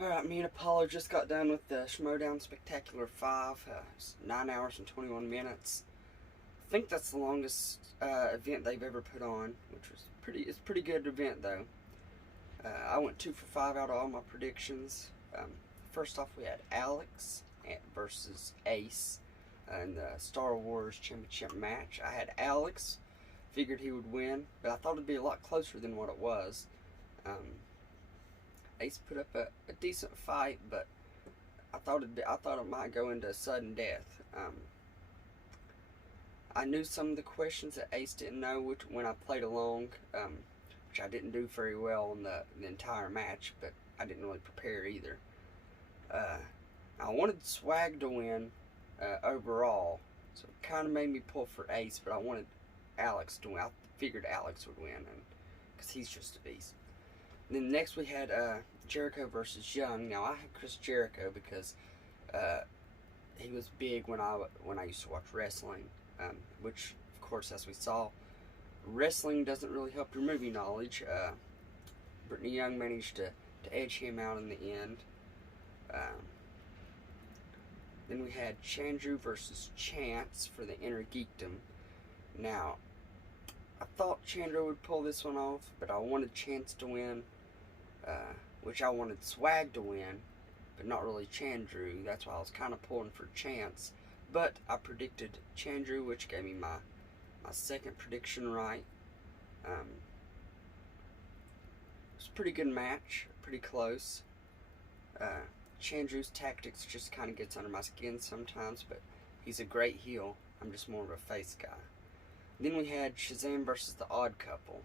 Alright, me and Apollo just got done with the Schmoedown Spectacular 5. It's 9 hours and 21 minutes. I think that's the longest event they've ever put on, which was it's a pretty good event though. I went 2 for 5 out of all my predictions. First off, we had Alex versus Ace in the Star Wars Championship match. I had Alex, figured he would win, but I thought it'd be a lot closer than what it was. Ace put up a decent fight, but I thought it might go into sudden death. I knew some of the questions that Ace didn't know when I played along, which I didn't do very well in the entire match, but I didn't really prepare either. I wanted Swag to win overall, so it kind of made me pull for Ace, but I wanted Alex to win. I figured Alex would win, because he's just a beast. And then next we had Jericho versus Young. Now I had Chris Jericho because he was big when I used to watch wrestling, which of course, as we saw, wrestling doesn't really help your movie knowledge. Brittany Young managed to edge him out in the end. Then we had Chandru versus Chance for the Inner Geekdom. Now, I thought Chandru would pull this one off, but I wanted Chance to win, which I wanted Swag to win, but not really Chandru. That's why I was kind of pulling for Chance. But I predicted Chandru, which gave me my second prediction right. It was a pretty good match, pretty close. Chandru's tactics just kind of gets under my skin sometimes, but he's a great heel. I'm just more of a face guy. Then we had Shazam versus the Odd Couple.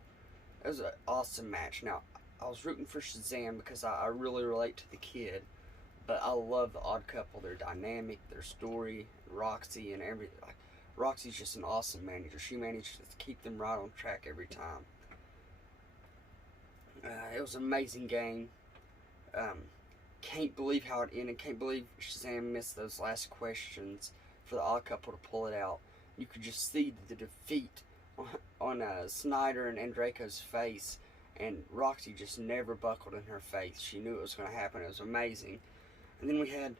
It was an awesome match. Now, I was rooting for Shazam because I really relate to the kid, but I love the Odd Couple. They're dynamic, their story, Roxy, and everything. Like, Roxy's just an awesome manager. She manages to keep them right on track every time. It was an amazing game. Can't believe how it ended. Can't believe Shazam missed those last questions for the Odd Couple to pull it out. You could just see the defeat on Snyder and Draco's face, and Roxy just never buckled in her face. She knew it was going to happen. It was amazing. And then we had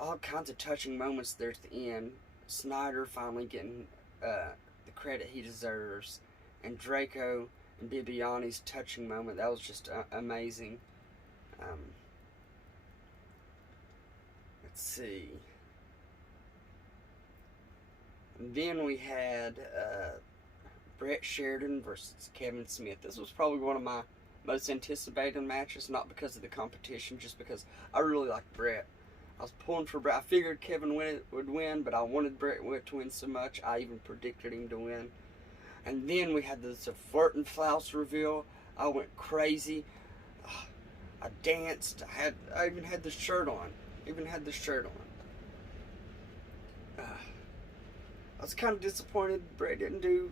all kinds of touching moments there at the end. Snyder finally getting the credit he deserves, and Draco and Bibiani's touching moment. That was just amazing. Let's see. And then we had Brett Sheridan versus Kevin Smith. This was probably one of my most anticipated matches, not because of the competition, just because I really like Brett. I was pulling for Brett. I figured Kevin would win, but I wanted Brett to win so much, I even predicted him to win. And then we had the Flirt and Flouse reveal. I went crazy. I danced. I even had the shirt on. I was kind of disappointed Brett didn't do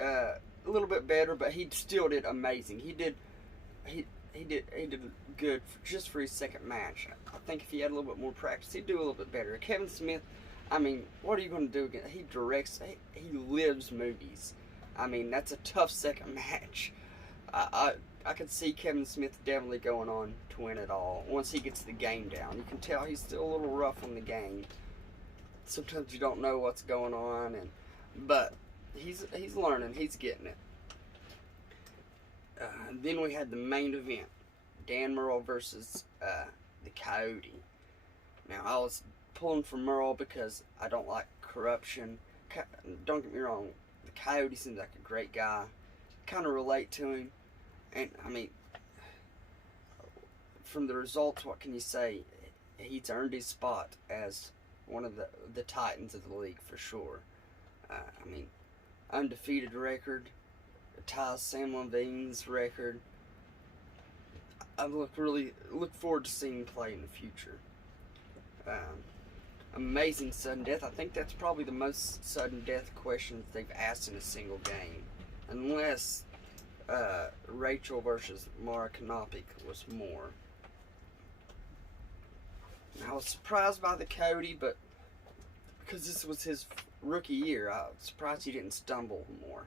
a little bit better, but he still did amazing. He did good just for his second match. I think if he had a little bit more practice, he'd do a little bit better. Kevin Smith, I mean, what are you going to do again? He directs, he lives movies. I mean, that's a tough second match. I could see Kevin Smith definitely going on to win it all once he gets the game down. You can tell he's still a little rough on the game. Sometimes you don't know what's going on, but he's learning. He's getting it. Then we had the main event, Dan Merle versus the Coyote. Now, I was pulling for Merle because I don't like corruption. Don't get me wrong, the Coyote seems like a great guy. Kind of relate to him. And, I mean, from the results, what can you say? He's earned his spot as one of the titans of the league for sure. I mean, undefeated record, ties Sam Levine's record. I look forward to seeing him play in the future. Amazing sudden death. I think that's probably the most sudden death questions they've asked in a single game, unless Rachel versus Mara Kanopik was more. I was surprised by the Cody, but because this was his rookie year, I was surprised he didn't stumble more.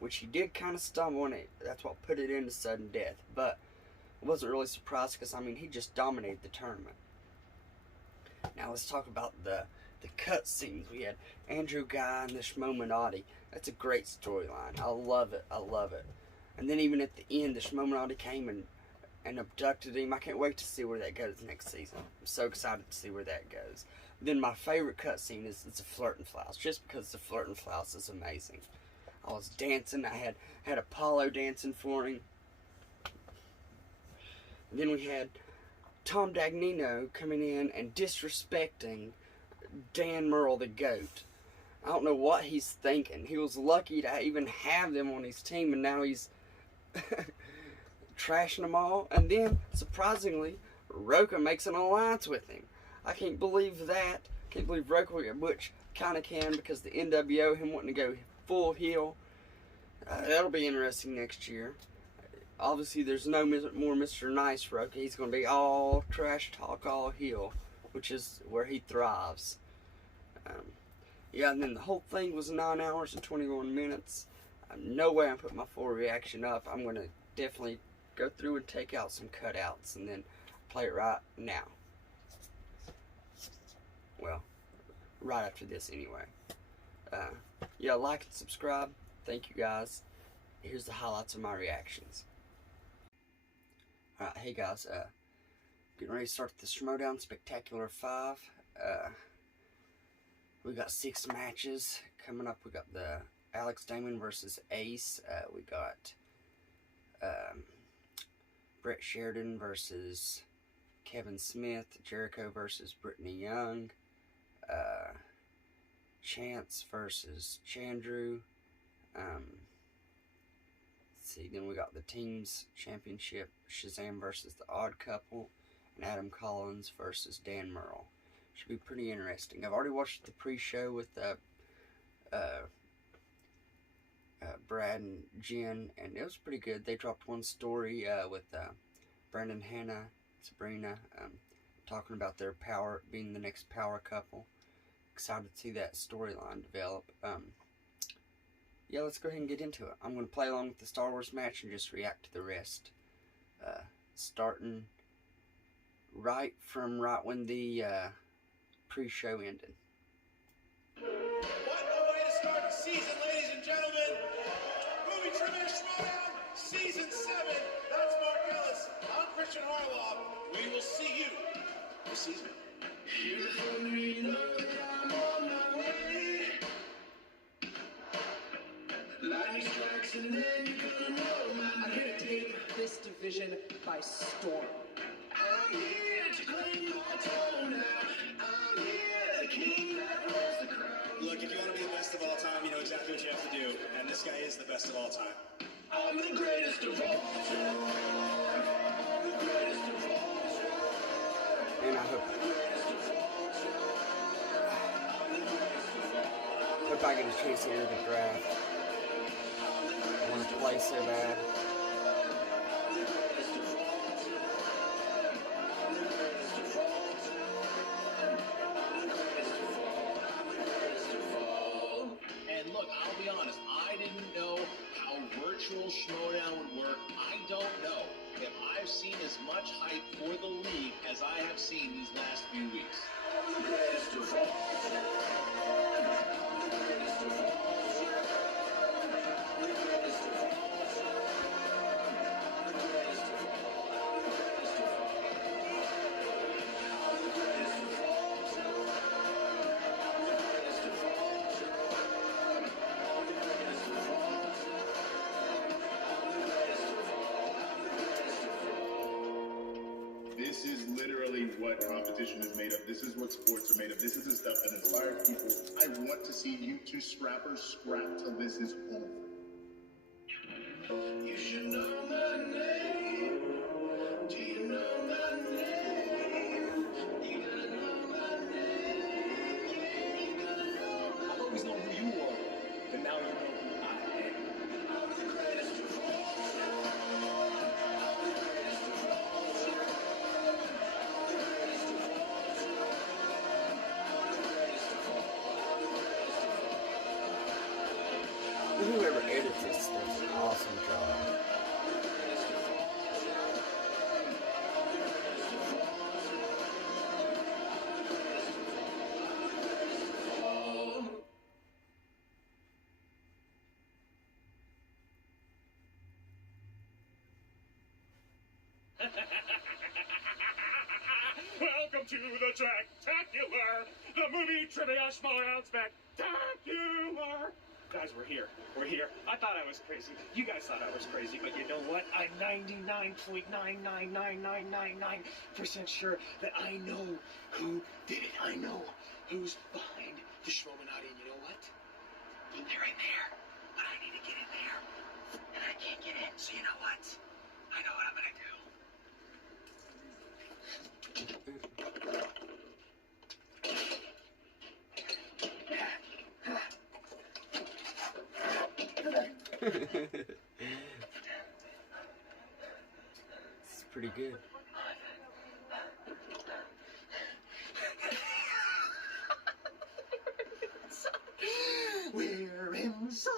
Which he did kind of stumble, and that's what put it into sudden death. But wasn't really surprised because, I mean, he just dominated the tournament. Now let's talk about the cut scenes. We had Andrew Guy and the Schmoedown. That's a great storyline. I love it. I love it. And then even at the end, the Schmoedown came and abducted him. I can't wait to see where that goes next season. I'm so excited to see where that goes. Then my favorite cutscene is the Flirtin' Flouse, just because the Flirtin' Flouse is amazing. I was dancing. I had Apollo dancing for him. And then we had Tom Dagnino coming in and disrespecting Dan Murrell, the GOAT. I don't know what he's thinking. He was lucky to even have them on his team, and now he's trashing them all. And then, surprisingly, Roka makes an alliance with him. I can't believe that. Can't believe Roka, which kind of can because the NWO, him wanting to go full heel. That'll be interesting next year. Obviously, there's no more Mr. Nice Roka. He's going to be all trash talk, all heel, which is where he thrives. Yeah, and then the whole thing was 9 hours and 21 minutes. No way I'm putting my full reaction up. I'm going to definitely go through and take out some cutouts and then play it right now. Well, right after this anyway. Yeah, like and subscribe. Thank you guys. Here's the highlights of my reactions. Alright, hey guys, getting ready to start the Schmoedown Spectacular 5. We got 6 matches coming up. We got the Alex Damon versus Ace. We got Brett Sheridan versus Kevin Smith. Jericho versus Brittany Young. Chance versus Chandru. Let's see, then we got the Teams Championship. Shazam versus the Odd Couple. And Adam Collins versus Dan Murrell. Should be pretty interesting. I've already watched the pre-show with Brad and Jen, and it was pretty good. They dropped one story with Brandon, Hannah, Sabrina, talking about their power, being the next power couple. Excited to see that storyline develop. Yeah, let's go ahead and get into it. I'm going to play along with the Star Wars match and just react to the rest. Starting right when the pre-show ended. What a way to start the season, ladies and gentlemen. Movie Trivia Schmoedown, Season 7. That's Mark Ellis. I'm Christian Harloff. We will see you this season. You know that I'm on my way. Lightning strikes and then you're gonna know I'm here to take this division by storm. I'm here to claim my throne now. I'm here, the king that wears the crown. Look, if you want to be the best of all time, you know exactly what you have to do. And this guy is the best of all time. I'm the greatest of all time. I'm the greatest of all time. And I hope I get a chance to enter the draft. I want to play so bad. And look, I'll be honest, I didn't know how virtual Schmoedown would work. I don't know if I've seen as much hype for the league as I have seen these last few weeks. I'm the greatest of all time. I'm the greatest of all time. This is literally what competition is made of. This is what sports are made of. This is the stuff that inspires people. I want to see you two scrappers scrap till this is over. You should know my name. Do you know my name? You gotta know my name. You gotta know my name. I've always known who you were, but now you know who I am. I'm the greatest of all time. I'm the greatest of all time. I'm the greatest of all time. I'm the greatest of all. I'm the greatest of all. Whoever Welcome to the Tracktacular, the movie trivia Schmoedown Spectacular. Guys, we're here. We're here. I thought I was crazy. You guys thought I was crazy, but you know what? I'm 99.9999999% sure that I know who did it. I know who's behind the Schmoedown, and you know what? They're in there, but I need to get in there, and I can't get in. So you know what? I know what I'm gonna do. It's pretty good. We're inside.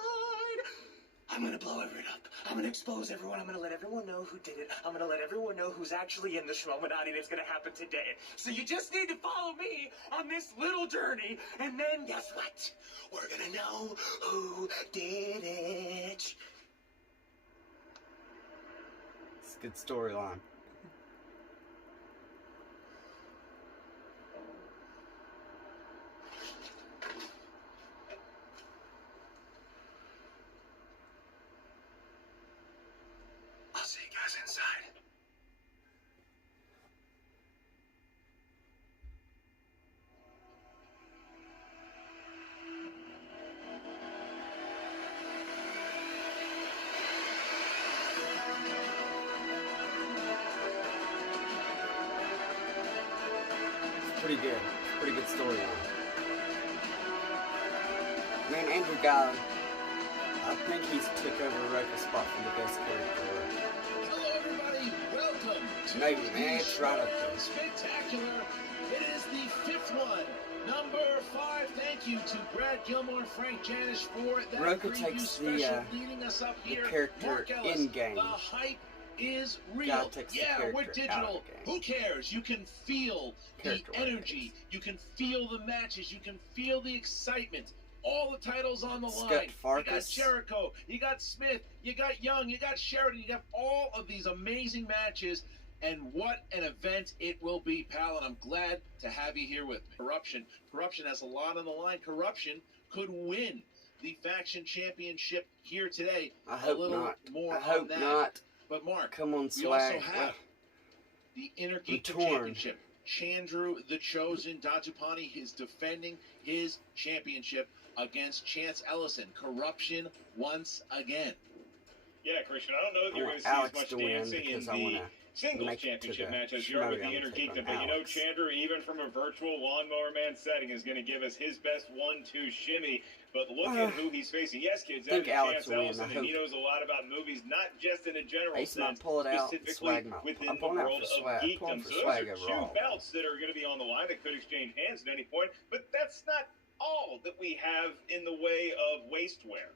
I'm gonna blow everyone up. I'm gonna expose everyone. I'm gonna let everyone know who did it. I'm gonna let everyone know who's actually in the Schmoedown, and it's gonna happen today. So you just need to follow me on this little journey, and then guess what? We're gonna know who did it. It's a good storyline. I'll see you guys inside. Pretty good. Pretty good storyline. Man, Andrew Guy, I think he's took over Roka's spot for the best character. Hello, everybody. Welcome to Maybe, the man, it's right up there. Schmoedown Spectacular. It is the 5th one. Number 5. Thank you to Brad Gilmore, Frank Janish for that Roka preview takes the, special leading us up the here. character Mark Ellis, in-game. The hype is Guy real. takes the Yeah, we're character out of digital. the game. Who cares? You can feel the Character energy. You can feel the matches. You can feel the excitement. All the titles on the Scott line. You got Farkas. Jericho. You got Smith. You got Young. You got Sheridan. You have all of these amazing matches. And what an event it will be, pal. And I'm glad to have you here with me. Corruption. Corruption has a lot on the line. Corruption could win the faction championship here today. I hope a little not. more I on hope that. not. But Mark, Come on, we Swag. also have the Inner Geekdom torn. Championship. Chandru, the Chosen, Dajapani is defending his championship against Chance Ellison. Corruption once again. Yeah, Christian, I don't know if I you're want going to see as Alex much to win dancing in because I the want to singles make it to championship the match as you are with the Schmoedown Inner take Geekdom. on But you know, Alex. Chandru, even from a virtual lawnmower man setting, is going to give us his best 1-2 shimmy. But look at who he's facing. Yes, kids, I think that is Alex Chance will win. Ellison, I and hope. he knows a lot about movies, not just in a general Ace might sense, pull it out. specifically Swag might. within I'm the pulling out world for of Swag. I'm pulling geekdom. for So those Swag are two overall. belts that are going to be on the line that could exchange hands at any point. But that's not all that we have in the way of wastewear.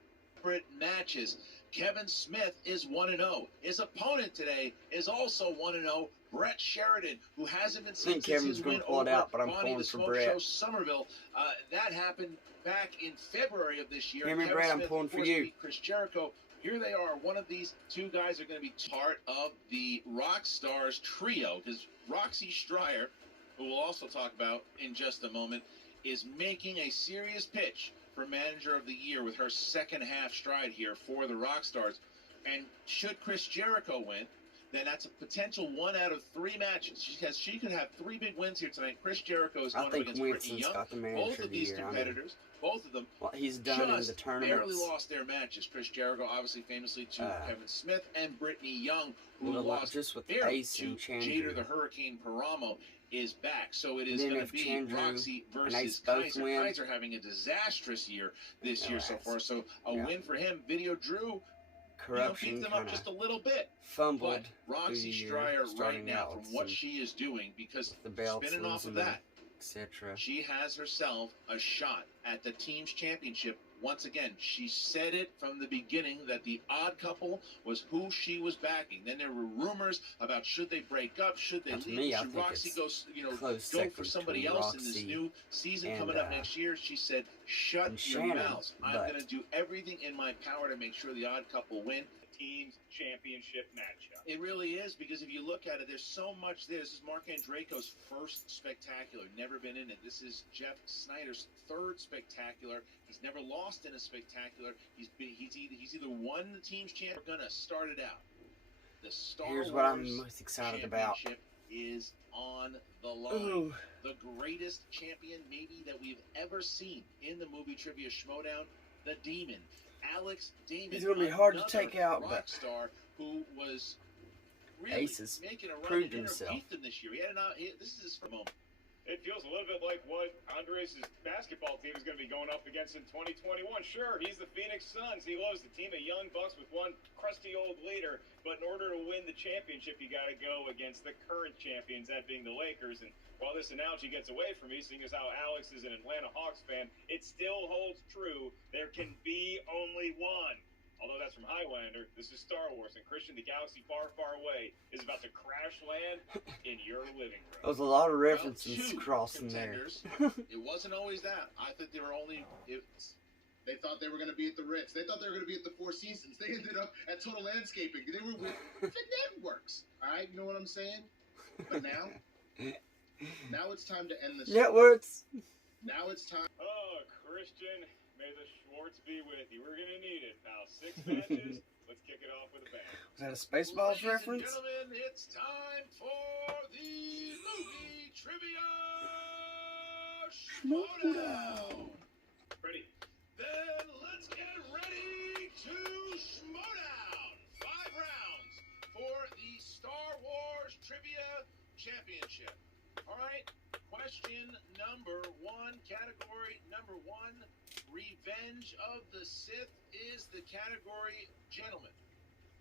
Matches. Kevin Smith is 1-0. His opponent today is also 1-0. Brett Sheridan, who hasn't been seen think since Kevin's his gonna win pull it over out, but I'm Bonnie pulling the for Smoke Brett. Show Somerville. That happened back in February of this year. Hear me, Kevin Brett, I'm Smith, pulling of for course, you. beat Chris Jericho. Here they are. One of these two guys are going to be part of the Rock Stars trio, because Roxy Stryer, who we'll also talk about in just a moment, is making a serious pitch for Manager of the Year with her second half stride here for the Rock Stars. And should Chris Jericho win, then that's a potential 1 out of 3 matches. She could have 3 big wins here tonight. Chris Jericho is I going up think against Brittany Winston's Young. got the Manager Both of of the these Year. I mean, competitors, both of them, what he's done in the just barely tournaments. lost their matches. Chris Jericho, obviously famously to Kevin Smith, and Brittany Young, who With a lot, lost just with barely Ace to and Jader the Chandru. Hurricane Paramo, is back. So it is Then going if to be Chandru Roxy and versus Ace both Kaiser. win- Kaiser having a disastrous year this No, year so Ace. far. So a Yeah. win for him. Video Drew, Corruption beat them up kind just of a little bit. fumbled But Roxy through the Stryer year, right starting now, out from with what some- she is doing, because the belts, spinning off of losing that, etc. she has herself a shot at the team's championship. Once again, she said it from the beginning that the odd couple was who she was backing. Then there were rumors about should they break up, should they Now, to leave, me, I should think Roxy it's go, close go second for somebody between else in this Roxy new season and, coming up next year. She said, "Shut and your Shannon, mouths. I'm but- going to do everything in my power to make sure the odd couple win." team's championship matchup. It really is, because if you look at it, there's so much there. This is Mark Andreyko's first spectacular, never been in it. This is Jeff Snyder's third spectacular. He's never lost in a spectacular. He's either won the team's champ or gonna start it out. The Star Here's Wars what I'm most excited about. Championship is on the line. Ooh. The greatest champion maybe that we've ever seen in the movie trivia Schmoedown, the Demon, Alex Damon. He's gonna be hard to another take out, rock but star who was really Ace has making a run proved and himself. beat them this year. This is his moment. It feels a little bit like what Andres' basketball team is going to be going up against in 2021. Sure, he's the Phoenix Suns. He loves the team of young bucks with one crusty old leader. But in order to win the championship, you got to go against the current champions, that being the Lakers. And while this analogy gets away from me, seeing as how Alex is an Atlanta Hawks fan, it still holds true. There can be only one. Although that's from Highlander, this is Star Wars, and Christian, the galaxy far, far away, is about to crash land in your living room. There's a lot of Well, references two crossing there. contenders. It wasn't always that. I thought they were only... They thought they were going to be at the Ritz. They thought they were going to be at the Four Seasons. They ended up at Total Landscaping. They were with the networks. All right, you know what I'm saying? But now it's time to end this. Networks. Now it's time. Oh, Christian, may the Schwartz be with you. We're going to need it, pal. 6 matches. Let's kick it off with a bang. Was that a Spaceballs Ladies reference? and gentlemen, it's time for the movie trivia Schmoedown. Ready? Then let's get ready to Schmoedown. 5 rounds for the Star Wars Trivia Championship. All right, question number 1, category number 1, Revenge of the Sith is the category, gentlemen.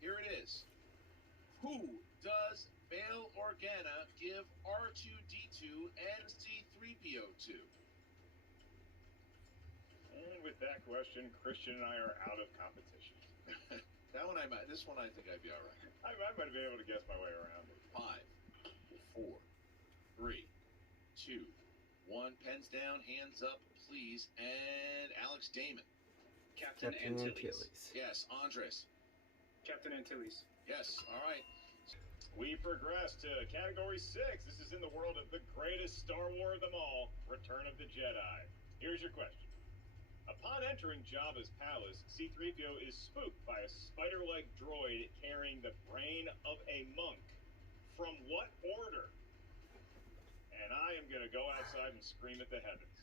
Here it is. Who does Bail Organa give R2-D2 and C-3PO to? And with that question, Christian and I are out of competition. This one I think I'd be all right. I might have been able to guess my way around it. 5, 4, 3, 2, 1. Pens down, hands up, please. And Alex Damon. Captain Captain Antilles. Antilles. Yes, Andres. Captain Antilles. Yes, all right. We progress to category 6. This is in the world of the greatest Star War of them all, Return of the Jedi. Here's your question. Upon entering Jabba's palace, C-3PO is spooked by a spider-like droid carrying the brain of a monk. From what order? And I am going to go outside and scream at the heavens.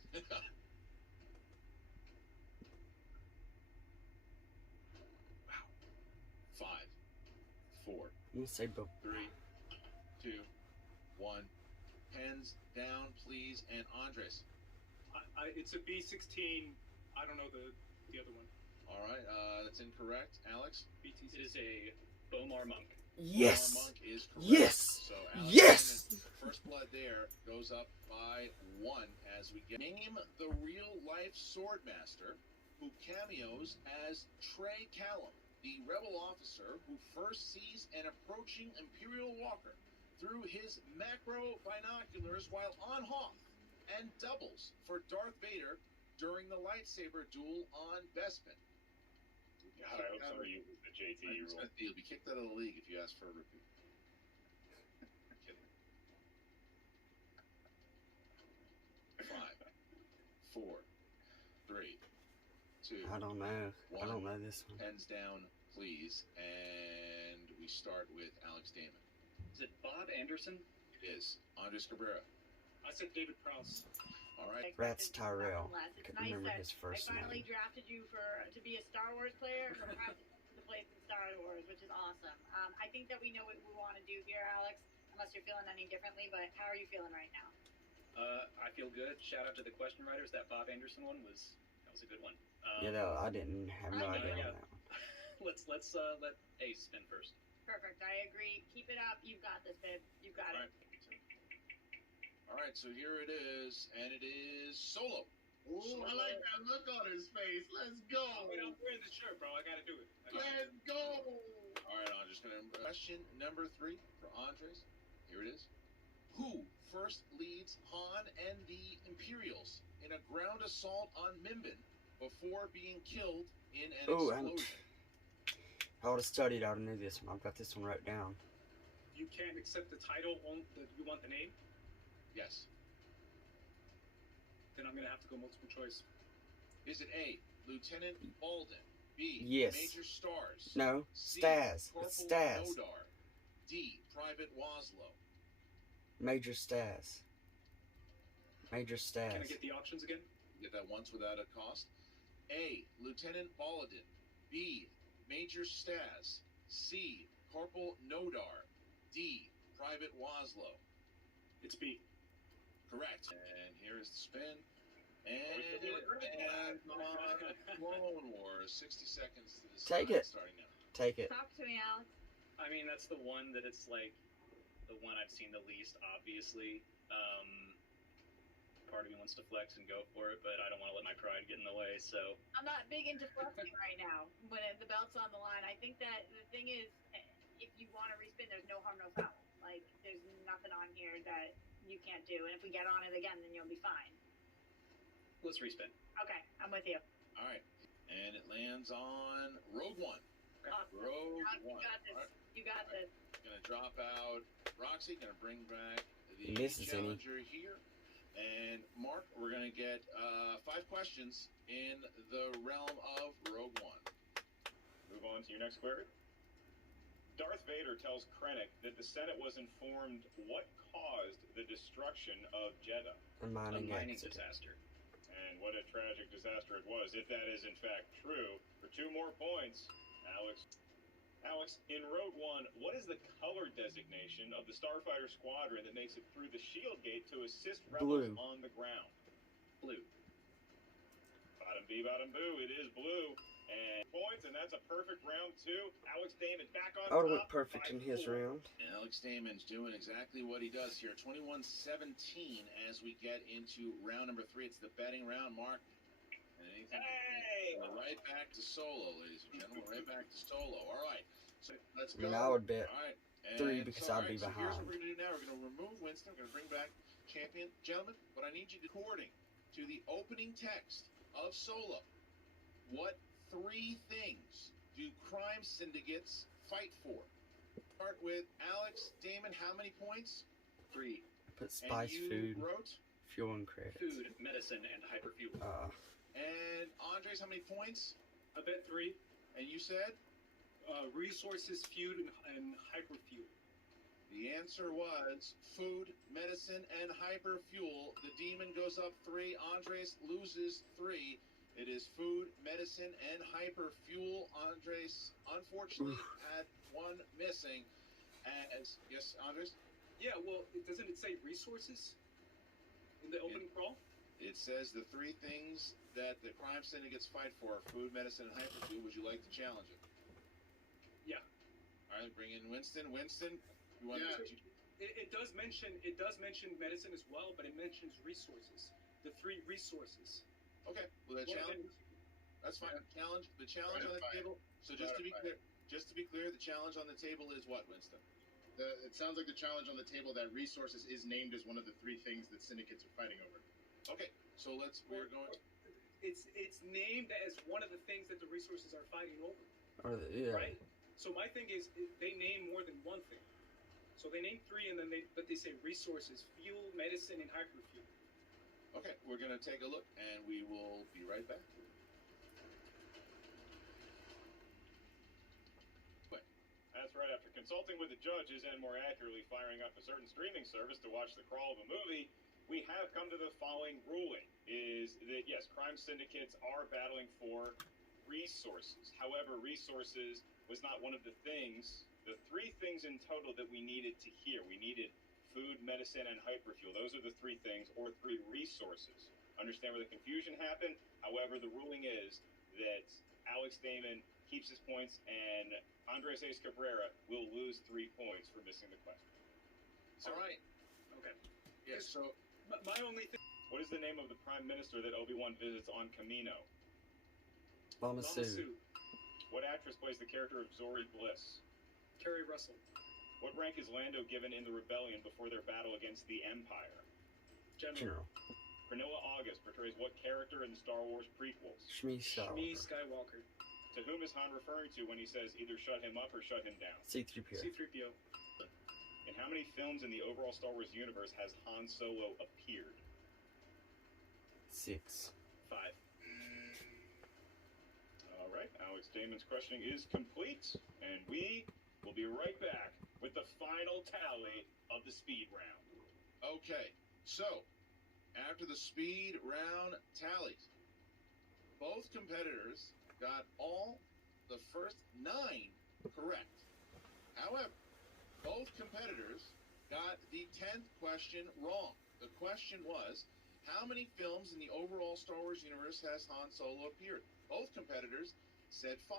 Wow. 5, 4, I'm gonna say both. 3, 2, 1. Pens down, please. And Andres. It's a B-16. I don't know the other one. All right, that's incorrect. Alex? BTC. It is a Bomar monk. Yes. Our monk is correct. Yes. So Alex Yes. Damon's first blood there goes up by 1 as we get. Name the real-life swordmaster who cameos as Trey Callum, the rebel officer who first sees an approaching Imperial walker through his macro binoculars while on Hoth, and doubles for Darth Vader during the lightsaber duel on Bespin. God, I hope somebody uses the JT rule. You'll be kicked out of the league if you ask for a repeat. Kidding. 5, 4, 3, 2. I don't know. I 1. don't know this one. Pens down, please. And we start with Alex Damon. Is it Bob Anderson? It is. Andres Cabrera. I said David Prowse. All right. Rats Tyrell. It's Couldn't nice remember that his first I finally name. drafted you to be a Star Wars player for the place in Star Wars, which is awesome. I think that we know what we want to do here, Alex, unless you're feeling any differently, but how are you feeling right now? I feel good. Shout out to the question writers. That Bob Anderson one was a good one. You know, I didn't have no idea on that one. Let's let Ace spin first. Perfect. I agree. Keep it up. You've got this, babe. You've got it. All right, so here it is, and it is Solo. Ooh, I like that look on his face. Let's go. I'm wearing the shirt, bro. I gotta do it. Let's go. All right, I'm just going to... Question number 3 for Andres. Here it is. Who first leads Han and the Imperials in a ground assault on Mimban before being killed in an explosion? I would have studied. I would have knew this one. I've got this one wrote down. You can't accept the title. You want the name? Yes. Then I'm gonna have to go multiple choice. Is it A, Lieutenant Alden? B, Yes. Major Stars? No, C, Stas. Corporal It's Stas. Nodar? D, Private Waslow? Major Stas. Major Stas. Can I get the options again? Get that once without a cost. A, Lieutenant Baladin. B, Major Stas. C, Corporal Nodar. D, Private Waslow. It's B. Correct. And here's the spin. And Clone Wars. 60 seconds to this. Take it. Starting now. Take it. Talk to me, Alex. I mean, that's the one that it's like the one I've seen the least, obviously. Part of me wants to flex and go for it, but I don't want to let my pride get in the way, so. I'm not big into flexing right now when the belt's on the line. I think that the thing is, if you want to respin, there's no harm, no foul. Like, there's nothing on here that you can't do, and if we get on it again, then you'll be fine. Let's respin. Okay, I'm with you. All right. And it lands on Rogue One. Awesome. Rogue You One. got this. All right. You got this. Gonna drop out Roxy. Gonna bring back the Misses any. challenger here. And Mark, we're gonna get 5 questions in the realm of Rogue One. Move on to your next query. Darth Vader tells Krennic that the Senate was informed what caused the destruction of Jeddah. A A mining mining accident. disaster. And what a tragic disaster it was. If that is in fact true, for 2 more points, Alex, in Rogue One, what is the color designation of the Starfighter Squadron that makes it through the shield gate to assist rebels Blue. on the ground? Blue. Bottom B, bottom boo. It is blue. And points, and that's a perfect round 2. Alex Damon back on I would have top went perfect by in his 4. round. And Alex Damon's doing exactly what he does here. 21-17 as we get into round number 3. It's the betting round, Mark. And anything Hey! right back to solo, ladies and gentlemen. Right back to solo. All right. So let's I go. mean, I would bet All right. 3 because I'd be So here's what behind. we're going to do now. We're going to remove Winston. We're going to bring back Champion. Gentlemen, what I need you to according to the opening text of Solo, what 3 things do crime syndicates fight for? Start with Alex Damon. How many points? 3. Put spice and you food, wrote? fuel, and credits. Food, medicine, and hyperfuel. And Andres, how many points? I bet 3. And you said? Resources, food, and hyperfuel. The answer was food, medicine, and hyperfuel. The demon goes up 3. Andres loses 3. It is food, medicine, and hyperfuel. Andres, unfortunately, had 1 missing. As yes, Andres? Yeah, well, doesn't it say resources in the opening crawl? It says the 3 things that the crime syndicates fight for are food, medicine, and hyperfuel. Would you like to challenge it? Yeah. All right, bring in Winston. Winston, you want Yeah. to? It does mention medicine as well, but it mentions resources. The 3 resources. Okay, well, the challenge. That's fine. Challenge. The challenge on the table. So just to be clear, the challenge on the table is what, Winston? It sounds like the challenge on the table that resources is named as one of the 3 things that syndicates are fighting over. Okay, so we're going. It's named as one of the things that the resources are fighting over. Yeah. Right. So my thing is, they name more than one thing. So they name 3, and then they say resources, fuel, medicine, and hyperfuel. Okay, we're gonna take a look, and we will be right back. That's right. After consulting with the judges and more accurately firing up a certain streaming service to watch the crawl of a movie, we have come to the following ruling, is that yes, crime syndicates are battling for resources. However, resources was not one of the 3 things in total that we needed to hear. We needed food, medicine, and hyperfuel. Those are the 3 things, or 3 resources. Understand where the confusion happened? However, the ruling is that Alex Damon keeps his points, and Andres Ace Cabrera will lose 3 points for missing the question. All right. Okay. Yes. So My only thing. What is the name of the prime minister that Obi-Wan visits on Camino? Mama Mama Sue. Sue. What actress plays the character of Zori Bliss? Kerry Russell. What rank is Lando given in the rebellion before their battle against the Empire? General. Pernilla August portrays what character in the Star Wars prequels? Shmi Shmi Skywalker. Skywalker. To whom is Han referring to when he says either shut him up or shut him down? C-3PO. C-3PO. In how many films in the overall Star Wars universe has Han Solo appeared? 6. 5. All right, Alex Damon's questioning is complete, and we will be right back with the final tally of the speed round. Okay, so after the speed round tallies, both competitors got all the first 9 correct. However, both competitors got the 10th question wrong. The question was, how many films in the overall Star Wars universe has Han Solo appeared? Both competitors said 5.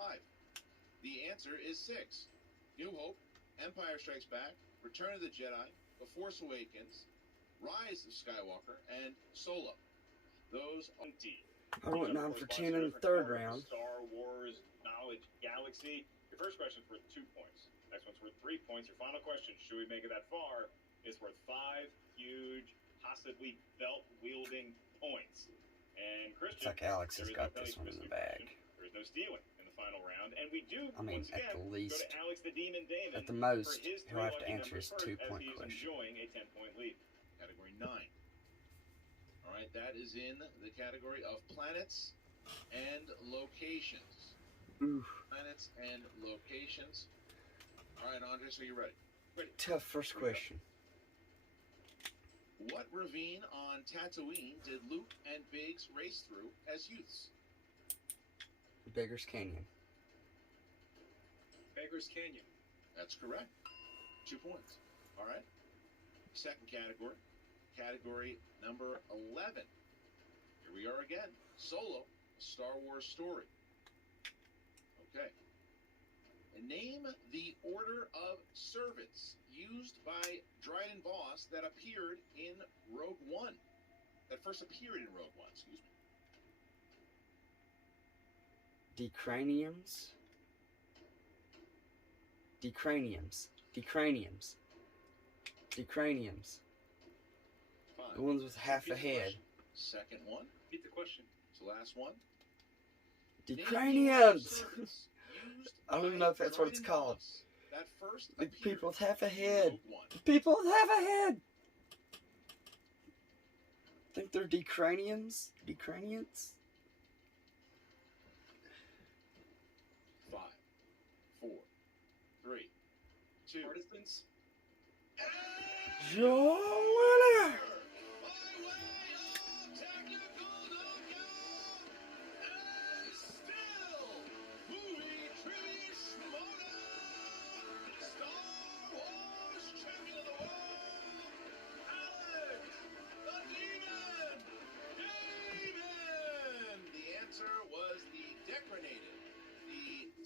The answer is 6. New Hope, Empire Strikes Back, Return of the Jedi, The Force Awakens, Rise of Skywalker, and Solo. Those are... I went 9 for 10 in the third round. Star Wars Knowledge Galaxy. Your first question's worth 2 points. Next one's worth 3 points. Your final question, should we make it that far, is worth 5 huge, possibly belt-wielding points. And Christian, It's like Alex has there is got no this one in the question. bag. There is no stealing in the final round. And we do, I mean, once again, at the go least, to Alex the Demon Damon at the most, for his he'll have to three answer lucky his numbers first, 2-point as he's question. enjoying a 10-point lead. Category 9. All right, that is in the category of planets and locations. Oof. Planets and locations. All right, Andres, are you ready? Tough first question. What ravine on Tatooine did Luke and Biggs race through as youths? Beggar's Canyon. Beggar's Canyon. That's correct. 2 points. All right. Second category. Category number 11. Here we are again. Solo, a Star Wars story. Okay. And name the order of servants used by Dryden Voss that appeared in Rogue One. That first appeared in Rogue One, excuse me. Decraniums. Decraniums. Decraniums. Decraniums. 5. The ones with half a Repeat the head. question. Second one. Repeat the question. It's the last one. Decraniums! I don't even know if that's what it's called. That first The appeared people with half a in head. Rogue One. The people with half a head! I think they're decraniums? Decranians? 5, 4, 3, 2. Partisans. Joe Winner!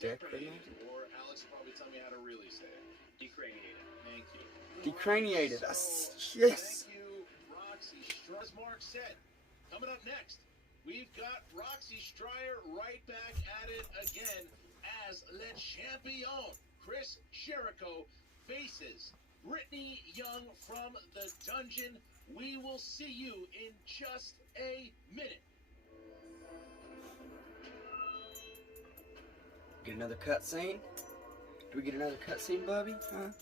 Decranated? Or Alex will probably tell me how to really say it. Decraniated. Thank you. Decraniated. So, Yes. Thank you, Roxy Stryer. As Mark said, coming up next, we've got Roxy Stryer right back at it again as Le Champion. Chris Jericho faces Brittany Young from the dungeon. We will see you in just a minute. Get another cutscene? Do we get another cutscene, Bubby? Huh?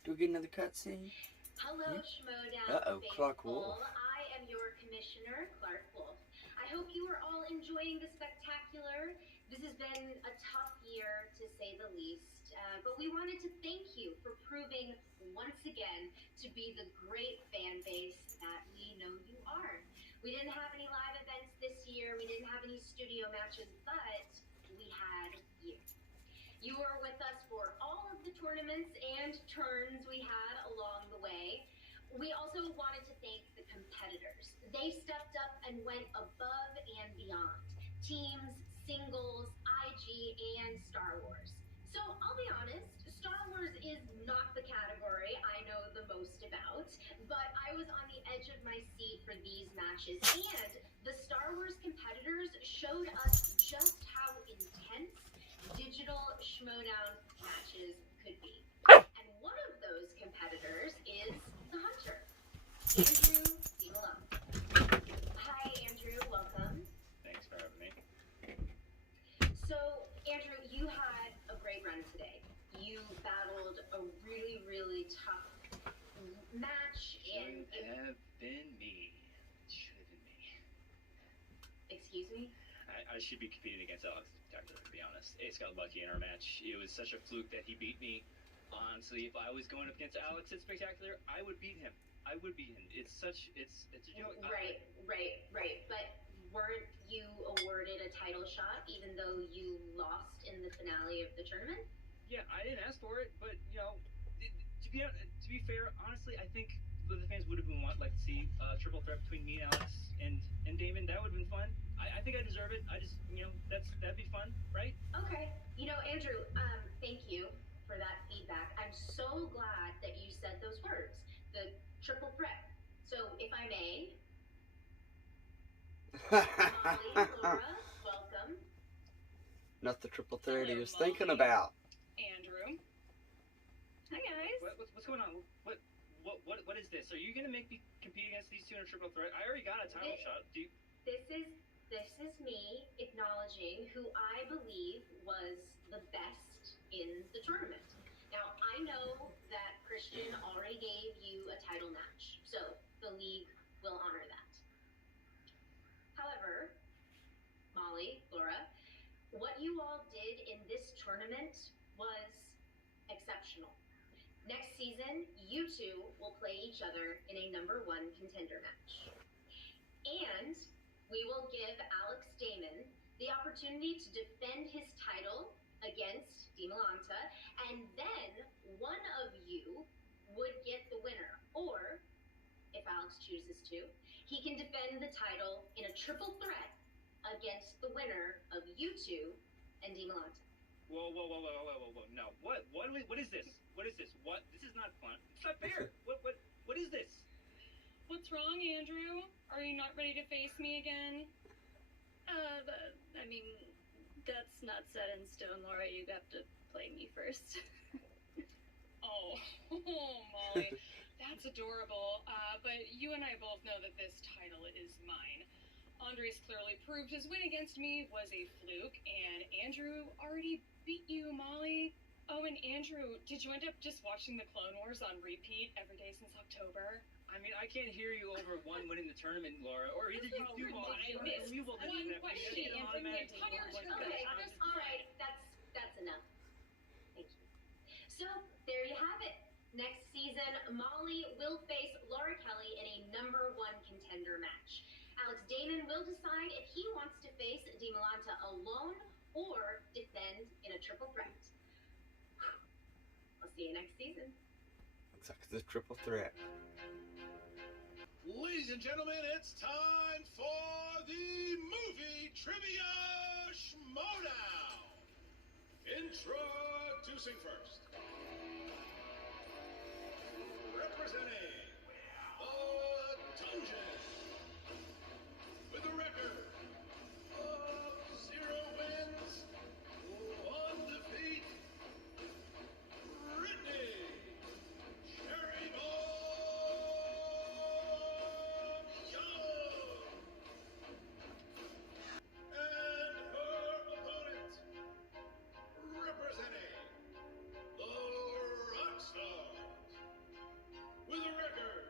Do we get another cutscene? Hello, Schmoedown Uh-oh, Clark faithful. Wolf. I am your commissioner, Clark Wolf. I hope you are all enjoying the spectacular. This has been a tough year, to say the least, but we wanted to thank you for proving once again to be the great fan base that we know you are. We didn't have any live events this year. We didn't have any studio matches, but we had you. You were with us for all of the tournaments and turns we had along the way. We also wanted to thank the competitors. They stepped up and went above and beyond. Teams, singles, IG, and Star Wars. So I'll be honest, Star Wars is not the category I know the most about, but I was on the edge of my seat for these matches, and the Star Wars competitors showed us just how intense digital Schmoedown matches could be. And one of those competitors is the Hunter, Andrew Bealum. Hi, Andrew. Welcome. Thanks for having me. So, Andrew, match and... Should have been me. Should have been me. Excuse me? I should be competing against Alex Spectacular, to be honest. Ace got lucky in our match. It was such a fluke that he beat me. Honestly, if I was going up against Alex at Spectacular, I would beat him. I would beat him. It's a joke. Right. But weren't you awarded a title shot even though you lost in the finale of the tournament? Yeah, I didn't ask for it, but to be fair, honestly, I think the fans would have like to see a triple threat between me and Alex and Damon. That would have been fun. I think I deserve it. I just that'd be fun, right? Okay. Andrew, thank you for that feedback. I'm so glad that you said those words, the triple threat. So, if I may, Molly, Laura, welcome. Not the triple threat he was thinking about. Andrew. Hi guys. What's going on? What is this? Are you gonna make me compete against these two in a triple threat? I already got a title shot. This is me acknowledging who I believe was the best in the tournament. Now, I know that Christian already gave you a title match, so the league will honor that. However, Molly, Laura, what you all did in this tournament was exceptional. Next season, you two will play each other in a #1 contender match. And we will give Alex Damon the opportunity to defend his title against DiMolanta, and then one of you would get the winner. Or, if Alex chooses to, he can defend the title in a triple threat against the winner of you two and DiMolanta. Whoa. No. What is this? What is this? What? This is not fun. It's not fair. What is this? What's wrong, Andrew? Are you not ready to face me again? I mean, that's not set in stone, Laura. You have to play me first. Oh, Molly, that's adorable. But you and I both know that this title is mine. Andres clearly proved his win against me was a fluke, and Andrew already beat you, Molly. Oh, and Andrew, did you end up just watching the Clone Wars on repeat every day since October? I mean, I can't hear you over one winning the tournament, Laura. Or either you do all I missed one question in the entire tournament. Okay, all right, that's enough. Thank you. So, there you have it. Next season, Molly will face Laura Kelly in a #1 contender match. Alex Damon will decide if he wants to face DiMolanta alone or defend in a triple threat. I'll see you next season. Looks like it's a triple threat. Ladies and gentlemen, it's time for the movie trivia Schmoedown. Introducing first, representing the Dungeon, with a record of 0 wins, 1 defeat, Brittany Cherry Young, and her opponent, representing the Rockstars, with a record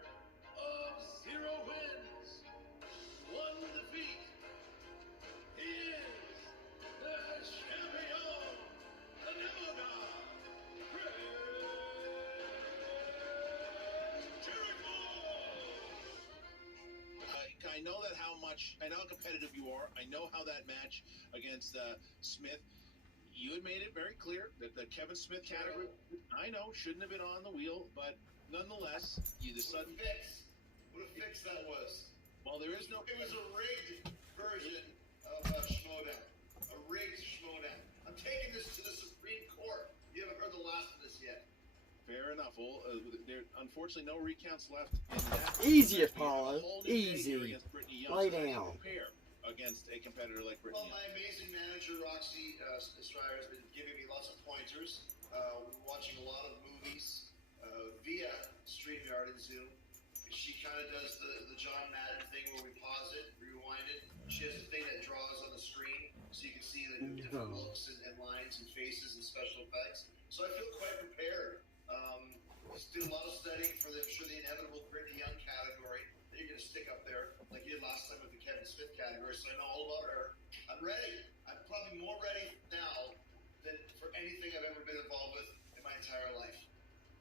of 0 wins, 1 defeat. He is the champion, the Demo God, Chris Jericho. I know how competitive you are. I know how that match against Smith, you had made it very clear that the Kevin Smith category, I know, shouldn't have been on the wheel, but nonetheless, the sudden Fix. What a fix that was. Well, there is no. It was a rigged version of Schmoedown. A rigged Schmoedown. I'm taking this to the Supreme Court. You haven't heard the last of this yet. Fair enough. Well, there unfortunately no recounts left in that. Easy, We have a Apollo. whole new day here Easy. against Brittany Young, Lay so how do you down. prepare against a competitor like Well, Brittany my Young? amazing manager, Roxy Strider, has been giving me lots of pointers. We're watching a lot of movies via StreamYard and Zoom. She kind of does the John Madden thing where we pause it, rewind it. She has a thing that draws on the screen so you can see the different looks and lines and faces and special effects. So I feel quite prepared. Just did a lot of studying for the, I'm sure, the inevitable Brittany Young category that you're going to stick up there like you did last time with the Kevin Smith category. So I know all about her. I'm ready. I'm probably more ready now than for anything I've ever been involved with in my entire life.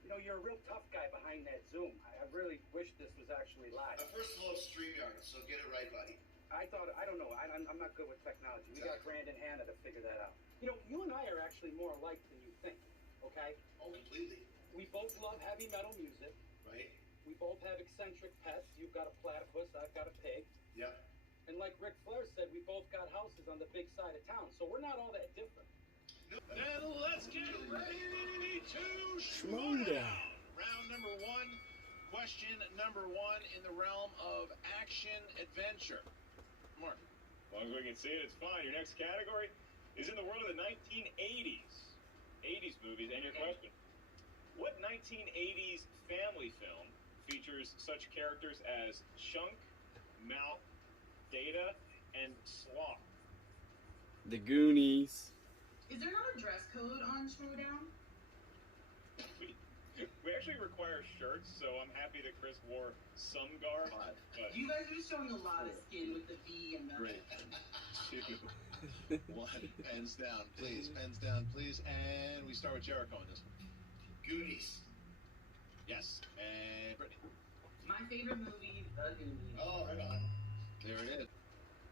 You know, you're a real tough guy behind that Zoom. I really wish this was actually live. First of all, it's StreamYard, so get it right, buddy. I don't know. I'm not good with technology. We got Brandon Hanna to figure that out. You know, you and I are actually more alike than you think, okay? Oh, completely. We both love heavy metal music. Right. We both have eccentric pets. You've got a platypus, I've got a pig. Yep. And like Ric Flair said, we both got houses on the big side of town, so we're not all that different. Then let's get ready to Schmoedown. Round number one. Question number one in the realm of action adventure. Mark. As long as we can see it, it's fine. Your next category is in the world of the 1980s. 80s movies. And your question. What 1980s family film features such characters as Chunk, Mouth, Data, and Sloth? The Goonies. Is there not a dress code on Schmoedown? We actually require shirts, so I'm happy that Chris wore some garb. But You guys are showing a lot of skin with the V and the... Great. 2, 1. Pens down, please. Pens down, please. And we start with Jericho on this one. Goonies. Yes. And Brittany. My favorite movie, The Goonies. Oh, right on. There it is.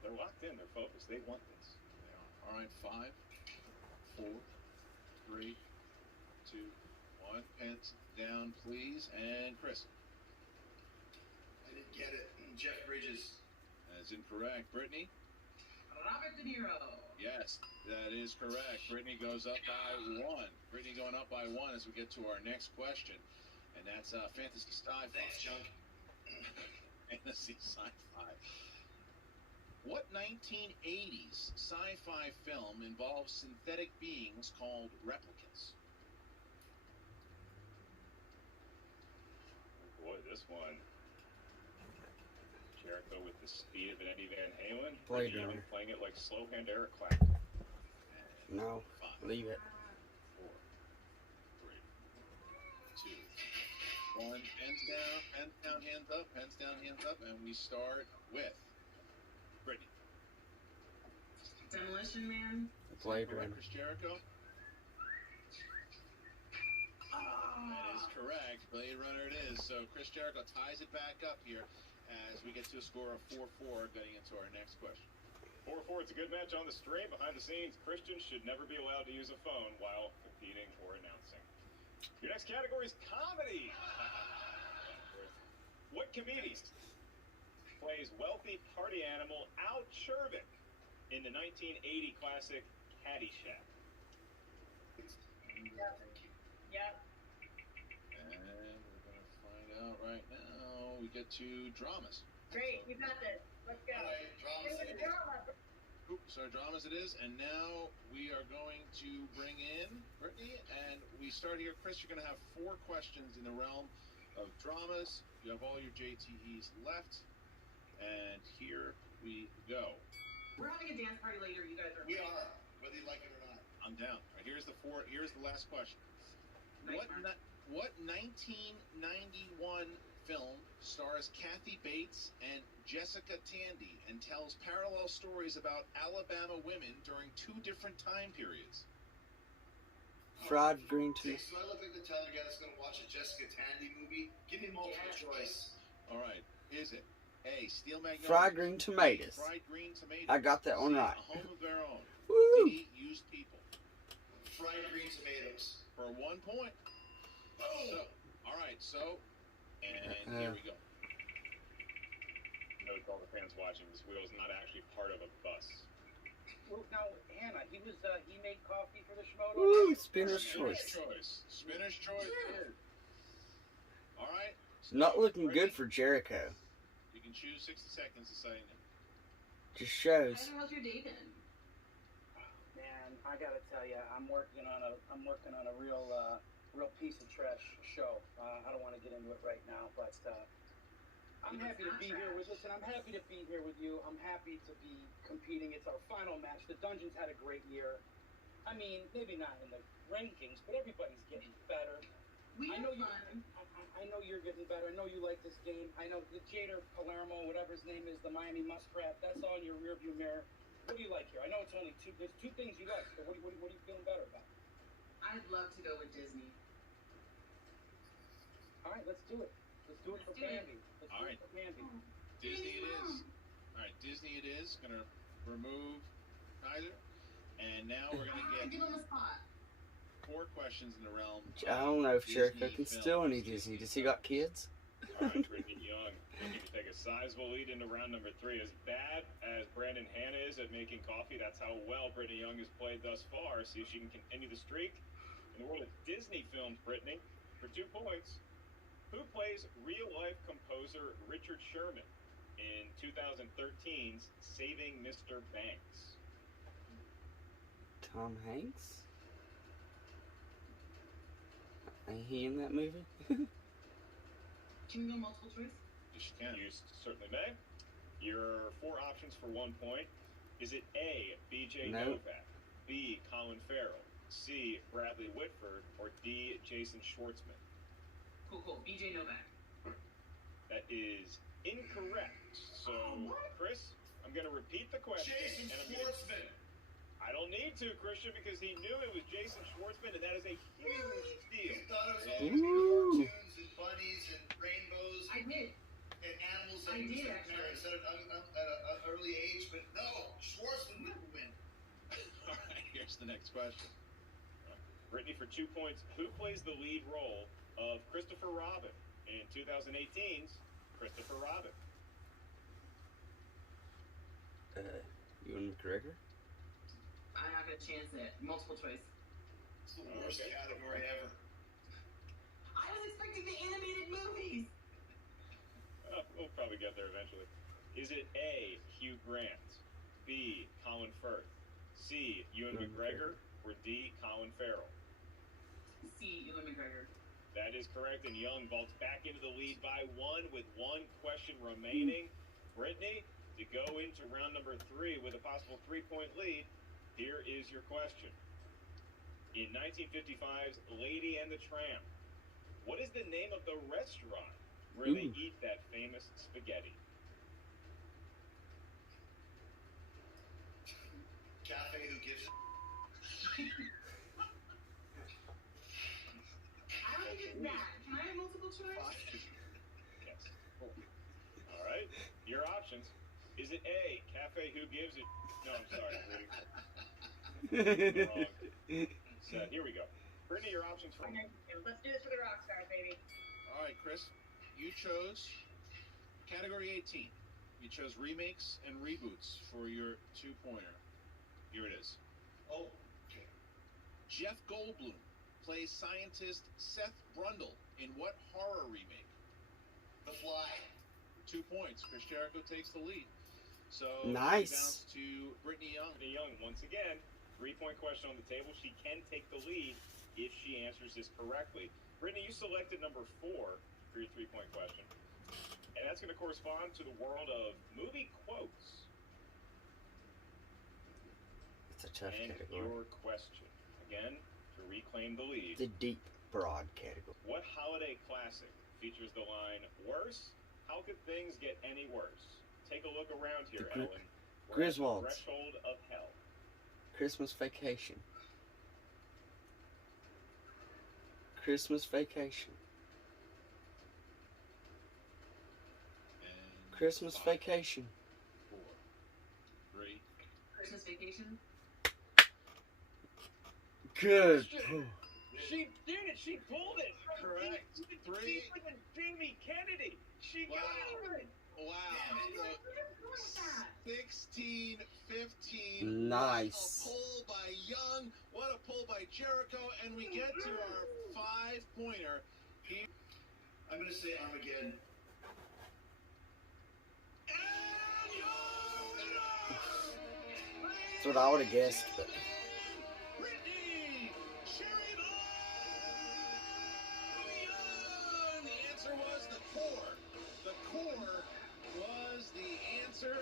they're locked in. They're focused. They want this. They are. All right, 5, 4, 3, 2, 1. Pens down, please. And Chris. I didn't get it. Jeff Bridges. That's incorrect. Brittany. Robert De Niro. Yes, that is correct. Brittany goes up by 1. Brittany going up by 1 as we get to our next question. And that's fantasy sci-fi. Thanks, Chunk. Fantasy sci-fi. What 1980s sci-fi film involves synthetic beings called replicants? Boy, this one. Jericho with the speed of an Eddie Van Halen. Blade Young Runner. playing it like slow-hand Eric Clapton. No, 5, leave it. 4, 3, 2, 1. Pens down, hands up, pens down, hands up, and we start with Brittany. Demolition Man. Blade Correct, Runner. Chris Jericho. That is correct. Blade Runner it is. So Chris Jericho ties it back up here as we get to a score of 4-4 getting into our next question. 4-4, it's a good match on the stream. Behind the scenes, Christians should never be allowed to use a phone while competing or announcing. Your next category is comedy. What comedian plays wealthy party animal Al Czervik in the 1980 classic Caddyshack? Yep. And we're going to find out right now. We get to dramas. Great, you got this. Let's go. All right, dramas. Stay with the drama. Oops, our dramas it is. And now we are going to bring in Brittany. And we start here. Chris, you're going to have 4 questions in the realm of dramas. You have all your JTEs left. And here we go. We're having a dance party later. You guys are. We are, whether you like it or not. I'm down. All right, here's the last question. Nightmare. What 1991 film stars Kathy Bates and Jessica Tandy and tells parallel stories about Alabama women during 2 different time periods? Fried green tea. So I look like the type of guy that's going to watch a Jessica Tandy movie? Give me multiple choice. All right. Is it A, Steel Magnolias? Fried green tomatoes. Fried green tomatoes. I got that one right. A Home of Their Own. Woo! D, Used People. Fried green tomatoes. For 1 point. Boom! So, all right. So, and here we go. Note to all the fans watching, this wheel is not actually part of a bus. Well, now, Hannah, he made coffee for the Schmoedown. Woo! Spinner's choice. Spinner's choice. Good. All right. So Not looking Brittany, good for Jericho. You can choose 60 seconds to say no. Just shows. How's your day been? Man, I gotta tell you, I'm working on a real piece of trash show. I don't want to get into it right now, but I'm happy to be here with us, and I'm happy to be here with you. I'm happy to be competing. It's our final match. The Dungeons had a great year. I mean, maybe not in the rankings, but everybody's getting better. We I had know you. fun. I I know you're getting better. I know you like this game. I know the Jader Palermo, whatever his name is, the Miami Muskrat, that's all in your rearview mirror. What do you like here? I know it's only two. There's two things you like. So what are you feeling better about? I'd love to go with Disney. All right, let's do it. Let's do it for Bambi. All right. Disney it is. All right, Disney it is. Gonna remove Kaiser, and now we're gonna get Give him a spot. 4 questions in the realm. I don't know if Jericho Disney can steal any films. Disney. Does he got kids? All right, Brittany Young looking to take a sizable lead into round number 3. As bad as Brandon Hanna is at making coffee, that's how well Brittany Young has played thus far. See if she can continue the streak. In the world of Disney films, Brittany, for 2 points, who plays real-life composer Richard Sherman in 2013's Saving Mr. Banks? Tom Hanks? Ain't he in that movie? Can you go multiple choice? Yes, you can. You certainly may. Your 4 options for 1 point. Is it A, B.J. No. Novak, B, Colin Farrell, C, Bradley Whitford, or D, Jason Schwartzman? Cool. BJ Novak. That is incorrect. So, Chris, I'm going to repeat the question. Jason and I'm Schwartzman. I don't need to, Christian, because he knew it was Jason Schwartzman, and that is a huge deal. You thought it was all cartoons and bunnies and rainbows. I did. And animals that I he was did, going to marry at an early age, but no, Schwartzman would win. All right, here's the next question. Brittany, for 2 points, who plays the lead role of Christopher Robin in 2018's Christopher Robin? Ewan McGregor? I'm not gonna chance it. Multiple choice. It's the worst category ever. I was expecting the animated movies. We'll probably get there eventually. Is it A, Hugh Grant, B, Colin Firth, C, Ewan McGregor, or D, Colin Farrell? C, Ewan McGregor. That is correct, and Young vaults back into the lead by 1 with 1 question remaining. Brittany, to go into round number 3 with a possible 3-point lead, here is your question. In 1955's Lady and the Tramp, what is the name of the restaurant where they eat that famous spaghetti? Cafe who gives I don't think it's that. Can I have multiple choice? Yes. Cool. All right. Your options. Is it A, Cafe Who Gives It? No, I'm sorry. Wrong. So, here we go. Brittany, your options for Let's do this for the rock stars, baby. All right, Chris, you chose category 18. You chose remakes and reboots for your 2-pointer. Here it is. Oh, okay. Jeff Goldblum plays scientist Seth Brundle in what horror remake? The Fly. 2 points. Chris Jericho takes the lead. So nice. Bounce to Brittany Young. Brittany Young, once again, 3-point question on the table. She can take the lead if she answers this correctly. Brittany, you selected number 4 for your 3-point question. And that's going to correspond to the world of movie quotes. It's a tough and category. Your question, again, to reclaim the lead. The deep, broad category. What holiday classic features the line, "Worse? How could things get any worse?" Take a look around here, Ellen. We're at the Griswolds. threshold of hell. Christmas Vacation. Christmas Vacation. And Christmas 5, Vacation. 4, 3. Christmas Vacation. Good. She did it. She pulled it. Correct. She's 3. like Jamie Kennedy. She got it. Wow. So 16, 15. Nice. What a pull by Young. What a pull by Jericho. And we get to our 5-pointer. I'm going to say Armageddon. That's what I would have guessed, but Brittany, Sherry Young. The answer was the core. The core was the answer.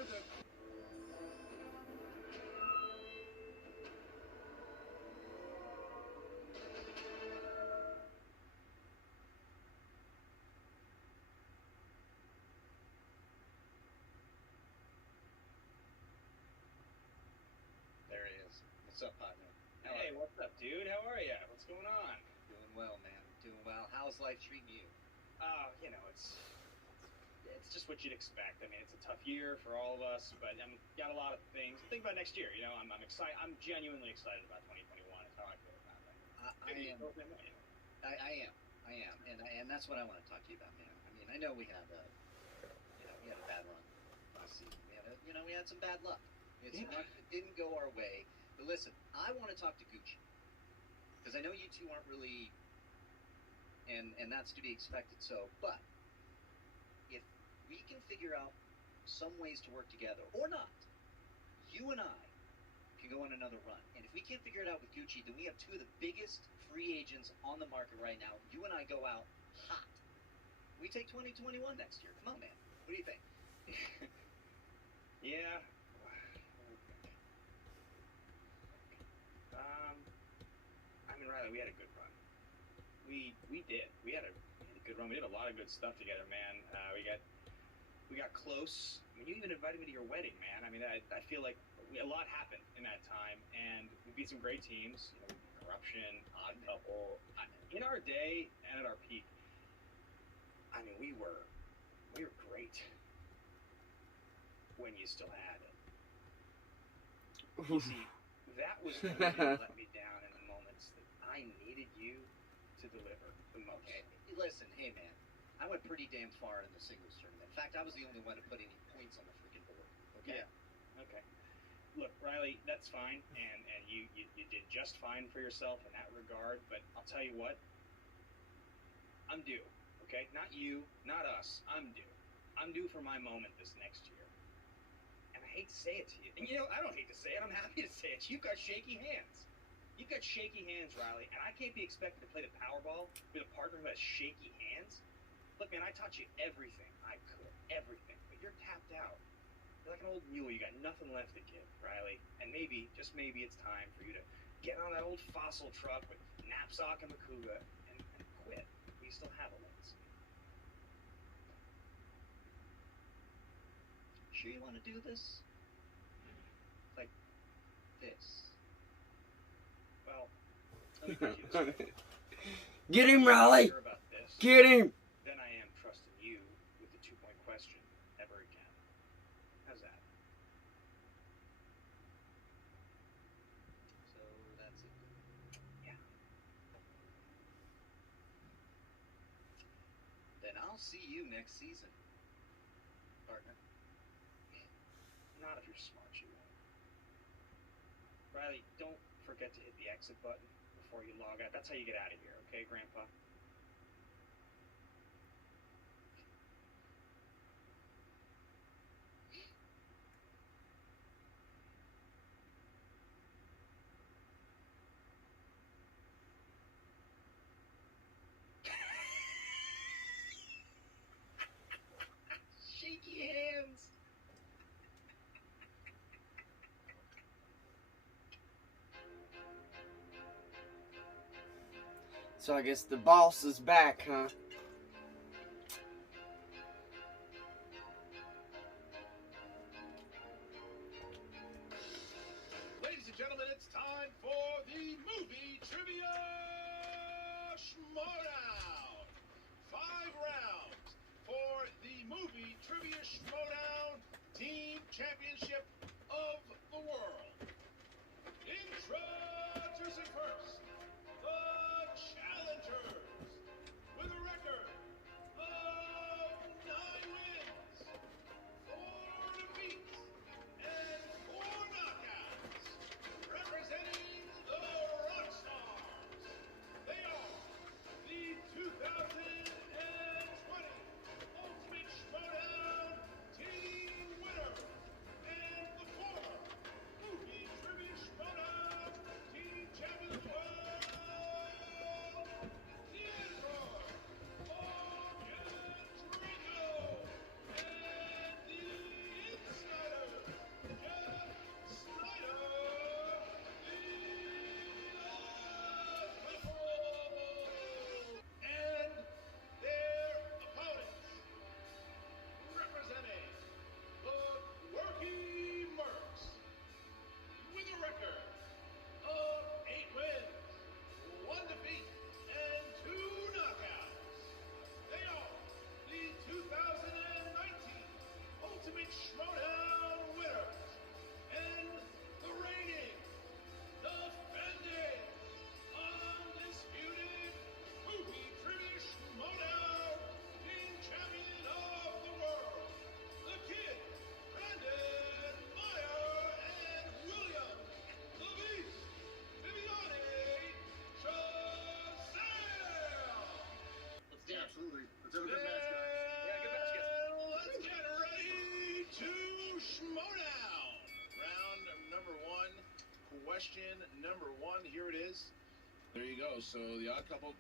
What's up, partner? Hey, what's up, dude? How are ya? What's going on? Doing well, man. Doing well. How's life treating you? You know, it's just what you'd expect. I mean, it's a tough year for all of us, but I'm got a lot of things. Think about next year. You know, I'm excited. I'm genuinely excited about 2021. Is how I feel about it. I am. I am, and that's what I want to talk to you about, man. I mean, I know we had a bad run last season. We had some bad luck. We had some luck that didn't go our way. But listen, I want to talk to Gucci because I know you two aren't really, and that's to be expected. So, but if we can figure out some ways to work together, or not, you and I can go on another run. And if we can't figure it out with Gucci, then we have two of the biggest free agents on the market right now. You and I go out hot. We take 2021 next year. Come on, man. What do you think? Yeah. I mean, Riley, we had a good run. We did. We had a good run. We did a lot of good stuff together, man. We got close. I mean, you even invited me to your wedding, man. I mean, I feel like a lot happened in that time, and we beat some great teams. You know, Corruption, Odd Couple. In our day and at our peak, I mean, we were great when you still had it. You see, that was when you let me down in the moments that I needed you to deliver the most. Okay, listen, hey, man. I went pretty damn far in the singles tournament. In fact, I was the only one to put any points on the freaking board. Okay? Yeah. Okay. Look, Riley, that's fine, and you did just fine for yourself in that regard, but I'll tell you what, I'm due, okay? Not you, not us, I'm due. I'm due for my moment this next year. And I hate to say it to you, and you know, I don't hate to say it, I'm happy to say it. You've got shaky hands. You've got shaky hands, Riley, and I can't be expected to play the Powerball with a partner who has shaky hands. Look, man, I taught you everything I could, everything, but you're tapped out. You're like an old mule. You got nothing left to give, Riley. And maybe, just maybe, it's time for you to get on that old fossil truck with Knapsack and Makuga and quit. We still have a legacy. Sure you want to do this? Like this? Well, let me put you this way. Get him, Riley! Sure about this, Get him! then I am trusting you with the 2-point question ever again. How's that? So that's it. Yeah. Then I'll see you next season, partner. Not if you're smart, you won't. Riley, don't forget to hit the exit button before you log out. That's how you get out of here, okay, Grandpa? Shaky hands. So I guess the boss is back, huh? Ladies and gentlemen, it's time for the movie trivia Schmoedown. 5 rounds for the movie trivia Schmoedown Team Championship of the World. Introducing first, the challengers with a record of 9 wins, 4 defeats, and 4 knockouts. Representing the Rockstars, they are the 2020 Ultimate Schmoedown Team winner and the former Movie Trivia Schmoedown Team Champion of the World. question number 1. Here it is. There you go. So the odd couple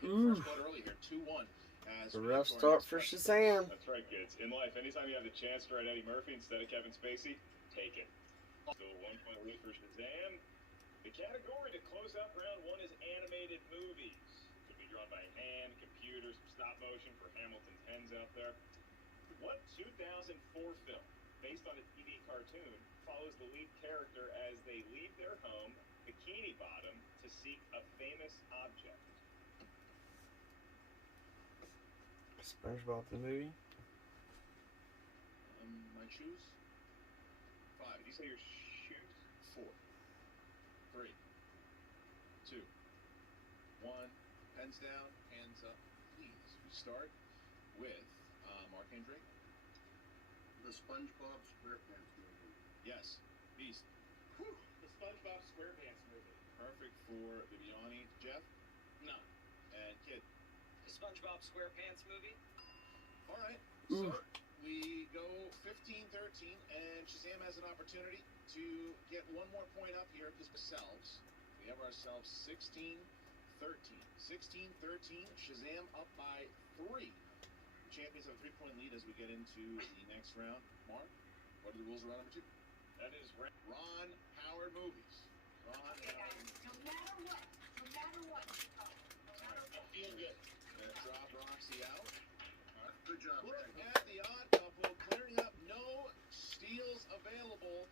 hit first blood early here, 2-1. A rough start for Shazam. That's right, kids. In life, anytime you have the chance to write Eddie Murphy instead of Kevin Spacey, take it. So 1 point lead for Shazam. The category to close out round 1 is animated movies. Could be drawn by hand, computer, some stop motion for Hamilton's hens out there. What 2004 film, based on a TV cartoon, follows the lead character as they leave their home, Bikini Bottom, to seek a famous object? SpongeBob the movie. My shoes. 5. Did you say your shoes? 4, 3, 2, 1. Pens down, hands up, please. We start with Mark and Drake. The SpongeBob SquarePants movie. Yes. Beast. Whew. The SpongeBob SquarePants movie. Perfect for Viviani. Jeff? No. And Kid? The SpongeBob SquarePants movie. All right. So we go 15-13, and Shazam has an opportunity to get 1 more point up here because we have ourselves 16-13. 16-13. Shazam up by 3. The champions have a 3-point lead as we get into the next round. Mark, what are the rules of round number 2? That is Ron Howard movies. Ron Howard. No matter what. No matter what. No matter what. Feel good. Gonna drop Roxy out. All right. Good job. Look at the odd couple clearing up. No steals available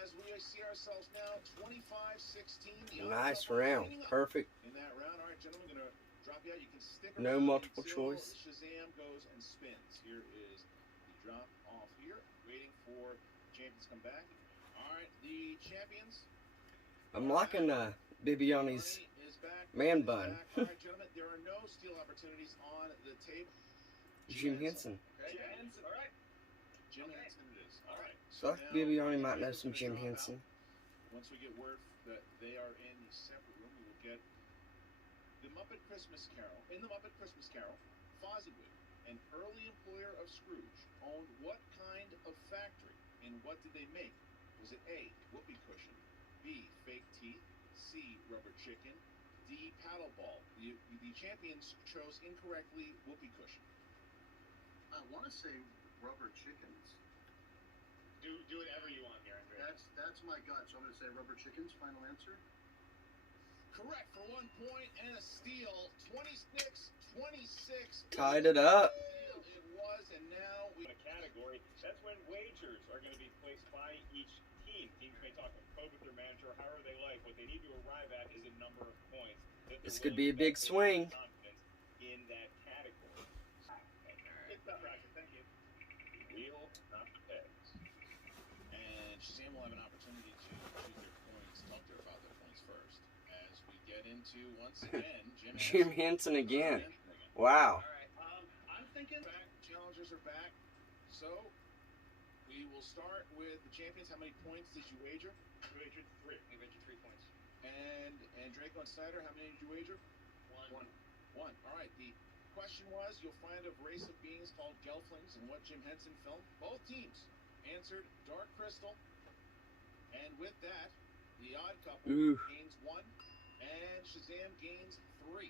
as we see ourselves now 25-16. Nice round. Perfect. In that round. All right, gentlemen, gonna drop you out. You can stick No around multiple until choice. Shazam goes and spins. Here is the drop off here. Waiting for champions to come back. All right, the champions. I'm liking Bibiani's Is back. man bun. All right, gentlemen, there are no steal opportunities on the table. Jim Henson. Okay. Jim Henson. All right. Jim Henson it is. All right. So now Bibiani might know Jim's some gonna Jim drop out. Henson. Once we get word that they are in the separate room, we will get the Muppet Christmas Carol. In the Muppet Christmas Carol, Fozziwig, an early employer of Scrooge, owned what kind of factory, and what did they make? Was it A, whoopee cushion, B, fake teeth, C, rubber chicken, D, paddle ball? The champions chose incorrectly whoopee cushion. I want to say rubber chickens. Do whatever you want here, Andre. That's my gut. So I'm going to say rubber chickens. Final answer. Correct for 1 point and a steal. 26-26. Tied it up. It was, and now we A category, that's when wagers are going to be placed by each team. Teams may talk in code with their manager, however they like. What they need to arrive at is a number of points. This could be a big swing. In that category. It's not right. Thank you. Wheel, not pegs. and Shazam will have an opportunity to choose their points, talk to her about their points first. As we get into, once again, Jim Henson again. Wow. All right, I'm thinking back, challengers are back. So, we will start with the champions. How many points did you wager? We wagered 3. We mentioned 3 points. And Draco and Snyder, how many did you wager? 1. All right, the question was, you'll find a race of beings called Gelflings in what Jim Henson film? Both teams answered Dark Crystal. And with that, the odd couple gains 1, and Shazam gains 3.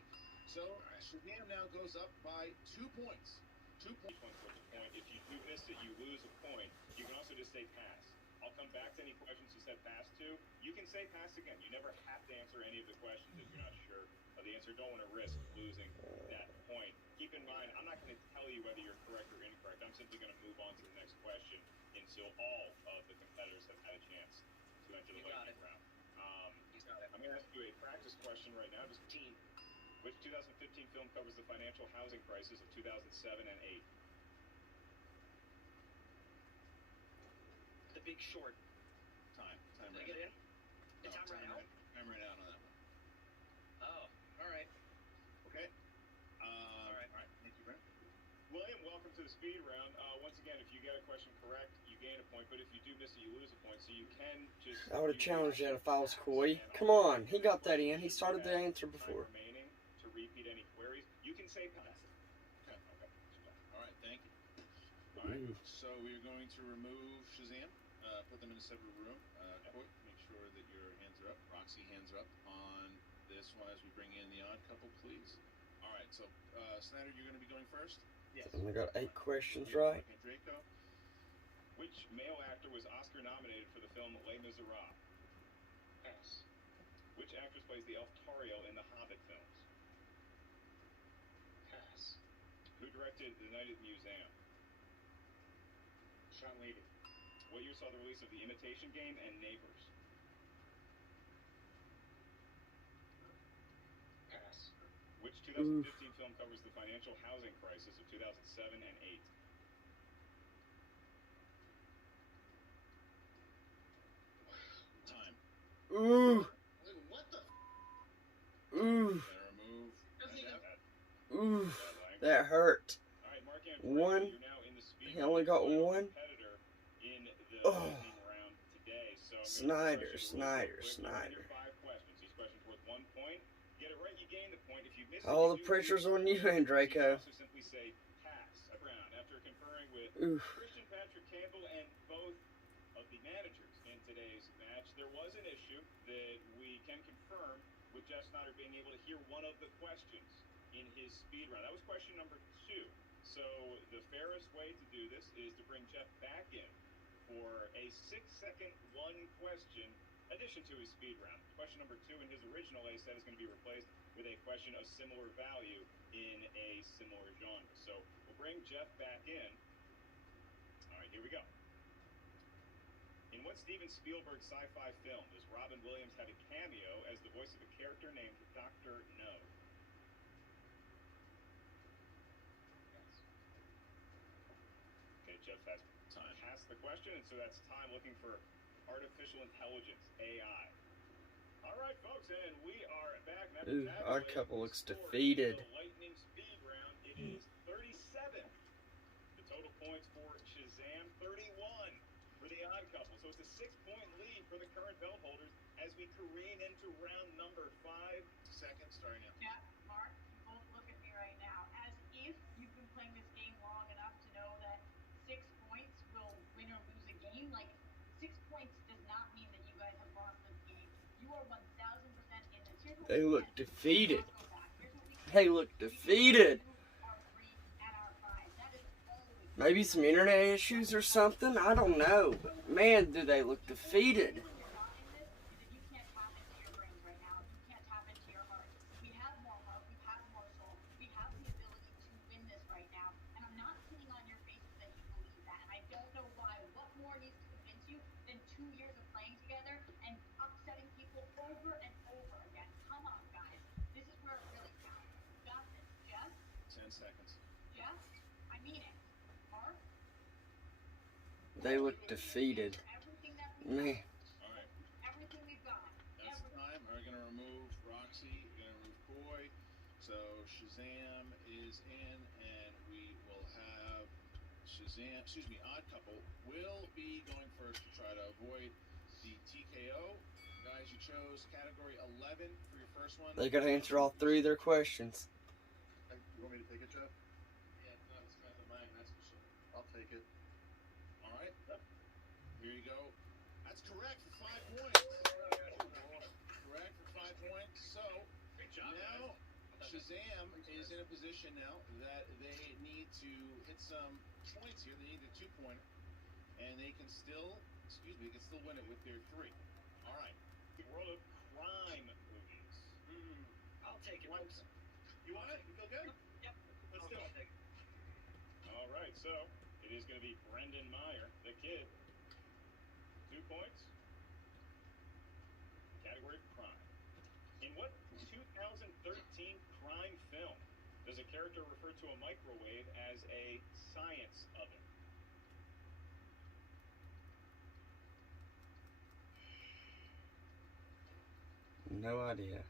So, Shazam now goes up by 2 points. 2 points. Worth a point. If you do miss it, you lose a point. You can also just say pass. I'll come back to any questions you said pass to. You can say pass again. You never have to answer any of the questions if you're not sure of the answer. Don't want to risk losing that point. Keep in mind, I'm not going to tell you whether you're correct or incorrect. I'm simply going to move on to the next question until all of the competitors have had a chance to enter the lightning round. I'm going to ask you a practice question right now. Just team. Which 2015 film covers the financial housing crisis of 2007 and 8? The Big Short. Time Did I ran get in? No, Did time run out? Time ran out on that one. Oh, all right. Okay. All right. Thank you, Brent. William, welcome to the speed round. Once again, if you get a question correct, you gain a point, but if you do miss it, you lose a point. So you can just... I would have challenged that if I was Coy. Come on, he got that in. He started the answer before. Remaining to repeat any queries. You can say pass. Okay. All right, thank you. All right, so we're going to remove Shazam. put them in a separate room. Court, make sure that your hands are up. Roxy, hands are up on this one as we bring in the odd couple, please. All right, so Snyder, you're going to be going first? Yes. I got 8 questions right. Okay, Draco. Which male actor was Oscar nominated for the film Les Miserables? Pass. Which actress plays the elf Tauriel in the Hobbit films? Pass. Who directed The Night at the Museum? Sean Levy. What year saw the release of The Imitation Game and Neighbors? Pass. Which 2015 film covers the financial housing crisis of 2007 and 8? Time. Ooh. What the? Ooh. Remove. Ooh. That hurt. All right, Mark Anthony, 1. you're now in the speed He only got 1. competitor in the opening round today. So Snyder. Your 5 questions. Each question's worth 1 point. Get it right, you gain the point. If you miss All the pressure's on you, and Draco. also simply say pass. Brown, after conferring with Christian Patrick Campbell and both of the managers in today's match, there was an issue that we can confirm with Jeff Snyder being able to hear one of the questions in his speed round. That was question number 2. So the fairest way to do this is to bring Jeff back in for a 6-second one-question addition to his speed round. Question number 2 in his original A set is going to be replaced with a question of similar value in a similar genre. So we'll bring Jeff back in. All right, here we go. In what Steven Spielberg sci-fi film does Robin Williams have a cameo as the voice of a character named Dr. No? Okay, Jeff has time. Passed the question, and so that's time looking for artificial intelligence, AI. All right, folks, and we are back. Ooh, Odd Couple looks defeated. The lightning speed round, it is 37. The total points for Shazam, 31 for the Odd Couple. So it's a 6-point lead for the current belt holders as we careen into round number 5. Seconds starting now. Jeff, Mark, you both look at me right now as if you've been playing this game long enough to know that 6 points will win or lose a game. Like, 6 points does not mean that you guys have lost this game. You are 1,000% in this. Here's what They we look can. defeated. Let's go back. Here's what we can. They look defeated. R3 and R5. That is always. Maybe some internet issues or something? I don't know. But man, do they look defeated. They look defeated. Man. Alright. That's the time. We're going to remove Roxy. We're going to remove Coy. So Shazam is in, and we will have Odd Couple will be going first to try to avoid the TKO. Guys, you chose category 11 for your first one. They got to answer all 3 of their questions. You want me to take it, Jeff? Yeah, it's not as fast as mine, that's for sure. I'll take it. All right. Here you go. That's correct for 5 points. Correct for 5 points. So now Shazam is in a position now that they need to hit some points here. They need a 2-pointer, and they can still, they can still win it with their 3. All right. The world of crime movies. I'll take it. You want it? You feel good? Yep. Let's do it. All right, so it is going to be Brendan Meyer, the kid. 2 points. Category crime. In what 2013 crime film does a character refer to a microwave as a science oven? No idea.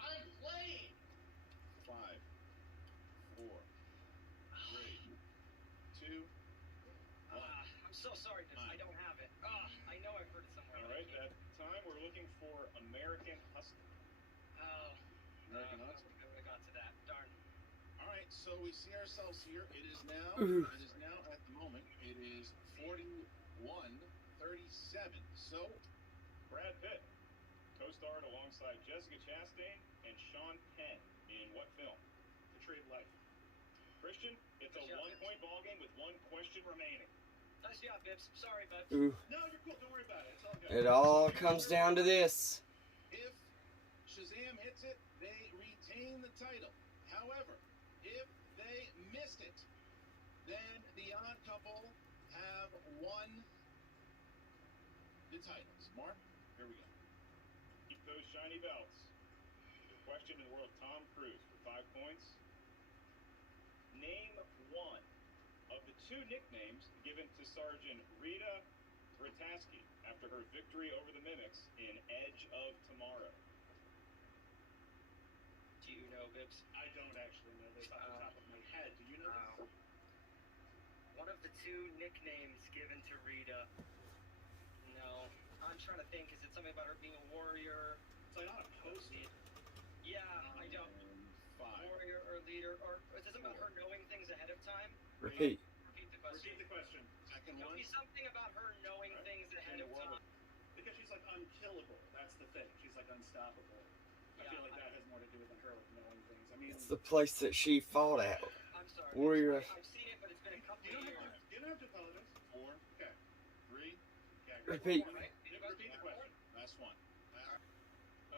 I'm playing. 5, 4, 3, 2, 1. I'm so sorry, I don't have it. I know I've heard it somewhere. All right, that time we're looking for American Hustle. Oh. American Hustle. I would have got to that. Darn. All right, So we see ourselves here. It is now at the moment, it is 41-37. So Brad Pitt co-starred alongside Jessica Chastain and Sean Penn in what film? The Tree of Life. Christian, it's a 1-point ball game with 1 question remaining. Nice job, Bibbs. Sorry, bud. Ooh. No, you're cool. Don't worry about it. It's all good. It all comes down to this. if Shazam hits it, they retain the title. However, if they missed it, then the Odd Couple have won the titles. Mark, here we go. Keep those shiny belts. The question in the world of Tom Cruise for 5 points. Name one of the 2 nicknames given to Sergeant Rita Vrataski after her victory over the Mimics in Edge of Tomorrow. Do you know, Bibbs? I don't actually know this off the top of my head. Do you know this? One of the 2 nicknames given to Rita. No. I'm trying to think. Is it something about her being a warrior? It's like on a post-it. Yeah, I don't. 5. Warrior or leader, or is it something about her knowing things ahead of time? Repeat. Repeat the question. Repeat the question. Second It'll one. be something about her knowing things ahead of time. Because she's like unkillable. That's the thing. She's like unstoppable. I feel like that has more to do with her like knowing things. I mean, It's the place that she fought at. I'm sorry. Warrior. I've seen it, but it's been a couple of years. You don't have to apologize. 4. Okay. 3. Okay. Repeat. Repeat the question. Last one.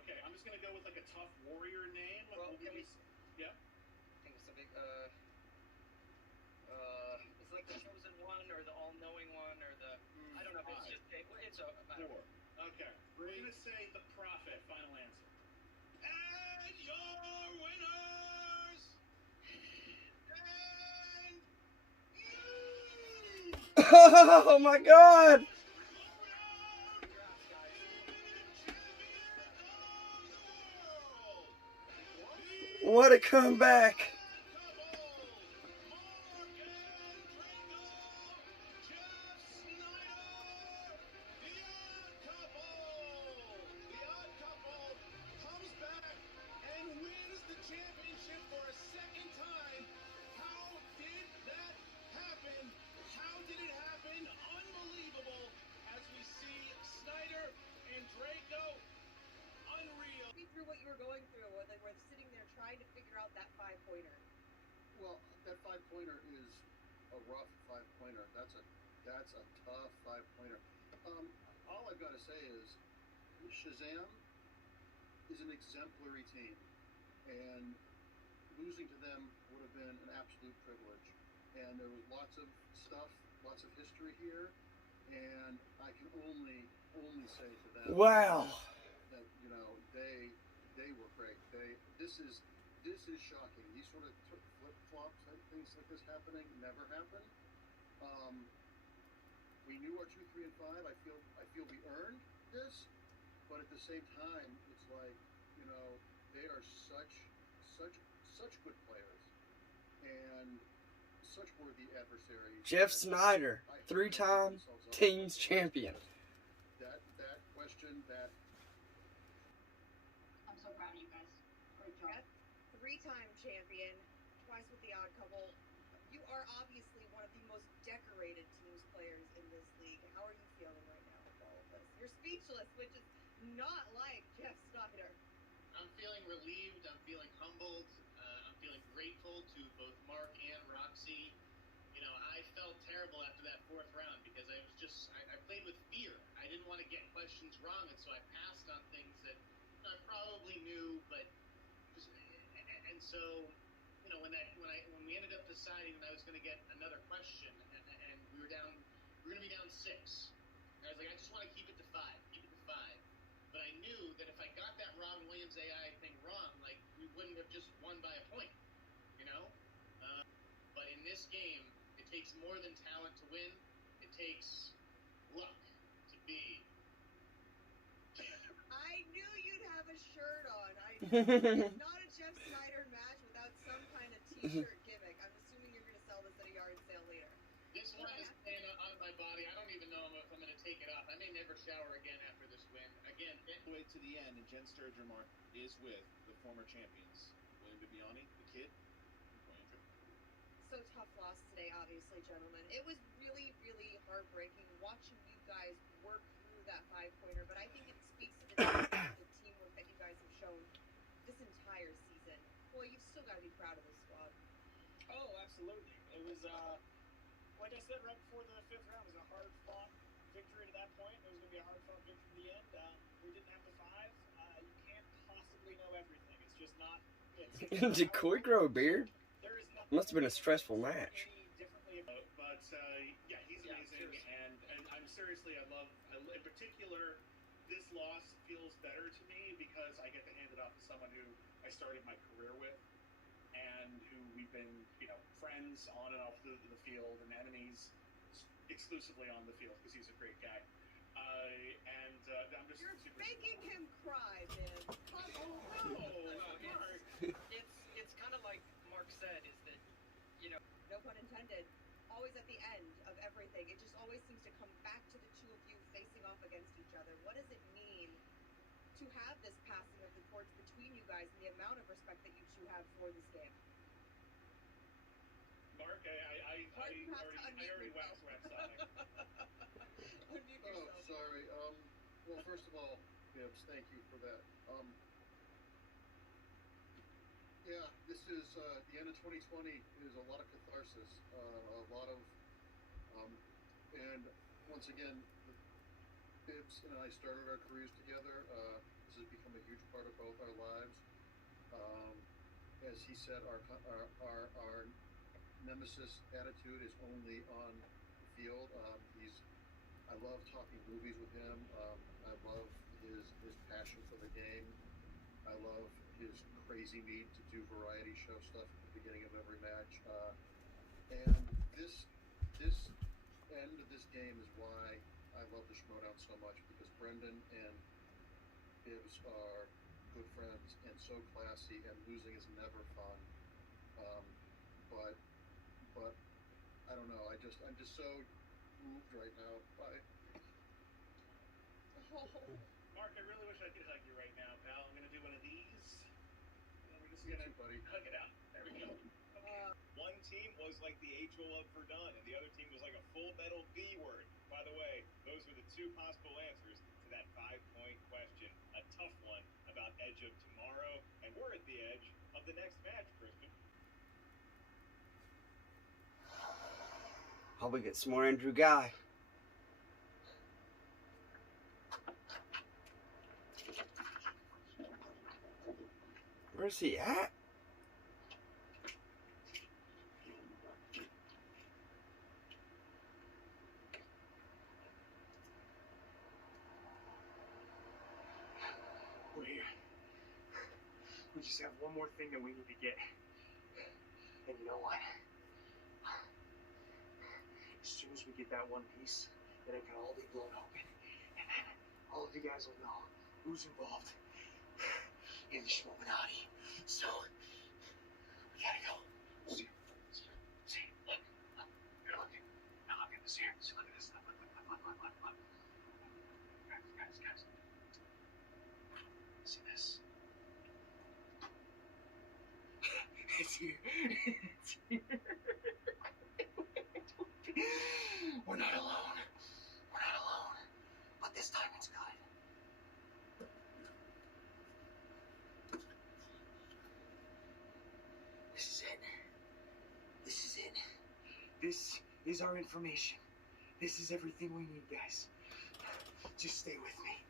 Okay, I'm just gonna go with like a tough warrior name. Well, can we? Yeah. I think it's something. It's like the chosen one, or the all-knowing one, or the. I don't know. But it's just. It's a. 4. Okay. We're gonna say the prophet. Final answer. And your winners and Oh my God! What a comeback! Through what you were going through, like we're sitting there trying to figure out that 5-pointer. Well, that 5-pointer is a rough 5-pointer. That's a tough 5-pointer. All I've got to say is Shazam is an exemplary team, and losing to them would have been an absolute privilege. And there was lots of stuff, lots of history here, and I can only say to them, Wow. that you know they were great. This is shocking. These sort of flip flops, things like this happening never happen. We knew our 2, 3, and 5. I feel we earned this, but at the same time, it's like, you know, they are such good players and such worthy adversaries. Jeff Snyder, 3-time teams champion. That question, that. I'm so proud of you guys. Great job. 3-time champion, twice with the Odd Couple. You are obviously one of the most decorated teams players in this league. How are you feeling right now with all of this? You're speechless, which is not like Jeff Snyder. I'm feeling relieved. I'm feeling humbled. I'm feeling grateful to both Mark and Roxy. You know, I felt terrible after that 4th round because I played with fear. I didn't want to get questions wrong, and so I passed on things that I probably knew, but just, and so, you know, when we ended up deciding that I was going to get another question, and we were going to be down 6, and I was like, I just want to keep it to 5. But I knew that if I got that Ron Williams AI thing wrong, like, we wouldn't have just won by a point, you know? But in this game, it takes more than talent to win. It takes luck to be champion. I knew you'd have a shirt on. It's not a Jeff Snyder match without some kind of t-shirt gimmick. I'm assuming you're going to sell this at a yard sale later. This one is staying on my body. I don't even know if I'm going to take it off. I may never shower again after this win. Again, way to the end, and Jen Sturgeon, Mark, is with the former champions, William Bibiani, the kid, and Koyandra. tough loss today, obviously, gentlemen. It was really, really heartbreaking watching you guys work through that 5-pointer, but I think it speaks to the teamwork that you guys have shown this entire season. Well, you've still got to be proud of this squad. Oh, absolutely. It was, like I said right before the 5th round, it was a hard-fought victory to that point. It was going to be a hard-fought victory to the end. We didn't have the 5. You can't possibly know everything. It's just not... Did Coy grow a beard? Must have been a stressful match. Yeah, he's amazing, and I'm seriously, I love, in particular, this loss feels better to me because I get to hand it off to someone who I started my career with, and who we've been, friends on and off the field, and enemies exclusively on the field because he's a great guy. I'm just You're super making him cry, man. Oh, no, It's kind of like Mark said, is that, no pun intended, always at the end of everything, it just always seems to come back to the two of you facing off against each other. What does it mean to have this passing of the torch between you guys and the amount of respect that you two have for this game? Mark, I already waxed Sonic. Unmute Oh, yourself. sorry. Well, first of all, Gibbs, thank you for that. Yeah, this is the end of 2020 is a lot of catharsis, a lot of, and once again, Bibbs and I started our careers together. This has become a huge part of both our lives. As he said, our nemesis attitude is only on the field. I love talking movies with him. I love his passion for the game. I love his crazy need to do variety show stuff at the beginning of every match. And this end of this game is why I love the Schmoedown so much, because Brendan and Bibbs are good friends and so classy, and losing is never fun. But I don't know. I'm just so moved right now by. Mark, I really wish I could hug you right now, pal. I'm gonna do one of these, and then we're just gonna hug it out. There we go. Okay. One team was like the age-old for done, and the other team was like a full metal B word. By the way, those were the 2 possible answers to that 5-point question. A tough one about Edge of tomorrow, and we're at the edge of the next match, Kristen. Hope we get some more Andrew Guy. Where's he at? We're here. We just have one more thing that we need to get. And you know what? As soon as we get that one piece, then it can all be blown open. And then all of you guys will know who's involved in the Schmoedown. So, we gotta go. See, look. You're looking. Now look at this here. See, look at this. Look. Guys. See this? It's here. It's here. We're not alone. But this time it's good. This is it. This is our information. This is everything we need, guys. Just stay with me.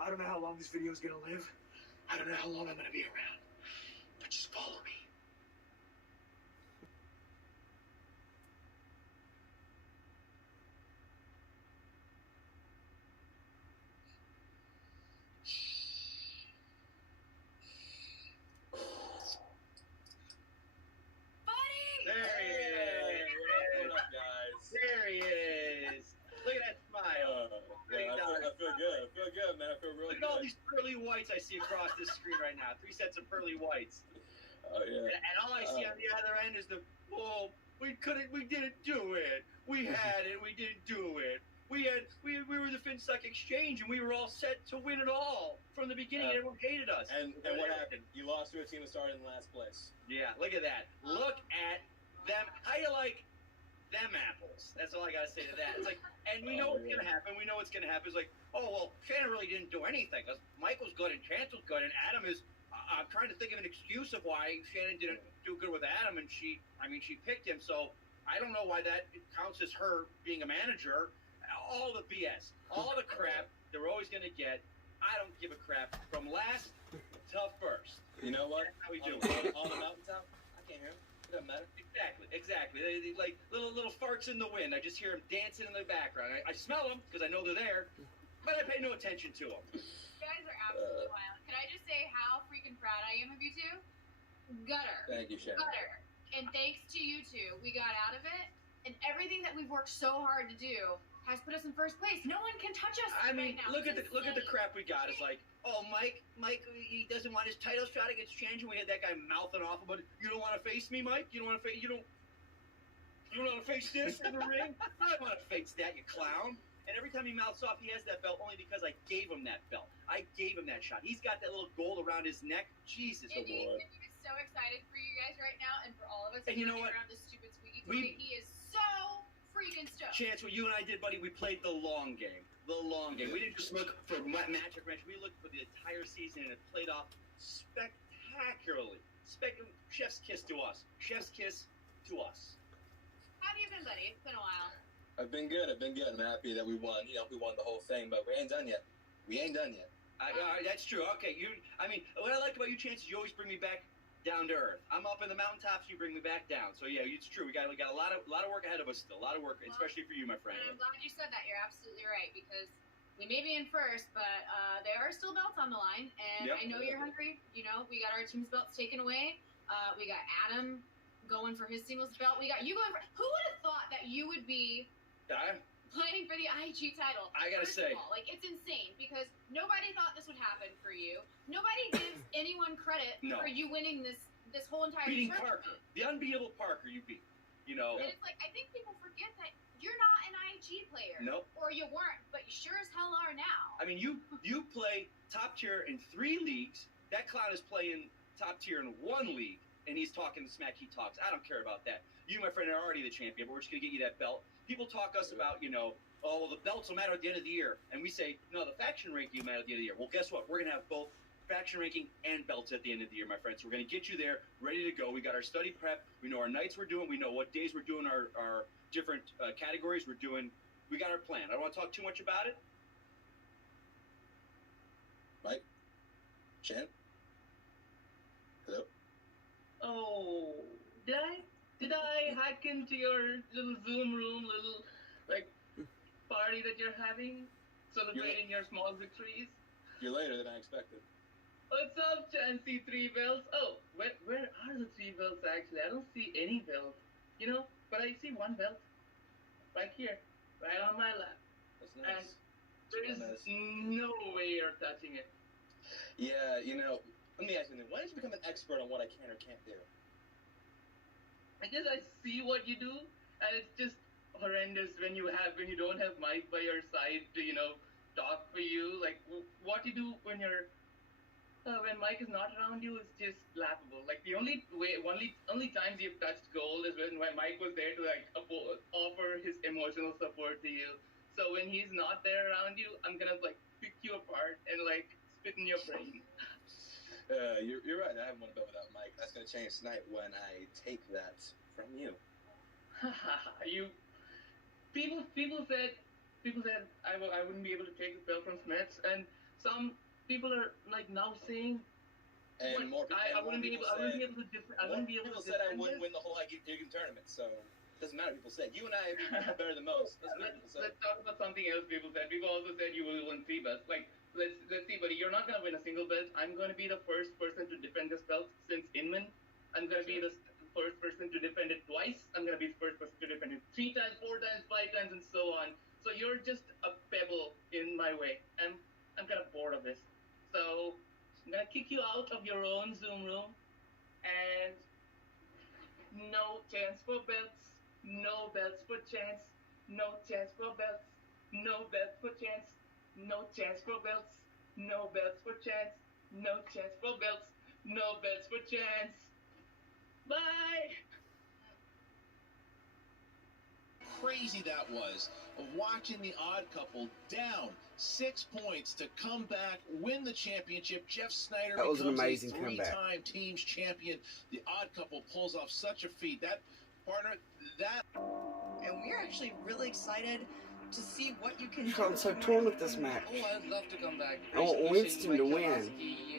I don't know how long this video is gonna live. I don't know how long I'm gonna be around. But just follow me. There he is. What up, guys? There he is. Look at that smile. I feel good. I feel good, man. I feel really Look at all these pearly whites I see across this screen right now. 3 sets of pearly whites. Oh yeah. And all I see on the other end is we didn't do it. We had it, we didn't do it. We were the Finstock Exchange, and we were all set to win it all from the beginning. And everyone hated us. And what happened? You lost to a team that started in last place. Yeah, look at that. Look at them. How do you like them apples. That's all I gotta say to that. It's like, and we know what's gonna happen. We know what's gonna happen. It's like, oh well, Shannon really didn't do anything because Mike was good and Chance was good and Adam is. I'm trying to think of an excuse of why Shannon didn't do good with Adam, and she picked him. So I don't know why that counts as her being a manager. All the BS, all the crap they're always gonna get. I don't give a crap from last to first. You know what? That's how we do on the mountaintop, I can't hear him. It doesn't matter. Exactly. They like little farts in the wind. I just hear them dancing in the background. I smell them because I know they're there, but I pay no attention to them. You guys are absolutely wild. Can I just say how freaking proud I am of you two? Gutter. Thank you, Shannon. Gutter. And thanks to you two, we got out of it, and everything that we've worked so hard to do has put us in first place. No one can touch us I mean, right now. look at the crap we got. It's like, oh, Mike, he doesn't want his title shot against Change, and we had that guy mouthing off about, you don't want to face me, Mike? You don't want to face this in the ring? I don't want to face that, you clown. And every time he mouths off, he has that belt only because I gave him that belt. I gave him that shot. He's got that little gold around his neck. Jesus, Indy is so excited for you guys right now, and for all of us And you know what? around this stupid squeaky toy. He is so freaking stoked. Chance, what you and I did, buddy, we played the long game. The long game. We didn't just look for match after match. We looked for the entire season, and it played off spectacularly. Chef's kiss to us. Chef's kiss to us. How have you been, buddy? It's been a while. I've been good. I'm happy that we won. You know, we won the whole thing, but we ain't done yet. That's true. Okay, what I like about you, Chance, is you always bring me back down to earth. I'm up in the mountaintops, you bring me back down. So yeah, it's true. We got a lot of work ahead of us still. A lot of work, especially for you, my friend. And I'm glad you said that. You're absolutely right, because we may be in first, but there are still belts on the line, and Yep. I know you're hungry. You know, we got our team's belts taken away. We got Adam going for his singles belt. We got you going for. Who would have thought that you would be playing for the IG title? I gotta First say, of all, like, it's insane because nobody thought this would happen for you. Nobody gives anyone credit No. for you winning this whole entire beating tournament. Parker, the unbeatable Parker, you beat. You know. And it's like, I think people forget that you're not an IG player. Nope. Or you weren't, but you sure as hell are now. I mean, you play top tier in 3 leagues. That clown is playing top tier in 1 league, and he's talking the smack he talks. I don't care about that. You, my friend, are already the champion, but we're just going to get you that belt. People talk us about, oh, well, the belts will matter at the end of the year. And we say, no, the faction ranking will matter at the end of the year. Well, guess what? We're going to have both faction ranking and belts at the end of the year, my friend. So we're going to get you there, ready to go. We got our study prep. We know our nights we're doing. We know what days we're doing our different categories we're doing. We got our plan. I don't want to talk too much about it. Mike? Shannon? Hello? Oh, did I hack into your little Zoom room, party that you're having, celebrating your small victories? You're later than I expected. What's up, Chancy 3 belts? Oh, where are the 3 belts actually? I don't see any belt, but I see 1 belt right here, right on my lap. That's nice. And there is no way you're touching it. Yeah, let me ask you, when did you become an expert on what I can or can't do? I guess I see what you do, and it's just horrendous when you don't have Mike by your side to, talk for you. Like, what you do when when Mike is not around you is just laughable. Like, the only times you've touched gold is when Mike was there to, offer his emotional support to you. So when he's not there around you, I'm gonna, pick you apart and, spit in your brain. You're right. I haven't won a belt without Mike. That's gonna change tonight when I take that from you. People said I wouldn't be able to take the belt from Smiths, and some people are now saying. And more people. I wouldn't be able to defend. People said I wouldn't win the whole Higgin tournament, so it doesn't matter. People said you and I are better than most. Let's talk about something else. People said. People also said you will win 3 belts. Let's see, buddy. You're not gonna win a single belt. I'm gonna be the first person to defend this belt since Inman. I'm gonna be the first person to defend it twice. I'm gonna be the first person to defend it 3 times, 4 times, 5 times, and so on. So you're just a pebble in my way. I'm kind of bored of this. So I'm gonna kick you out of your own Zoom room, and no chance for belts. No belts for Chance. No chance for belts. No belts for Chance. No chance for belts. No belts for Chance. No chance for belts. No belts for Chance. Bye! crazy that was of watching the Odd Couple down 6 points to come back, win the championship. Jeff Snyder That was an becomes amazing a comeback. three-time teams champion. The Odd Couple pulls off such a feat. That partner, that. And we're actually really excited to see what you can do. I'm so torn with this match. Oh, I'd love to come back. I want Winston to win.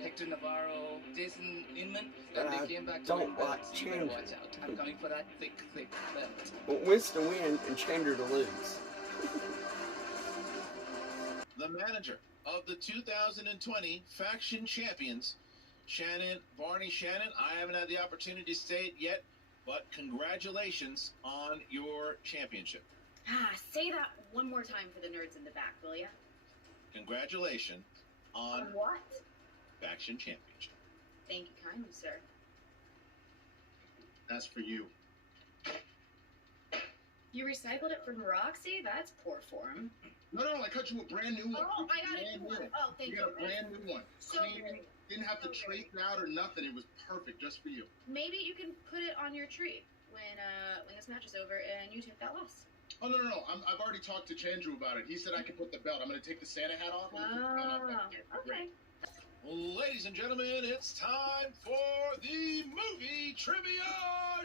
Hector Navarro, Jason Inman, But they I came back to don't win belts. like You better Chandler. watch out. I'm coming for that thick belt. I want Winston to win and Chandler to lose. The manager of the 2020 Faction Champions, Barney Shannon. I haven't had the opportunity to say it yet, but congratulations on your championship. Say that one more time for the nerds in the back, will ya? Congratulations on what? Faction Championship. Thank you kindly, sir. That's for you. You recycled it from Roxy? That's poor form. No, I cut you a brand new one. Oh, I got a new one. Oh, thank you. You got a brand new one. So Clean, didn't have to trace it out or nothing. It was perfect just for you. maybe you can put it on your tree when this match is over and you take that loss. Oh, no. I've already talked to Chandru about it. He said I could put the belt. I'm going to take the Santa hat off. Okay. Ladies and gentlemen, it's time for the movie trivia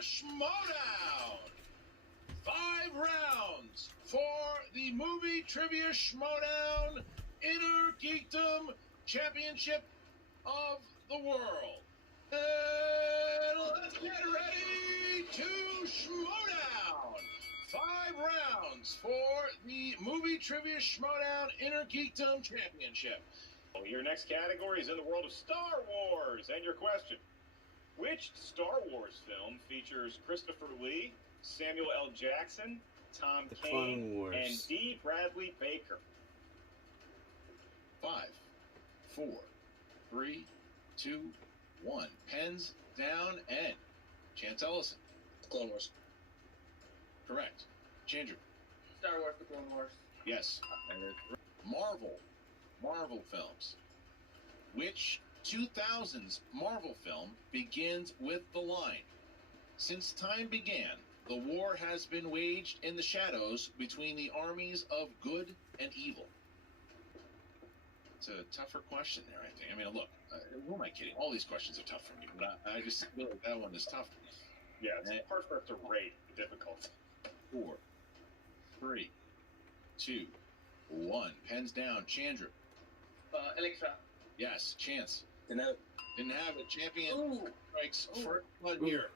Schmoedown. 5 rounds for the movie trivia Schmoedown Inner Geekdom Championship of the World. And let's get ready to Schmoedown. 5 rounds for the movie trivia Schmoedown Inner Geekdom Championship. Your next category is in the world of Star Wars. And your question: which Star Wars film features Christopher Lee, Samuel L. Jackson, Tom Clone Kane, Wars. and D. Bradley Baker? 5, 4, 3, 2, 1. Pens down and Chance Ellison. Clone Wars. Correct. Chandru. Star Wars: The Clone Wars. Yes. Marvel films. Which 2000s Marvel film begins with the line, "Since time began, the war has been waged in the shadows between the armies of good and evil"? It's a tougher question there, I think. I mean, look, who am I kidding? All these questions are tough for me, but I just feel like that one is tough. Yeah, it's hard for us to rate the difficulty. 4, 3, 2, 1. Pens down. Chandru. Electra. Yes. Chance. Didn't have it. Champion Ooh. strikes Ooh. first blood here.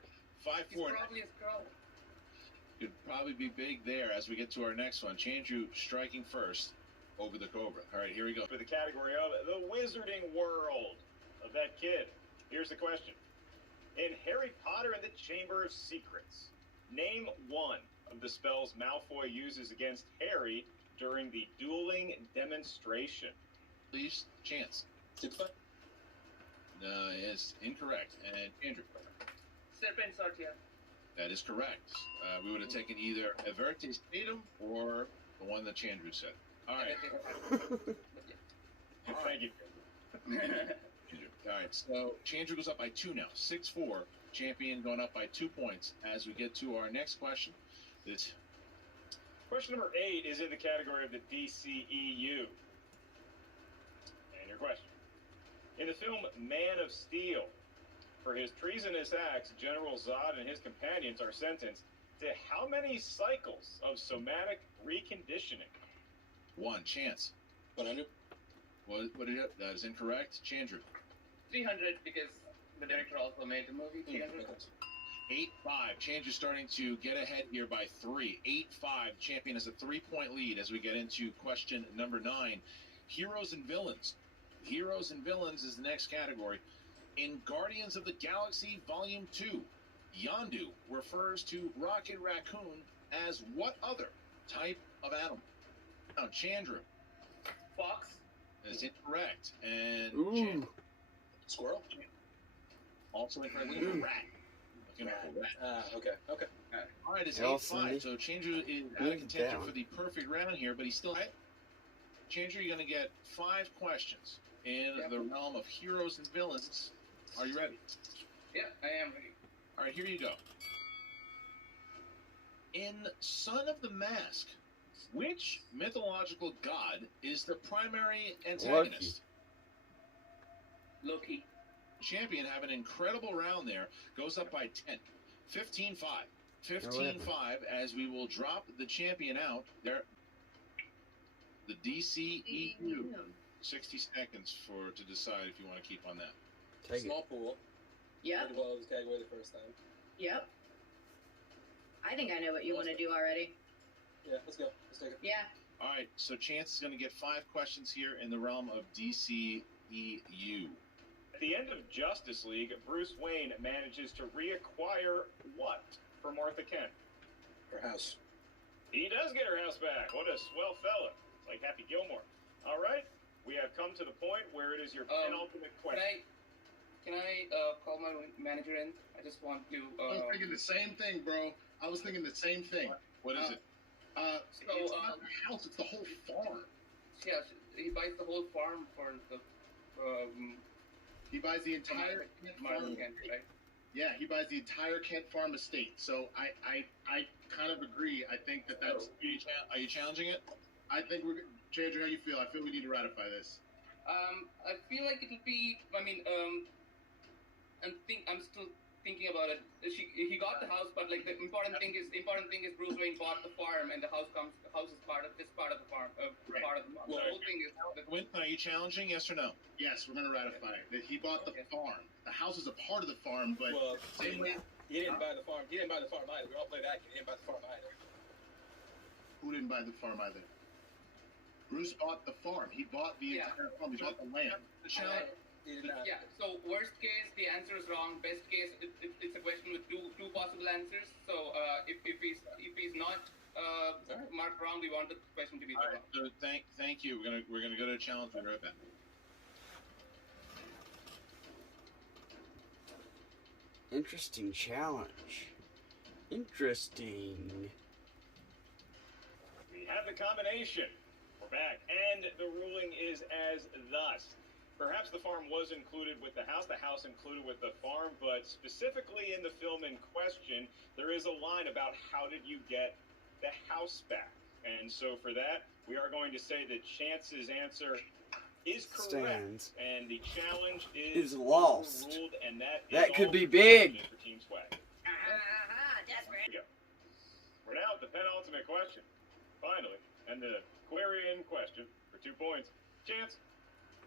5-4. Probably a girl. Could probably be big there as we get to our next one. Chandru striking first over the Cobra. All right, here we go. For the category of the wizarding world of that kid. Here's the question. In Harry Potter and the Chamber of Secrets, name one of the spells Malfoy uses against Harry during the dueling demonstration. Please, Chance. Is incorrect. And Andrew. Serpent Sortia. That is correct. We would have taken either Avertes Tatum or the one that Chandru said. All right. Thank you. All right, so Chandru goes up by 2 now. 6-4. Champion going up by 2 points. As we get to our next question, it's Question number 8 is in the category of the DCEU. And your question. In the film Man of Steel, for his treasonous acts, General Zod and his companions are sentenced to how many cycles of somatic reconditioning? 1. Chance. 100. What did you? That is incorrect. Chandru. 300 because the director also made the movie. 300. 8-5. Change is starting to get ahead here by 3. 8-5. Champion has a 3-point lead as we get into question number 9. Heroes and villains. Heroes and villains is the next category. In Guardians of the Galaxy Volume 2, Yondu refers to Rocket Raccoon as what other type of animal? Now, Chandru. Fox. Is incorrect. And Ooh. Squirrel. Also incorrect. Looking for rat. Looking for rat. Okay. All right, it's Elsie. 8-5. So Chandru is out of contention for the perfect round here, but he's still right. Chandru, you're going to get 5 questions in the realm of heroes and villains. Are you ready? Yeah, I am ready. All right, here you go. In Son of the Mask, which mythological god is the primary antagonist? Loki. Champion have an incredible round there. Goes up by 10. 15-5. 15-5 as we will drop the champion out there. The DCEU. 60 seconds to decide if you want to keep on that. Small pool. Yep. Pretty well was category the first time. Yep. I think I know what you want to do already. Yeah, let's go. Let's take it. Yeah. All right, so Chance is going to get 5 questions here in the realm of DCEU. At the end of Justice League, Bruce Wayne manages to reacquire what for Martha Kent? Her house. He does get her house back. What a swell fella. It's like Happy Gilmore. All right, we have come to the point where it is your penultimate question. Can I call my manager in? I just want to. I was thinking the same thing, bro. I was thinking the same thing. What is it? It's not the house; it's the whole farm. Yeah, he buys the whole farm for the. He buys the entire Kent farm. Right? Yeah, he buys the entire Kent farm estate. So I kind of agree. I think that's. Are you challenging it? I think we're. Chandra, how you feel? I feel we need to ratify this. I feel like it'll be. I mean, I'm still thinking about it. He got the house, but like the important thing is Bruce Wayne bought the farm, and the house is part of the farm. Part of the farm. The whole thing is. Winston, are you challenging? Yes or no? Yes, we're gonna ratify it. That he bought the farm. The house is a part of the farm, but same way. He didn't buy the farm. He didn't buy the farm either. We all play that. He didn't buy the farm either. Who didn't buy the farm either? Bruce bought the farm. He bought the entire farm. He bought the land. Yeah. So worst case, the answer is wrong. Best case, it's a question with two possible answers. So if he's not marked wrong, we want the question to be wrong. So thank you. We're gonna go to a challenge right back. Interesting challenge. Interesting. We have the combination. We're back. And the ruling is as thus. Perhaps the farm was included with the house included with the farm, but specifically in the film in question, there is a line about how did you get the house back. And so for that, we are going to say that Chance's answer is correct. And the challenge is lost. Overruled, and that could be big. For Team Swag. We're now at the penultimate question. Finally, and the query in question for 2 points. Chance,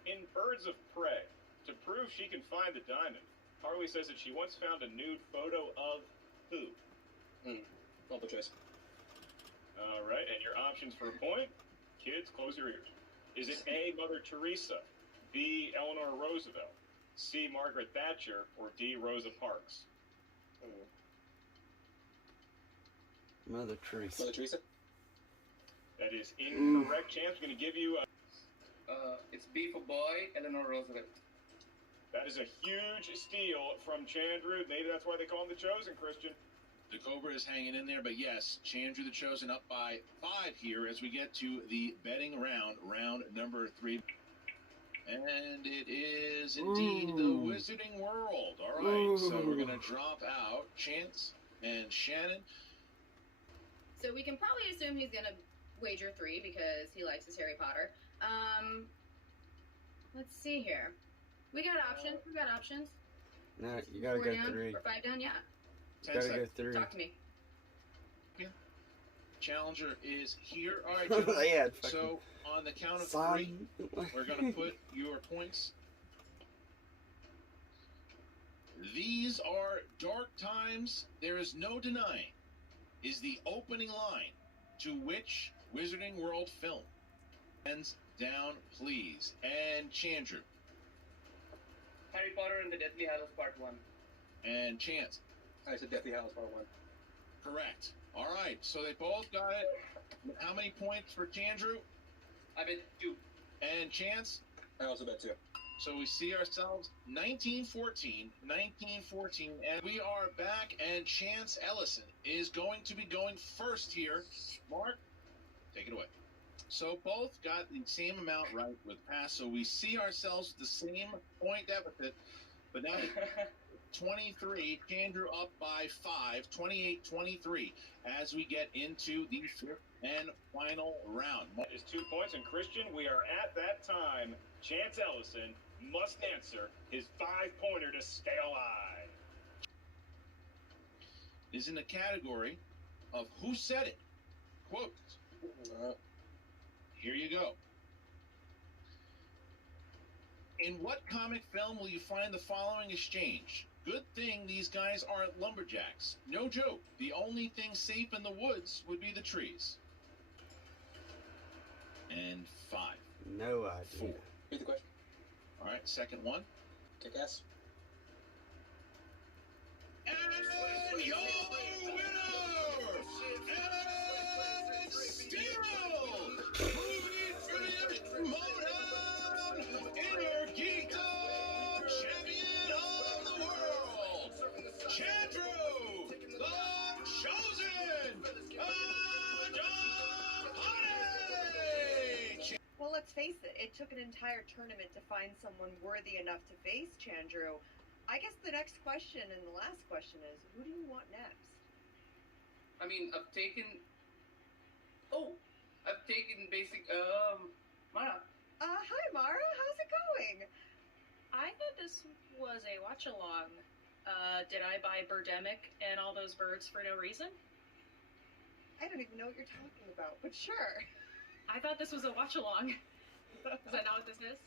in Birds of Prey, to prove she can find the diamond, Harley says that she once found a nude photo of who? Multiple choice. All right, and your options for a point? Kids, close your ears. Is it A, Mother Teresa, B, Eleanor Roosevelt, C, Margaret Thatcher, or D, Rosa Parks? Mother Teresa. Mother Teresa? That is incorrect. Chance, we're going to give you it's B for boy, Eleanor Roosevelt. That is a huge steal from Chandru. Maybe that's why they call him the Chosen, Christian. The Cobra is hanging in there, but yes, Chandru the Chosen up by 5 here as we get to the betting round number 3. And it is indeed the Wizarding World. All right, so we're going to drop out Chance and Shannon. So we can probably assume he's gonna wager 3 because he likes his Harry Potter. Let's see here. We got options. No, you gotta go 3. Or 5 down, yeah. You gotta go 3. Talk to me. Yeah. Challenger is here. All right, gentlemen. So on the count of 3, we're gonna put your points. These are dark times. There is no denying. Is the opening line to which Wizarding World film? Hands down, please. And Chandru. Harry Potter and the Deathly Hallows Part 1. And Chance. I said Deathly Hallows Part 1. Correct. All right, so they both got it. How many points for Chandru? I bet 2. And Chance? I also bet 2. So we see ourselves 1914, and we are back, and Chance Ellison is going to be going first here. Mark, take it away. So both got the same amount right with pass, so we see ourselves the same point deficit, but now 23. Chandru up by 5, 28-23 as we get into the fifth and final round. Is 2 points, and Christian, we are at that time. Chance Ellison must answer his 5-pointer to stay alive. Is in the category of Who Said It? Quote. Here you go. In what comic film will you find the following exchange? Good thing these guys aren't lumberjacks. No joke. The only thing safe in the woods would be the trees. And 5. No idea. 4. Read the question. All right, second one. Kick ass. And your winner, and still moving for the Schmoedown Inner Geekdom Champion of the World, Chandru, the Chosen, Well, let's face it, it took an entire tournament to find someone worthy enough to face Chandru. I guess the next question and the last question is, who do you want next? I mean, I've taken basic, Mara. Hi, Mara. How's it going? I thought this was a watch-along. Did I buy Birdemic and all those birds for no reason? I don't even know what you're talking about, but sure. I thought this was a watch-along. Is that not what this is?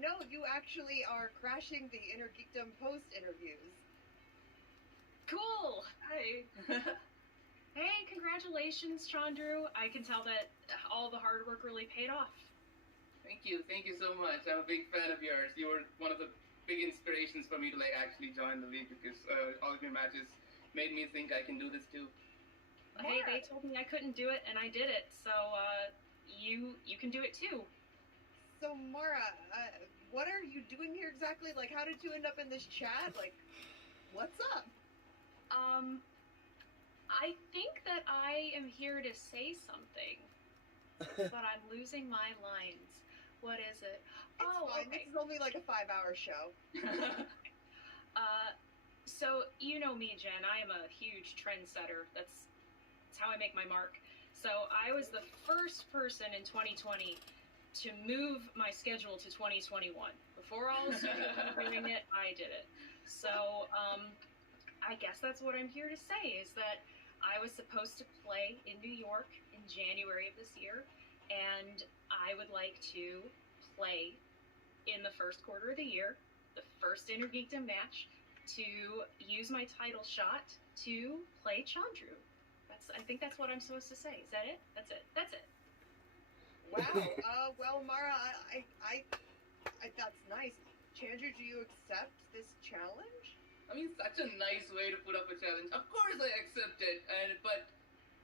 No, you actually are crashing the Inner Geekdom post interviews. Cool! Hi. Hey, congratulations, Chandru. I can tell that all the hard work really paid off. Thank you so much. I'm a big fan of yours. You were one of the big inspirations for me to actually join the league because all of your matches made me think I can do this too. Hey, they told me I couldn't do it, and I did it. So you can do it too. So, Mara, what are you doing here exactly? Like, how did you end up in this chat? Like, what's up? I think that I am here to say something, but I'm losing my lines. What is it? It's fine. Okay. This is only like a 5-hour show. So, you know me, Jen. I am a huge trendsetter. That's how I make my mark. So, I was the first person in 2020 to move my schedule to 2021. Before all the studios were doing it, I did it. So, I guess that's what I'm here to say, is that I was supposed to play in New York in January of this year, and I would like to play in the first quarter of the year, the first Inner Geekdom match, to use my title shot to play Chandru. I think that's what I'm supposed to say. Is that it? That's it. That's it. Wow. Well, Mara, I that's nice. Chandru, do you accept this challenge? I mean, such a nice way to put up a challenge. Of course I accept it, but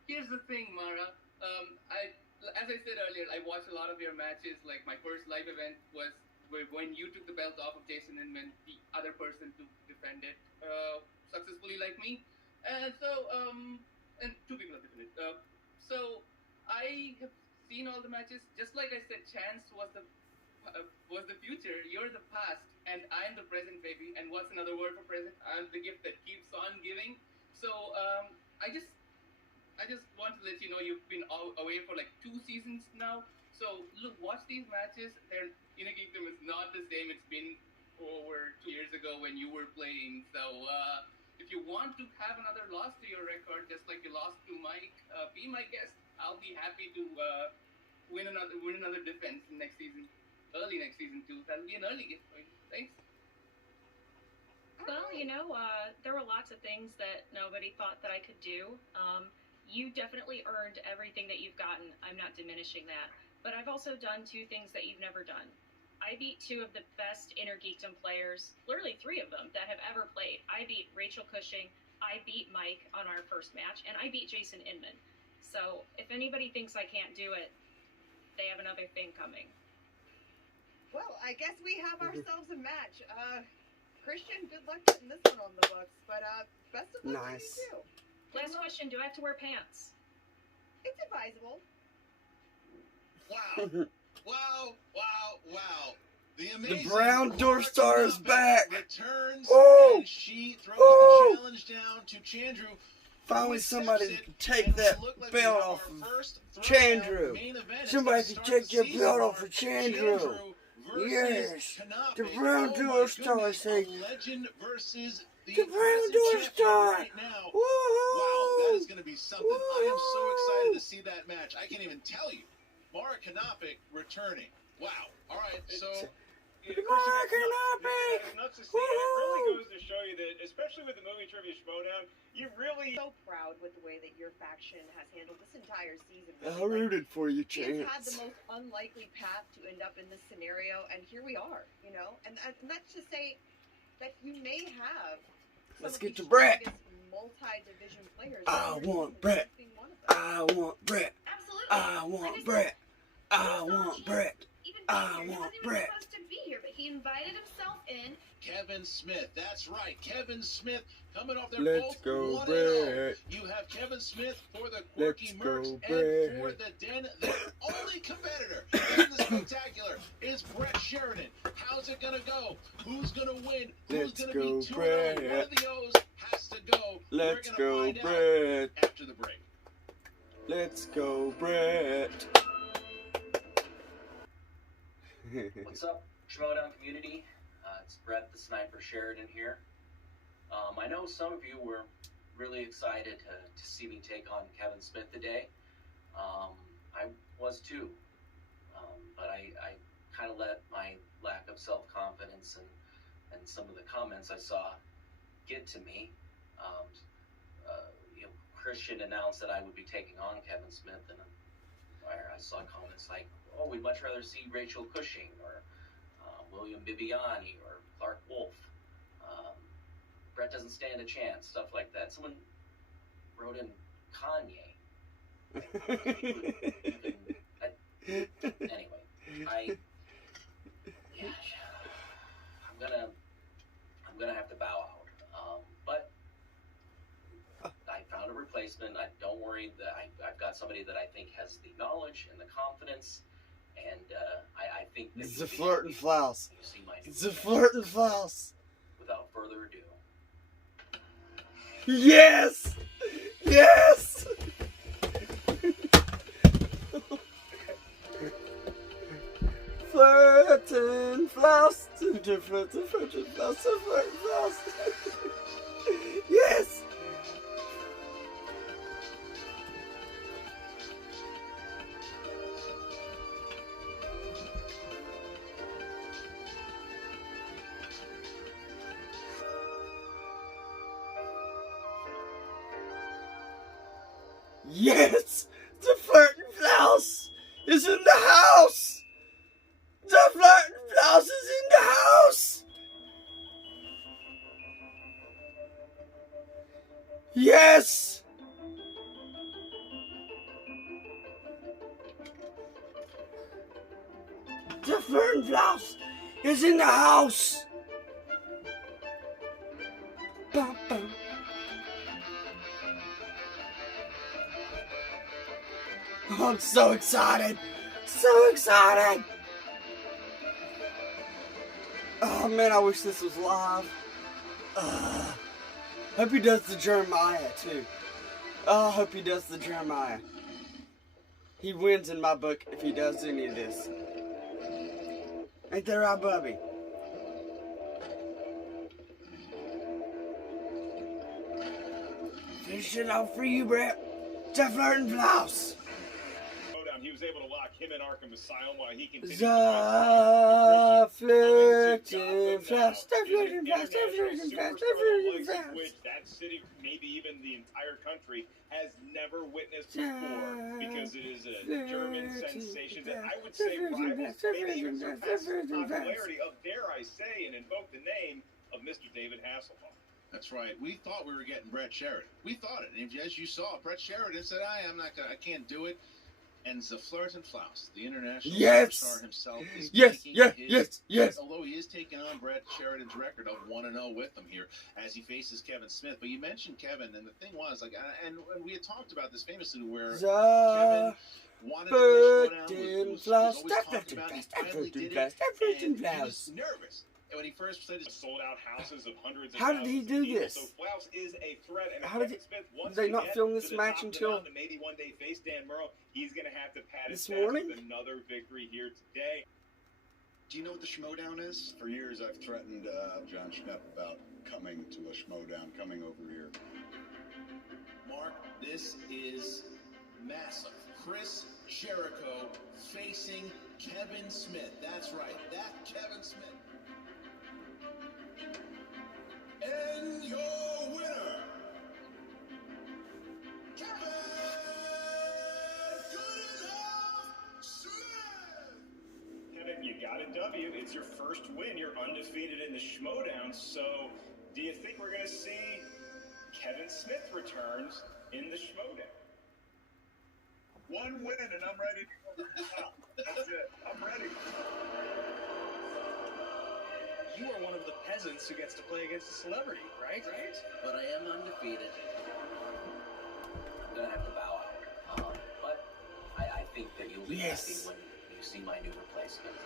here's the thing, Mara. As I said earlier, I watched a lot of your matches. Like, my first live event was when you took the belt off of Jason Inman, the other person to defend it successfully like me. And so, and 2 people have defended it. So, I have seen all the matches. Just like I said, Chance was the future. You're the past, and I'm the present, baby. And what's another word for present? I'm the gift that keeps on giving. So I just want to let you know you've been away for like 2 seasons now. So look, watch these matches. Inner Geekdom is not the same. It's been over 2 years ago when you were playing. So if you want to have another loss to your record, just like you lost to Mike, be my guest. I'll be happy to win another defense next season, early next season too. That'll be an early gift for you. Thanks. Well, you know, there were lots of things that nobody thought that I could do. You definitely earned everything that you've gotten. I'm not diminishing that. But I've also done 2 things that you've never done. I beat 2 of the best Inner Geekdom players, literally 3 of them, that have ever played. I beat Rachel Cushing, I beat Mike on our first match, and I beat Jason Inman. So if anybody thinks I can't do it, they have another thing coming. Well, I guess we have ourselves a match. Christian, good luck getting this one on the books, but best of luck to you too. Last question, do I have to wear pants? It's advisable. Wow. Wow. The Brown Door Star is back. Returns Woo! and she throws Woo! the challenge down to Chandru. Finally, somebody can take that belt off of Chandru. Somebody can take your belt off of Chandru. Yes, the Brown Door Star say. The Brown Door Star. Right now. Woo! Wow, that is going to be something. I am so excited to see that match. I can't even tell you. Mara Kanopic returning. Wow. All right, so. Mara Kanopic. As nuts to see, and it really goes to show you that, especially with the movie trivia Schmoedown, you really so proud with the way that your faction has handled this entire season. I rooted for you, You've had Chance. the most unlikely path to end up in this scenario, and here we are, you know? And that's to say that you may have Let's get to Brett. multi-division players. I want Brett. I want Brett. I want Brett. I want Brett. I want Brett. To be here, but he invited himself in. Kevin Smith, that's right. Kevin Smith coming off their Let's both go, 1-0. Brett. You have Kevin Smith for the Quirky Let's Mercs go, and for Brett. the Den. Their only competitor in the spectacular is Brett Sheridan. How's it going to go? Who's going to win? Who's Let's going to go, be 2-0? Brett. One of the O's has to go. Let's We're go, going to find Brett. out after the break. Let's go, Brett. What's up, Schmoedown community? It's Brett the Sniper Sheridan here. I know some of you were really excited to see me take on Kevin Smith today. I was too, but I kind of let my lack of self-confidence and some of the comments I saw get to me. Christian announced that I would be taking on Kevin Smith, and I saw comments like, "Oh, we'd much rather see Rachel Cushing or William Bibiani or Clark Wolf. Brett doesn't stand a chance," stuff like that. Someone wrote in Kanye. Anyway, I'm gonna have to bow out. But I found a replacement. Don't worry, that I've got somebody that I think has the knowledge and the confidence. And I think that The Flirt and Flouse. you see my The Flirt and Flouse. Without further ado, Yes! Yes! Flirt and Flouse. Flirt and Flouse. Flirt and Flouse. Yes! Yes! The Flirt and Flouse is in the house! The Flirt and Flouse is in the house! Yes! The Flirt and Flouse is in the house! Bum, bum. I'm so excited! So excited! Oh man, I wish this was live. Hope he does the Jeremiah too. Oh, I hope he does the Jeremiah. He wins in my book if he does any of this. Ain't that right, Bubby? Finish it off for you, Brett. The Flirt and Flouse. He was able to lock him in Arkham Asylum while he continued The Flirt and Flouse. The Flirt and Flouse. The Flirt and Flouse. The Flirt and Flouse. which that city, maybe even the entire country, has never witnessed before, because it is a German sensation that I would say rivals, maybe even surpasses the popularity of, dare I say, and invoke the name of Mr. David Hasselhoff. That's right. We thought we were getting Brett Sheridan. We thought it. And as you saw, Brett Sheridan said, I can't do it. And the Flirt and Flouse, the international superstar himself, is taking his, although he is taking on Brett Sheridan's record of 1-0 with him here as he faces Kevin Smith. But you mentioned Kevin, and the thing was, like, and we had talked about this famously, where Kevin wanted to play Schmoedown, Everything was always talking about it. He finally did it, and he was nervous. And when he first said it, sold out houses of hundreds of How did he thousands do of people. this? So Flouse is a threat. And How did Kevin Smith wants they to not get film to this the match top of the until mountain and maybe one day face Dan Murrow, he's going to have to pat his this chest morning? with another victory here today. Do you know what the Schmoedown is? For years, I've threatened John Schnepp about coming to a Schmoedown, coming over here. Mark, this is massive. Chris Jericho facing Kevin Smith. That's right, that Kevin Smith. And your winner, Kevin Smith. Kevin, you got a W. It's your first win. You're undefeated in the Schmoedown. So do you think we're going to see Kevin Smith returns in the Schmoedown? One win and I'm ready to go to the top. That's it. I'm ready. You are one of the peasants who gets to play against a celebrity, right? But I am undefeated. I'm gonna have to bow out. But I think that you'll be happy when you see my new replacement.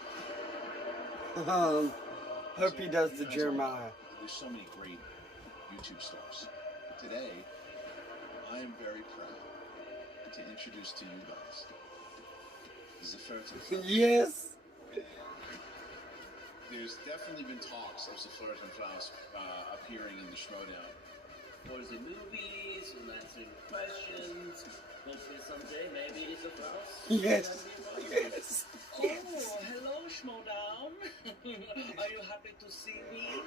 Hope he does the Jeremiah. There's so many great YouTube stars. Today, I am very proud to introduce to you guys Schmoedown. Yes. There's definitely been talks of Schmoedown Klaus appearing in the Schmoedown. Or is it movies and answering questions? Hopefully someday maybe it's a Klaus. Yes. Yes. Oh, hello Schmoedown. Are you happy to see me?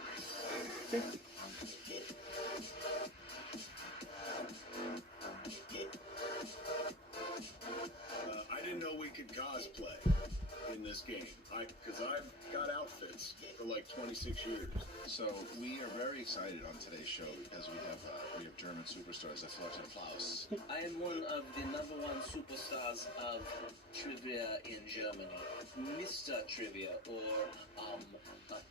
I didn't know we could cosplay in this game. Because I've got outfits for like 26 years. So we are very excited on today's show because we have German superstars at Schmoedown Klaus. I am one of the #1 superstars of trivia in Germany. Mr. Trivia, or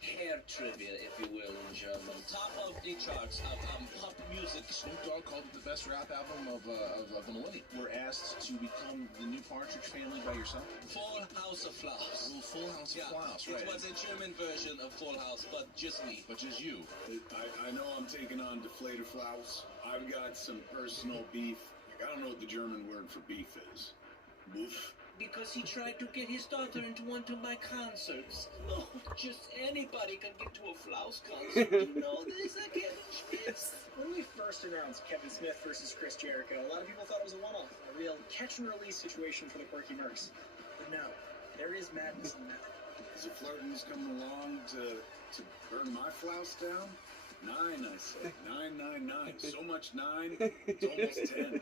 hair trivia, if you will, in German. Top of the charts of pop music. Snoop Dogg called it the best rap album of the millennium. We're asked to become the new Partridge Family by yourself. Full House of Flowers. Full House of Flowers, right? It was a German version of Full House, but just me. But just you. I know I'm taking on Deflator Flaus. I've got some personal beef. I don't know what the German word for beef is. Boof. Because he tried to get his daughter into one of my concerts. No, just anybody can get to a Flaus concert. You know this, Kevin Schmitz. When we first announced Kevin Smith versus Chris Jericho, a lot of people thought it was a one-off, a real catch-and-release situation for the Quirky Mercs. But no, there is madness in that. Is it Flirton's coming along to burn my Flaus down? 9, I said. 999. So much 9, it's almost 10.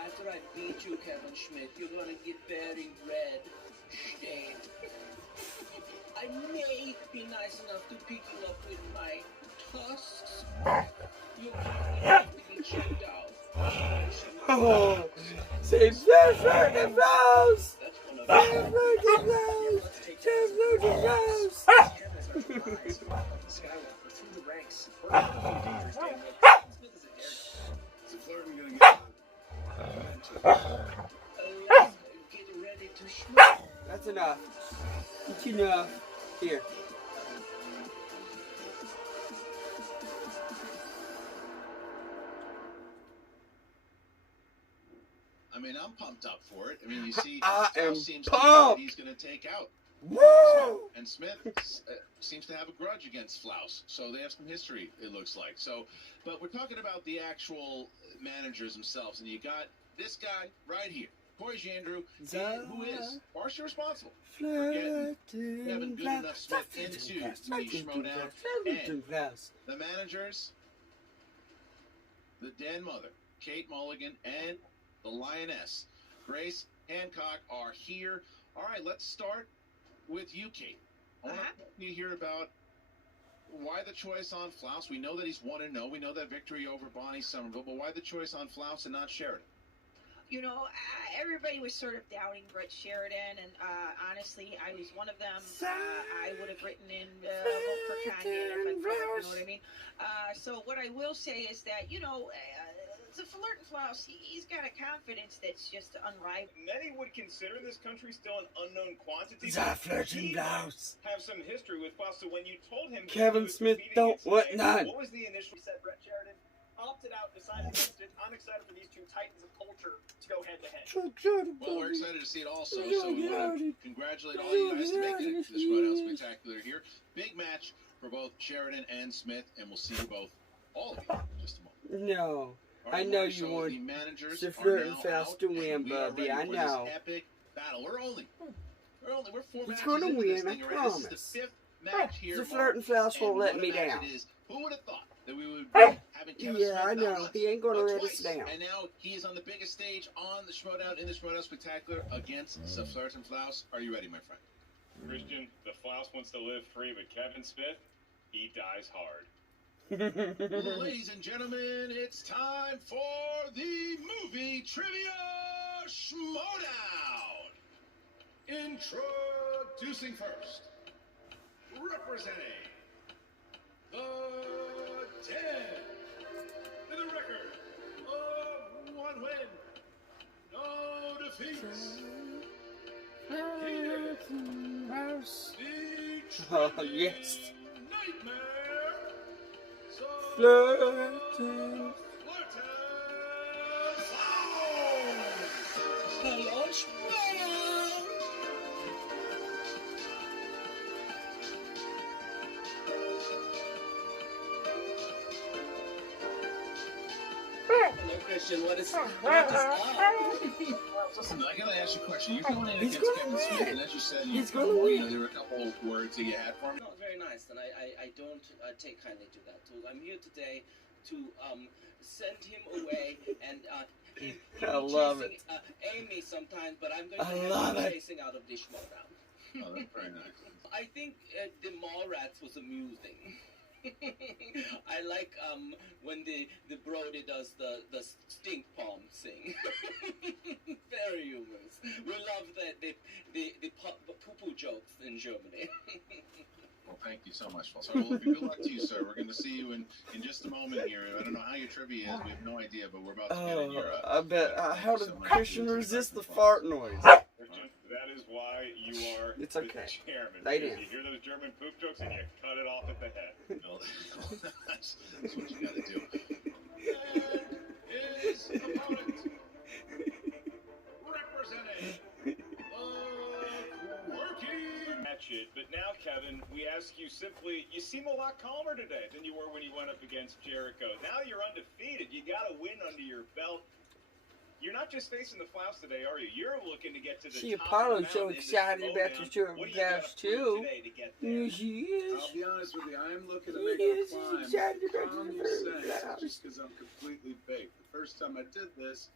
After I beat you, Kevin Schmidt, you're gonna get very red. Stain. I may be nice enough to pick you up with my tusks. You're gonna have to be checked out. Oh, save the fucking Flaus! Save fucking Flaus! Save fucking Flaus! Skywalker through the ranks. Is it Flirton gonna get Get ready to schmoe. That's enough. That's enough. Here. I mean, I'm pumped up for it. I mean, you see, I am seems to pumped. think he's going to take out. Woo! And Smith seems to have a grudge against Flaus, so they have some history, it looks like. So, but we're talking about the actual managers themselves, and you got this guy right here, Corey Jandrew, who is partially responsible for getting Kevin Good Enough Smith into the Schmoedown. And the managers, the Den Mother, Kate Mulligan, and the Lioness, Grace Hancock, are here. All right, let's start with you, Kate. I want you to hear about why the choice on Flaus. We know that he's 1-0. We know that victory over Bonnie Somerville, but why the choice on Flaus and not Sheridan? You know, everybody was sort of doubting Brett Sheridan, and honestly, I was one of them. I would have written in vote for Kanye if I could, you know what I mean? So what I will say is that, you know, the Flirt and Flouse, he's got a confidence that's just unrivaled. Many would consider this country still an unknown quantity. The Flirt and Flouse. Have some history with Flouse. So when you told him Kevin Smith don't want none. what was the initial? Said Brett Sheridan opted out, decided against it. I'm excited for these two titans of culture to go head to head. Well, we're excited to see it also. So we want to congratulate all you guys to make it to the Schmoedown Spectacular here. Big match for both Sheridan and Smith, and we'll see you both, all of you, in just a moment. No. I know you want the Flirt and Flouse to win, Bubby. I know. Epic battle. We're 4 He's matches gonna into win, this thing I already. This is promise. the 5th match here. The Flirt and Flouse won't let me down. Who would have thought that we would be having Kevin Smith I know. not once, He ain't gonna but let twice. us down. And now he is on the biggest stage on the Schmoedown, in the Schmoedown Spectacular against the Flirt and Flouse. Are you ready, my friend? Christian, the Flouse wants to live free, but Kevin Smith, he dies hard. Ladies and gentlemen, it's time for the movie trivia Schmoedown. Introducing first, representing the Dead, with a record of 1 win, no defeats. Oh, yes. Nightmare. Flirting. Hello, Schmoedown. Hello, Christian. What is up? Listen, I gotta ask you a question. You're going in He's against gonna Kevin Smith, win. and as you said, He's gonna win. there were a couple of words that you had for me. No, very nice, and I don't take kindly to that. So I'm here today to send him away, and he I love chasing, Amy sometimes, but I'm going to I have love him it. chasing out of this Schmoedown. Oh, that's very nice. I think the Mallrats was amusing. I like when the Brody does the stink palm thing. Very humorous. We love the poo-poo jokes in Germany. Well, thank you so much, Paul. So, well, good luck to you, sir. We're going to see you in just a moment here. I don't know how your trivia is. We have no idea, but we're about to get in your... I bet. How did Christian resist the fart noise? Christian, that is why you are It's the okay. chairman. They because did. You hear those German poop jokes and you cut it off at the head. No, that's what you got to do. And his opponent, representing the Quirky. Match it. But now, Kevin, we ask you simply, you seem a lot calmer today than you were when you went up against Jericho. Now you're undefeated. You got a win under your belt. You're not just facing the Flouse today, are you? You're looking to get to the See, top Apollo's of the so mountain in the excited about Schmoedown. the German What do you gotta Flouse, prove too. today to get there? Yes, he is. I'll be honest with you, I am looking to He make is. a He's climb. excited about Calm the your German sense, Flouse. just because I'm completely baked. The first time I did this,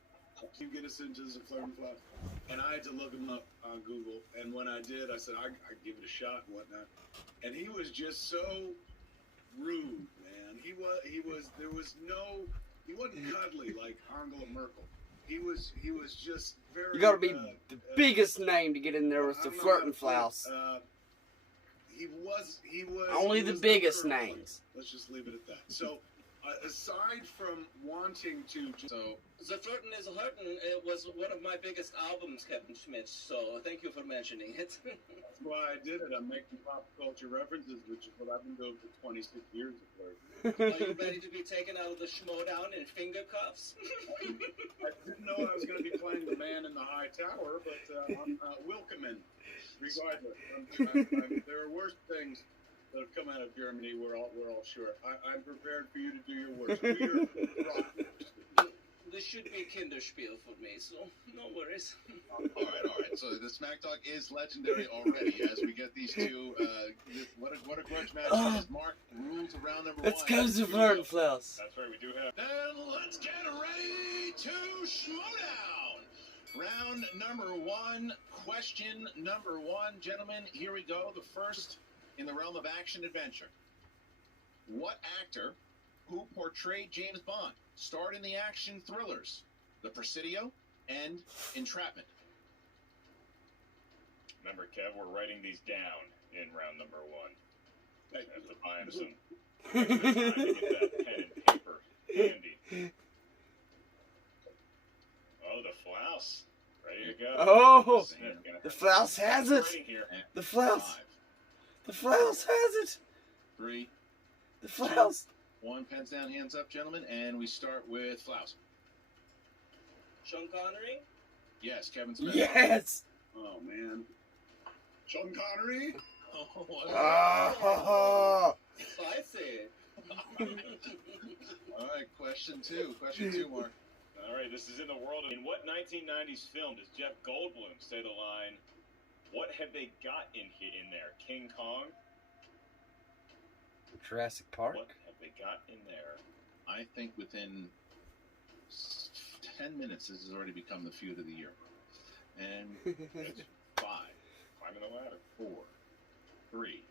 you get us into the Flirt and Flouse, and I had to look him up on Google. And when I did, I said I'd give it a shot and whatnot. And he was just so rude, man. He was. There was no. He wasn't cuddly like Angela Merkel. He was just very. You gotta be the biggest name to get in there with the Flirt and Flouse. He was. Only he the was biggest perfect. names. Let's just leave it at that. So, aside from wanting to, The Flirtin' is Hurtin' was one of my biggest albums, Kevin Schmidt, so thank you for mentioning it. That's why I did it. I'm making pop culture references, which is what I've been doing for 26 years of Flirtin'. Are you ready to be taken out of the Schmoedown in finger cuffs? I didn't know I was going to be playing the man in the high tower, but I'm welcoming, regardless. There are worse things that have come out of Germany. We're all sure. I'm prepared for you to do your worst. We're rock. This should be Kinderspiel for me, so no worries. All right. So the Smack Talk is legendary already as we get these two. What a grudge match as Mark rules around number Let's one. go to Flirt and Flouse. That's right, we do have. Then let's get ready to Schmoedown. Round number one, question number one. Gentlemen, here we go. The first in the realm of action adventure. What actor who portrayed James Bond starred in the action thrillers The Presidio, and entrapment. Remember, Kev, we're writing these down in round number 1. I have to buy him some time to get that pen and paper handy. Oh, the flouse. Ready to go. Oh, the flouse has it. The flouse. The flouse has it. 3, The flouse. 1, pens down, hands up, gentlemen, and we start with flouse. Sean Connery? Yes, Kevin Smith. Yes. Oh, man. Sean Connery? Oh, Oh. Spicy. All right, question 2. Question 2, Mark. All right, this is in the world. In what 1990s film does Jeff Goldblum say the line, "What have they got in there? King Kong?" Jurassic Park. What have they got in there? I think within 10 minutes, this has already become the feud of the year. And it's 5, Climbing the ladder. 4, 3,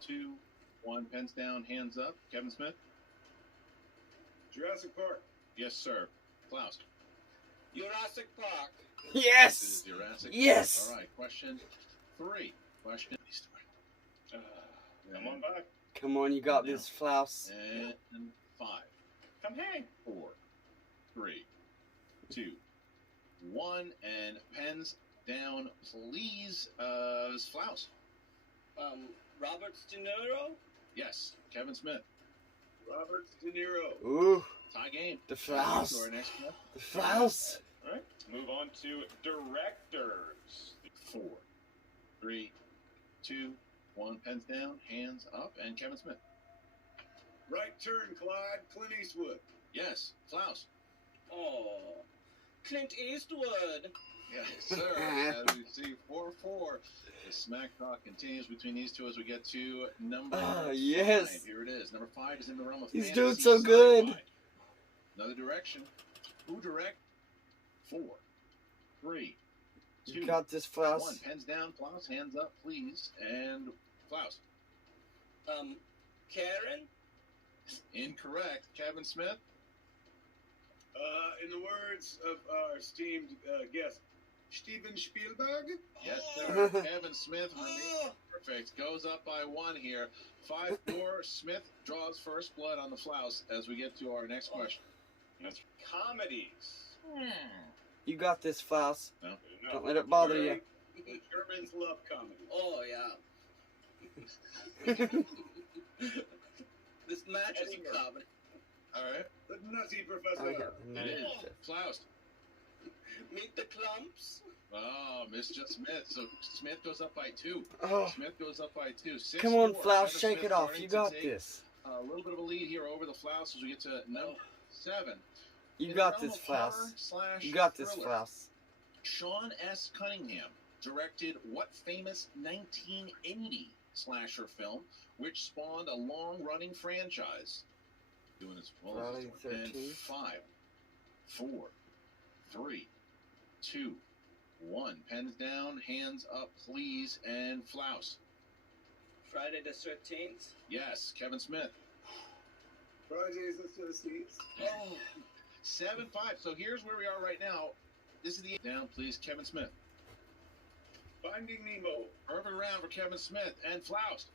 2, 1. Pens down, hands up. Kevin Smith? Jurassic Park. Yes, sir. Klaus? Jurassic Park. Yes. This is Jurassic Yes. Park. All right, question 3. Question. Come on back. Come on, you got this, flouse. And 5, Come hang. 4, 3, 2, 1. And pens down, please. Flouse? Robert De Niro? Yes. Kevin Smith? Robert De Niro. Ooh. Tie game. The flouse. To our next one. The flouse. All right, move on to directors. 4, 3, 2, 1. Pens down, hands up, and Kevin Smith. Right Turn, Clyde. Clint Eastwood. Yes. Klaus? Oh, Clint Eastwood. Yes, sir. As we see 4-4. The smack talk continues between these two as we get to number 5. Yes. Here it is. Number 5 is in the realm of He's fantasy doing so good. sci-fi. Another direction. Who direct? 4, 3, 2, You got this, flouse. 1. Pens down, Klaus. Hands up, please. And Klaus. Karen? Incorrect. Kevin Smith. In the words of our esteemed guest, Steven Spielberg. Yes, sir. Kevin Smith remains perfect. Goes up by 1 here. 5-4. Smith draws first blood on the flouse as we get to our next question. That's comedies. You got this, flouse. No. Don't let it bother you. Germans love comedy. Oh, yeah. This match is a comedy. All right. The Nutty Professor. It is. Klaus. Meet the Clumps. Oh, Mr. Smith. So Smith goes up by 2. Oh. Smith goes up by 2. 6-4. Come on, flouse, Kevin shake Smith it off. starting You to got take this. A little bit of a lead here over the flouse as we get to number 7. You In got the realm this, of horror flouse. / You got this, thriller, flouse. Sean S. Cunningham directed what famous 1980 slasher film which spawned a long-running franchise? Doing as well as Friday and 13th. 5, 4, 3, 2, 1. Pens down, hands up, please, and flouse. Friday the 13th. Yes, Kevin Smith. Fridays the 13th. Oh, 7-5. So here's where we are right now. This is the down, please, Kevin Smith. Finding Nemo. Perfect round for Kevin Smith and Floust.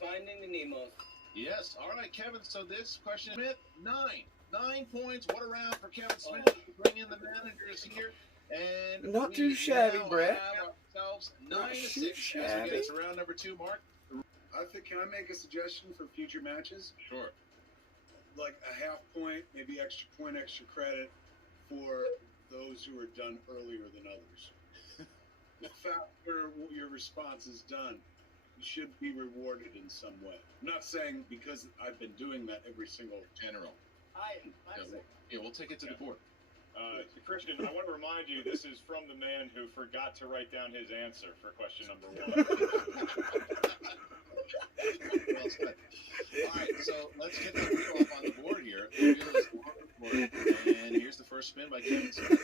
Finding the Nemo. Yes. All right, Kevin. So this question, Smith, 9 points. What a round for Kevin Smith. Bring in the managers here. And Not we too shabby, now Brett. have ourselves Not 9-6 too as we shabby. get to round number 2, Mark. I think, can I make a suggestion for future matches? Sure. Like a half point, maybe extra point, extra credit for those who are done earlier than others. The faster your response is done, you should be rewarded in some way. I'm not saying because I've been doing that every single general. Yeah, we'll take it to the board. Christian, I want to remind you, this is from the man who forgot to write down his answer for question number 1. Well said. All right, so let's get the wheel up on the board here. The wheel is on the board, and here's the first spin by Kevin Smith.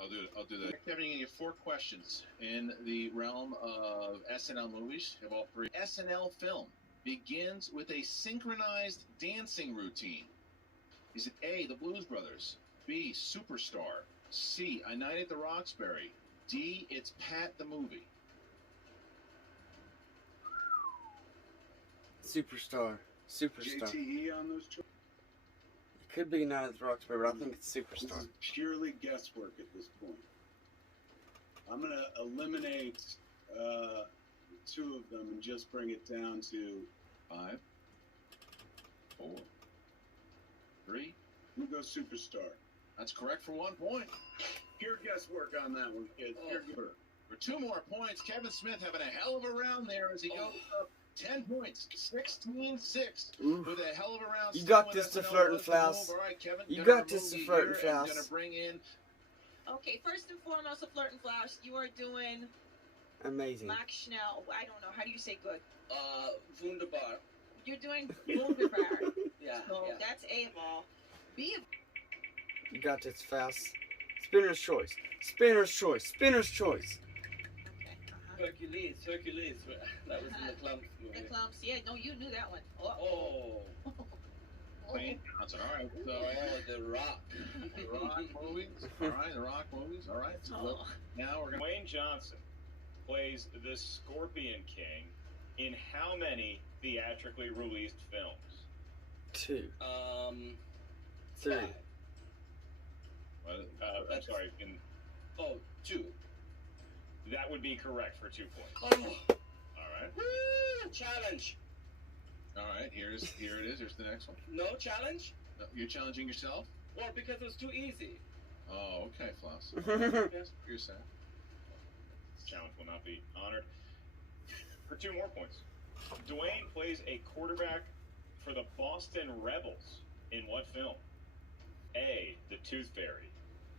I'll do that. Kevin, you get 4 questions in the realm of SNL movies. You have all 3. SNL film begins with a synchronized dancing routine. Is it A, the Blues Brothers? B, Superstar? C, A Night at the Roxbury? D, It's Pat the Movie? Superstar. Superstar. JTE on those choices? It could be Night at the Roxbury, but I think it's This Superstar. is purely guesswork at this point. I'm going to eliminate 2 of them and just bring it down to 5, 4, 3. We'll go Superstar. That's correct for 1 point. Pure guesswork on that one, kids. Pure guesswork. For 2 more points, Kevin Smith having a hell of a round there as he goes up 10 points, 16-6 with a hell of a round. You got this to Flirt and Flouse. All right, Kevin, You got this to Flirt and Flouse. Going to bring in. Okay, first and foremost, a Flirt and Flouse. You are doing Amazing. Max Schnell. I don't know. How do you say good? Wunderbar. You're doing Wunderbar. Yeah, So yeah. that's A of all. B of You got this, Faust. Spinner's choice. Spinner's choice. Spinner's choice. Hercules. That was in the Clumps movie. the Clumps. Yeah, no, you knew that one. Oh. Wayne Johnson. All right. So, The Rock. The Rock movies. All right. The Rock movies. All right. So now we're going to. Dwayne Johnson plays the Scorpion King in how many theatrically released films? 2. 3. I'm sorry. 2. That would be correct for 2 points. Oh. All right. Woo! Challenge. All right. Here it is. Here's the next one. No challenge? No, you're challenging yourself? Well, because it was too easy. Oh, okay, Floss. Yes. You're sad. This challenge will not be honored. For 2 more points. Dwayne plays a quarterback for the Boston Rebels in what film? A, The Tooth Fairy.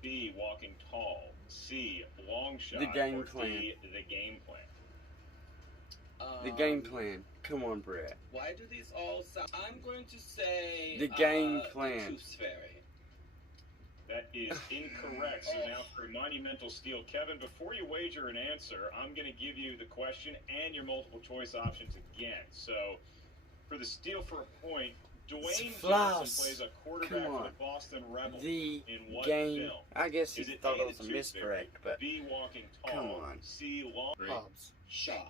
B, Walking Tall. C, Long Shot. The Game or Plan. D, The Game Plan. The Game Plan. Come on, Brett. Why do these all sound? I'm going to say The Game Plan. The Tooth Fairy. That is incorrect. So now for monumental steal, Kevin, before you wager an answer, I'm going to give you the question and your multiple choice options again. So for the steal for a point, Dwayne Johnson plays a quarterback for the Boston Rebels The in what Game. film? I guess he Is it thought A, it was The a Tooth Fairy, miscorrect, but B, Walking Tall. come on. C, Long. Hobbs. Shaw.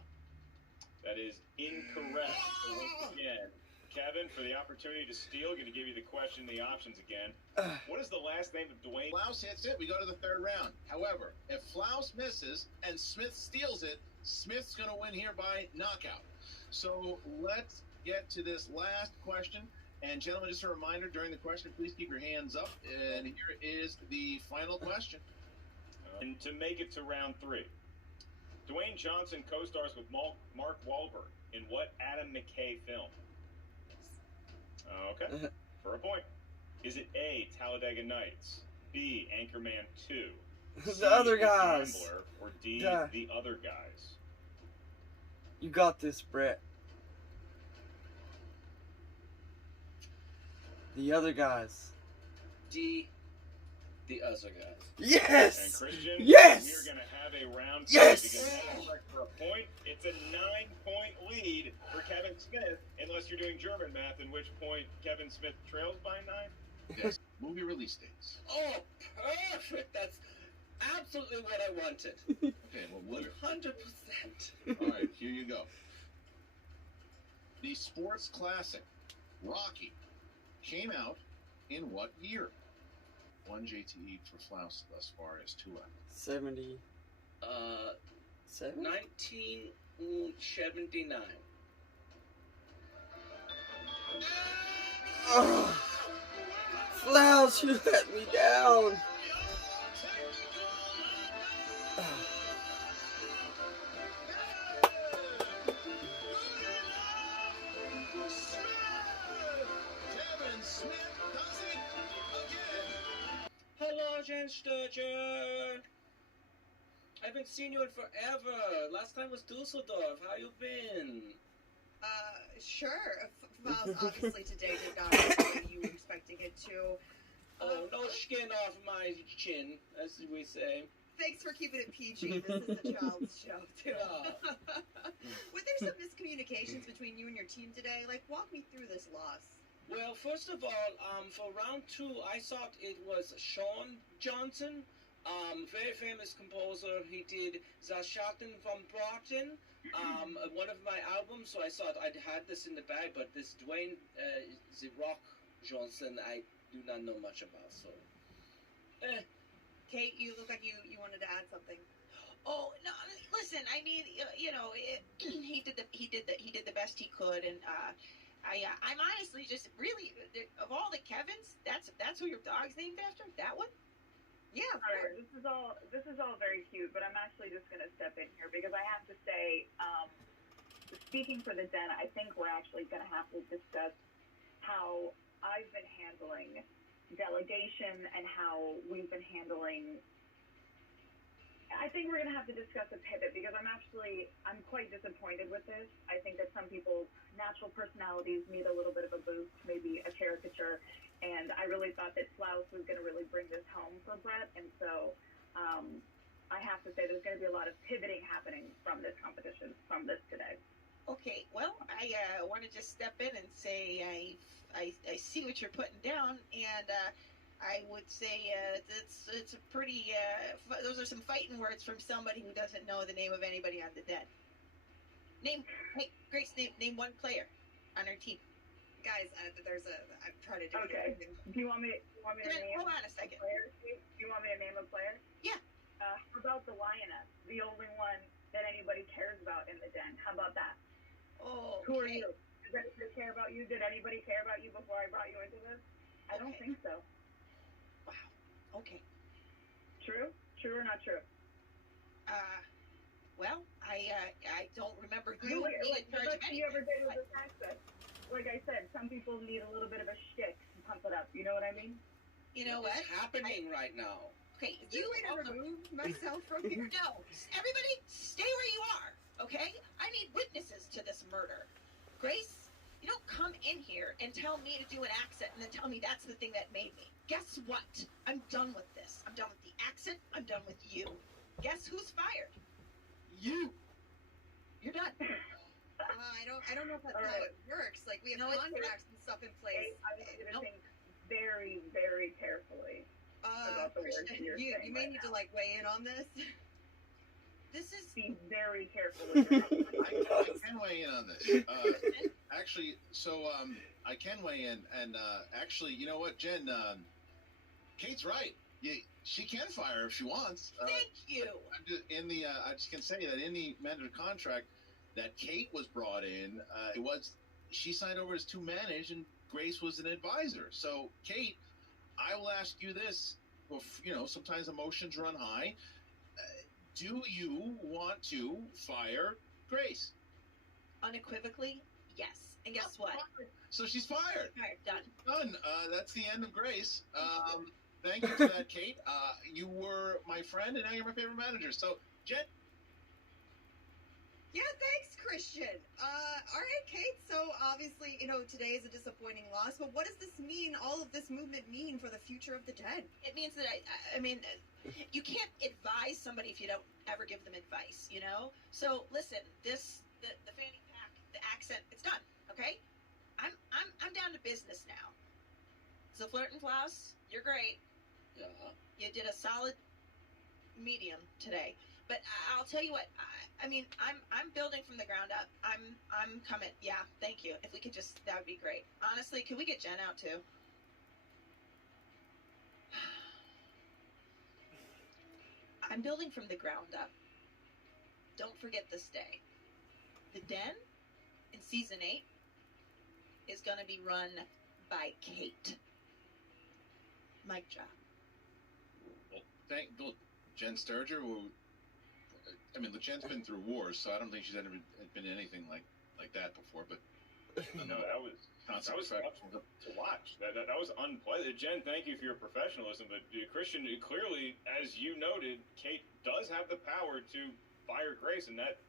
That is incorrect. So once again, Kevin, for the opportunity to steal, going to give you the question, the options again. What is the last name of Dwayne? Flouse hits it. We go to the 3rd round. However, if Flouse misses and Smith steals it, Smith's going to win here by knockout. So let's get to this last question. And gentlemen, just a reminder, during the question, please keep your hands up. And here is the final question. And to make it to round 3, Dwayne Johnson co-stars with Mark Wahlberg in what Adam McKay film? Okay, for a point. Is it A, Talladega Nights, B, Anchorman 2, C, The Other The Guys. Gambler, or D, Duh. The Other Guys? You got this, Brett. The Other Guys. D. The Other Guys. Yes! And Christian, Yes! we're going to have a round 2 Yes! because that's correct for a point. It's a 9-point lead for Kevin Smith, unless you're doing German math, in which point Kevin Smith trails by 9. Yes. Movie release dates. Oh, perfect. That's absolutely what I wanted. Okay, well, what? 100%. All right, here you go. The sports classic, Rocky, came out in what year? 1 JTE for Flouse thus far is 2 out. 70. 1979. Oh, Flouse, you let me down. Kevin Smith does it again. Hello, Jen Sturger. I haven't seen you in forever. Last time was Dusseldorf. How you been? Sure. Miles obviously today did not go the way you were expecting it to. Oh, no skin off my chin, as we say. Thanks for keeping it PG. This is a child's show, too. Were there some miscommunications between you and your team today? Like, walk me through this loss. Well, first of all, for round 2, I thought it was Sean Johnson, very famous composer. He did Zaschatten vom Braten, one of my albums, so I thought I'd had this in the bag, but this Dwayne The Rock Johnson, I do not know much about, so. Kate, you look like you wanted to add something. Oh no! Listen, I mean, he did the best he could, and I'm honestly just really of all the Kevins, that's who your dog's named after. That one? Yeah. All right, this is all very cute, but I'm actually just gonna step in here because I have to say, speaking for the Den, I think we're actually gonna have to discuss how I've been handling delegation and how we've been handling. I think we're going to have to discuss a pivot because I'm quite disappointed with this. I think that some people's natural personalities need a little bit of a boost, maybe a caricature, and I really thought that Klaus was going to really bring this home for Brett, and so I have to say there's going to be a lot of pivoting happening from this competition, from this today. Okay, well, I want to just step in and say I see what you're putting down, and I would say it's a pretty those are some fighting words from somebody who doesn't know the name of anybody on the Den. Grace, name one player on our team. Guys, I've tried to do Okay. Do you want me to name? Hold on a second. Player? Do you want me to name a player? Yeah. How about the Lioness, the only one that anybody cares about in the Den? How about that? Oh. Who are you? Does anybody care about you? Did anybody care about you before I brought you into this? I don't think so. Wow. Okay. True? True or not true? Well, I don't remember I mean, you being in charge of let's see you ever anything. did with this accent. Like I said, some people need a little bit of a shtick to pump it up. You know what I mean? You know what? What's happening right now? Okay, Is there a way to remove myself from here? No, everybody, stay where you are. Okay? I need witnesses to this murder. Grace, you don't come in here and tell me to do an accent and then tell me that's the thing that made me. Guess what? I'm done with this. I'm done with the accent. I'm done with you. Guess who's fired? You. You're done. I don't know if that's how it works. Like, we have contracts and stuff in place. I want you to think very, very carefully about the words Christian, you're you saying may right need now. to weigh in on this. This is. Be very careful with your I can weigh in on this. Actually, so I can weigh in, and actually, you know what, Jen? Kate's right. She can fire if she wants. Thank you. I just can say that in the amended contract that Kate was brought in, she signed over as to manage, and Grace was an advisor. So, Kate, I will ask you this. Sometimes emotions run high. Do you want to fire Grace? Unequivocally, yes. And guess what? So she's fired. All right, done. Done. That's the end of Grace. Thank you for that, Kate. You were my friend, and now you're my favorite manager. So, Jen. Yeah, thanks, Christian. All right, Kate. So obviously, today is a disappointing loss, but what does this mean? All of this movement mean for the future of the Den? It means that I mean, you can't advise somebody if you don't ever give them advice. So listen, the fanny pack, the accent, it's done. Okay, I'm down to business now. So Flirt and Flouse, you're great. Yeah. You did a solid medium today. But I'll tell you what, I mean, I'm building from the ground up. I'm coming. Yeah, thank you. If we could that would be great. Honestly, could we get Jen out too? I'm building from the ground up. Don't forget this day. The Den in season 8 is going to be run by Kate. Mic drop. Well, Jen Sturger, Jen's been through wars, so I don't think she's ever been anything like that before. But no, that was tough to watch. That was unpleasant. Jen, thank you for your professionalism. But Christian, clearly, as you noted, Kate does have the power to fire Grace, and that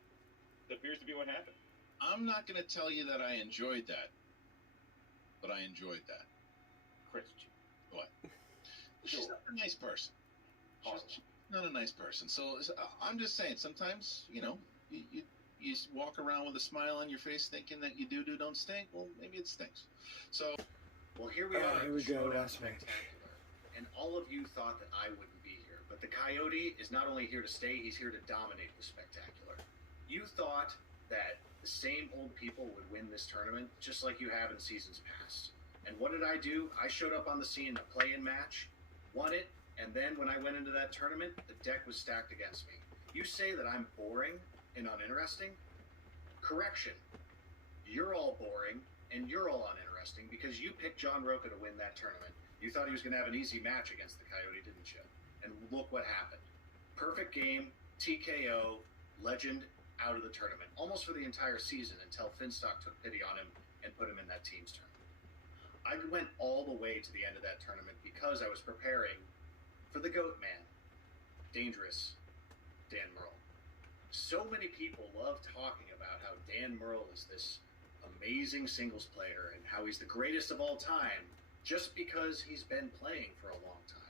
appears to be what happened. I'm not going to tell you that I enjoyed that, but I enjoyed that. Christian, what? She's not a nice person. She's not a nice person. So I'm just saying, sometimes, you walk around with a smile on your face thinking that you don't stink. Well, maybe it stinks. So Well, here we are. Here we go. Schmoedown Last match. Spectacular. And all of you thought that I wouldn't be here. But the Coyote is not only here to stay, he's here to dominate the Spectacular. You thought that the same old people would win this tournament, just like you have in seasons past. And what did I do? I showed up on the scene in a play-in match, won it, and then when I went into that tournament, the deck was stacked against me. You say that I'm boring and uninteresting? Correction. You're all boring and you're all uninteresting because you picked John Roca to win that tournament. You thought he was going to have an easy match against the Coyote, didn't you? And look what happened. Perfect game, TKO, legend, out of the tournament, almost for the entire season until Finstock took pity on him and put him in that team's tournament. I went all the way to the end of that tournament because I was preparing for the GOAT man, dangerous Dan Murrell. So many people love talking about how Dan Murrell is this amazing singles player and how he's the greatest of all time just because he's been playing for a long time.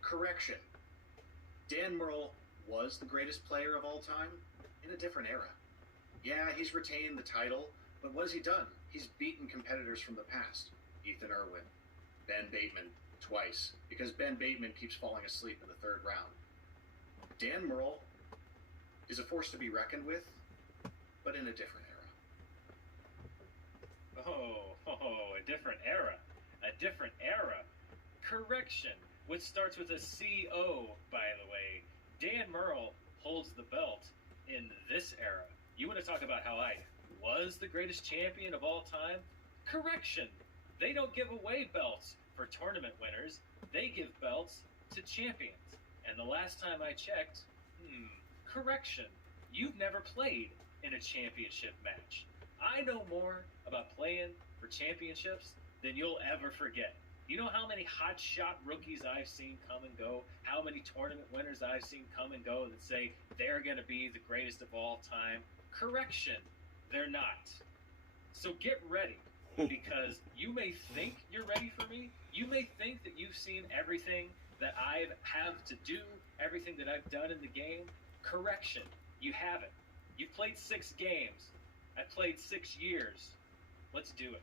Correction. Dan Murrell was the greatest player of all time in a different era. Yeah, he's retained the title, but what has he done? He's beaten competitors from the past. Ethan Irwin, Ben Bateman, twice, because Ben Bateman keeps falling asleep in the third round. Dan Murrell is a force to be reckoned with, but in a different era. A different era. A different era. Correction, which starts with a C-O, by the way. Dan Murrell holds the belt in this era. You want to talk about how I was the greatest champion of all time? Correction, they don't give away belts for tournament winners. They give belts to champions. And the last time I checked, correction, you've never played in a championship match. I know more about playing for championships than you'll ever forget. You know how many hot shot rookies I've seen come and go, how many tournament winners I've seen come and go that say they're going to be the greatest of all time? Correction, they're not. So get ready, because you may think you're ready for me. You may think that you've seen everything that I have to do, everything that I've done in the game. Correction, you haven't. You've played 6 games. I played 6 years. Let's do it.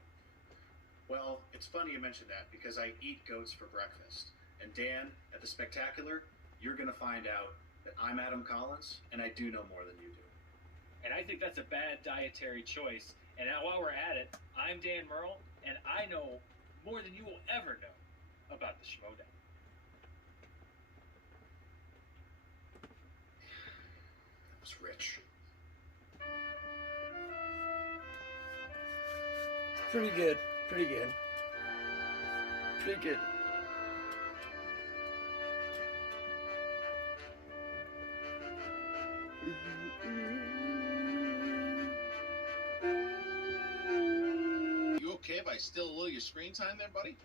Well, it's funny you mentioned that because I eat goats for breakfast. And Dan, at the Spectacular, you're going to find out that I'm Adam Collins and I do know more than you do. And I think that's a bad dietary choice. And now while we're at it, I'm Dan Murrell, and I know more than you will ever know about the Schmoedown. That was rich. Pretty good. Pretty good. Pretty good. You okay if I steal a little of your screen time there, buddy?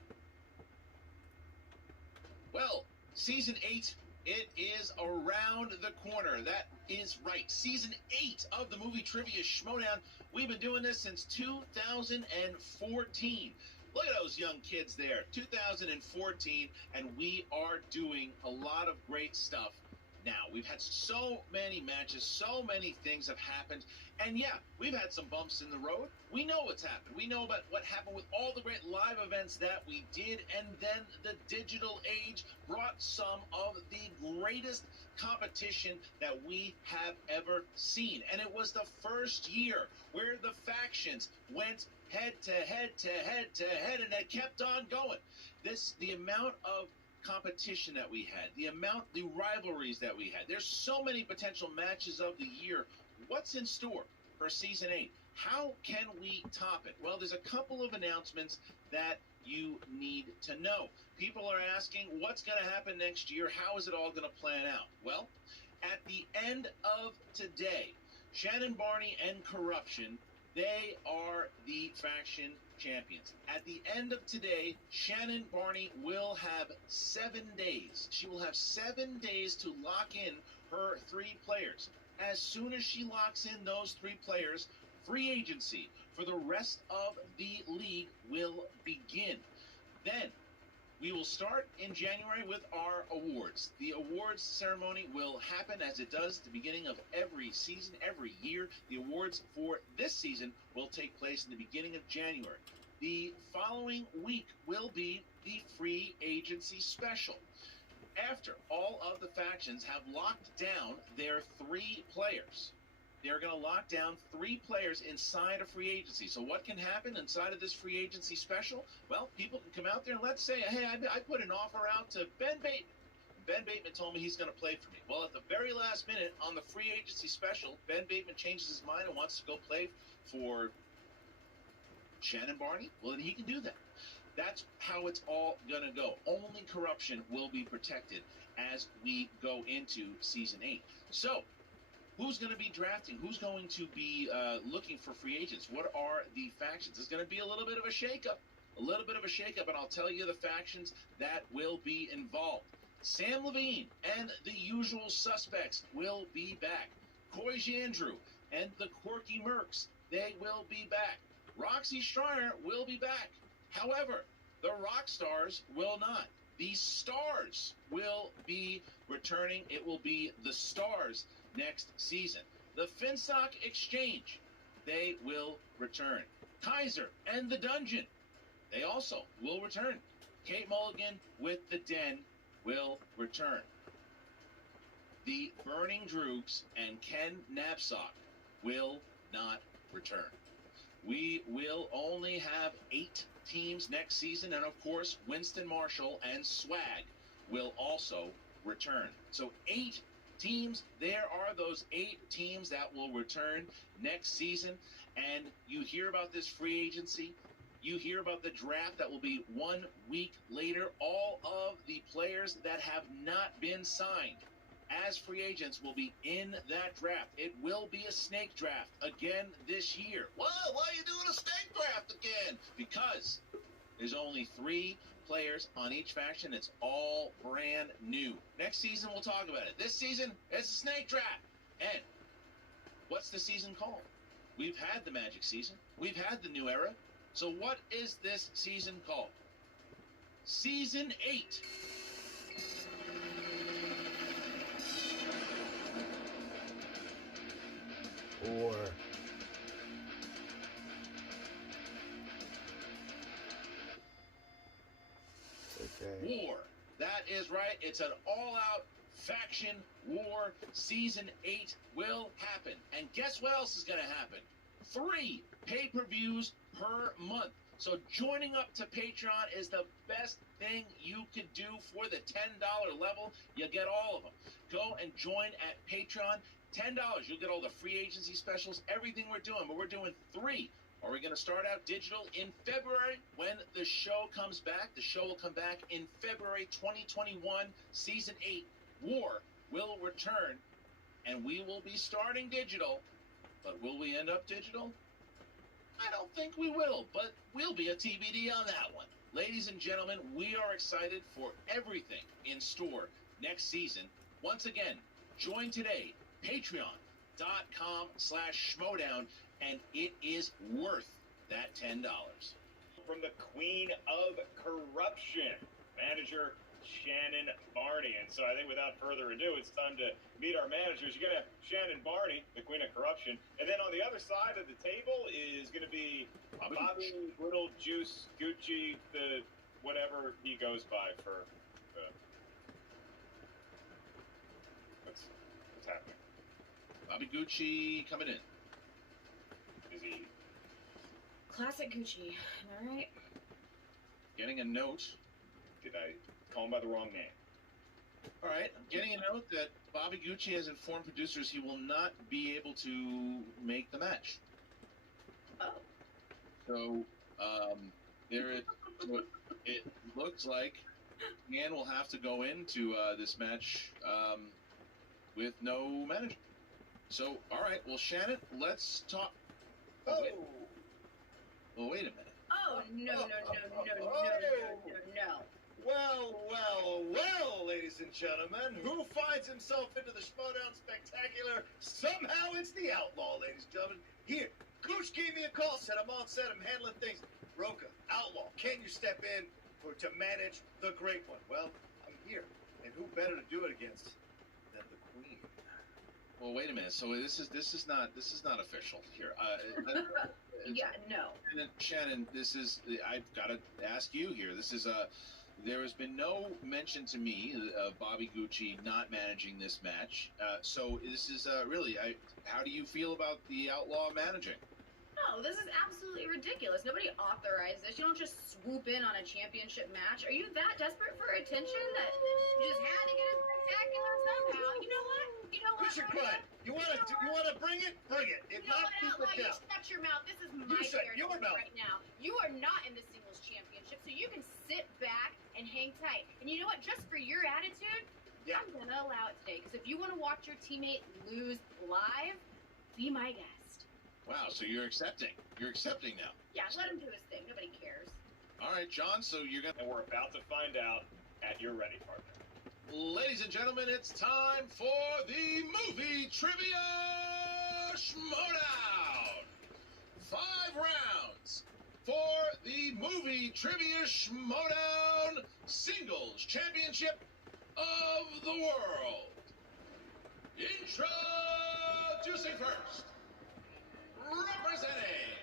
Well, Season 8, it is around the corner. That is right. Season 8 of the movie Trivia Schmoedown. We've been doing this since 2014. Look at those young kids there. 2014, and we are doing a lot of great stuff now. We've had so many matches, so many things have happened, and yeah, we've had some bumps in the road. We know what's happened. We know about what happened with all the great live events that we did, and then the digital age brought some of the greatest competition that we have ever seen. And it was the first year where the factions went head to head to head to head, and it kept on going. The amount of competition that we had, the rivalries that we had. There's so many potential matches of the year. What's in store for Season 8? How can we top it? Well, there's a couple of announcements that you need to know. People are asking, what's going to happen next year? How is it all going to plan out? Well, at the end of today, Shannon Barney and Corruption, they are the faction champions. At the end of today, Shannon Barney will have 7 days. She will have 7 days to lock in her 3 players. As soon as she locks in those 3 players, free agency for the rest of the league will begin. Then we will start in January with our awards. The awards ceremony will happen as it does at the beginning of every season, every year. The awards for this season will take place in the beginning of January. the following week will be the free agency special. After all of the factions have locked down their 3 players, they're going to lock down 3 players inside of free agency. So what can happen inside of this free agency special? Well, people can come out there and let's say, hey, I put an offer out to Ben Bateman. Ben Bateman told me he's going to play for me. Well, at the very last minute on the free agency special, Ben Bateman changes his mind and wants to go play for Shannon Barney. Well, then he can do that. That's how it's all going to go. Only corruption will be protected as we go into Season 8. So, who's going to be drafting? Who's going to be looking for free agents? What are the factions? It's going to be a little bit of a shakeup. A little bit of a shakeup, and I'll tell you the factions that will be involved. Sam Levine and the usual suspects will be back. Coy Jandreau and the Quirky Mercs, they will be back. Roxy Schreiner will be back. However, the rock stars will not. The stars will be returning. It will be the stars next season. The Finstock Exchange, they will return. Kaiser and the Dungeon, they also will return. Kate Mulligan with the Den will return. The Burning Droogs and Ken Knapsack will not return. We will only have 8 teams next season, and of course, Winston Marshall and Swag will also return. So 8 teams. There are those 8 teams that will return next season, and you hear about this free agency. You hear about the draft that will be 1 week later. All of the players that have not been signed as free agents will be in that draft. It will be a snake draft again this year. Well, why are you doing a snake draft again? Because there's only 3 players on each faction. It's all brand new. Next season, we'll talk about it. This season, it's a snake draft. And what's the season called? We've had the Magic season. We've had the New Era. So what is this season called? Season 8. Or War. That is right. It's an all-out faction war. Season 8 will happen. And guess what else is going to happen? 3 pay-per-views per month. So joining up to Patreon is the best thing you could do for the $10 level. You get all of them. Go and join at Patreon. $10. You'll get all the free agency specials, everything we're doing. But we're doing 3. Are we going to start out digital in February when the show comes back? The show will come back in February 2021, Season 8. War will return, and we will be starting digital. But will we end up digital? I don't think we will, but we'll be a TBD on that one. Ladies and gentlemen, we are excited for everything in store next season. Once again, join today, patreon.com/Schmoedown, and it is worth that $10. From the Queen of Corruption, manager Shannon Barney. And so I think without further ado, it's time to meet our managers. You're going to have Shannon Barney, the Queen of Corruption. And then on the other side of the table is going to be Bobby Little Juice Gucci, the whatever he goes by for what's happening. Bobby Gucci coming in. Is he Classic Gucci, am I right? getting a note? Did I call him by the wrong name? All right, I'm getting a note that Bobby Gucci has informed producers he will not be able to make the match. Oh. So, it looks like Ian will have to go into this match with no manager. So, all right, well, Shannon, let's talk. Oh, wait. Well, wait a minute. Oh, no. Well, ladies and gentlemen, who finds himself into the Schmoedown Spectacular? Somehow it's the Outlaw, ladies and gentlemen. Here, Gooch gave me a call, said I'm on set, I'm handling things. Roca, Outlaw, can you step in to manage the Great One? Well, I'm here, and who better to do it against than the Queen? Well, wait a minute. So this is not official here. Yeah, no. And then, Shannon, I've got to ask you here. There has been no mention to me of Bobby Gucci not managing this match. So this is really. How do you feel about the Outlaw managing? No, this is absolutely ridiculous. Nobody authorized this. You don't just swoop in on a championship match. Are you that desperate for attention that you just had to get it spectacular somehow? You know what? Push it, Clyde. You wanna bring it? Bring it. If You know not, what, keep Outlaw? it You down. shut your mouth. This is my shut territory your mouth. right now. You are not in the singles championship, so you can sit back and hang tight. And you know what? Just for your attitude, I'm gonna allow it today. Because if you want to watch your teammate lose live, be my guest. Wow. So you're accepting. You're accepting now. Yeah, let him do his thing. Nobody cares. All right, John. So you're gonna. And we're about to find out at your ready, partner. Ladies and gentlemen, it's time for the movie trivia Schmoedown. 5 rounds for the movie trivia Schmoedown Singles Championship of the World. Introducing first, representing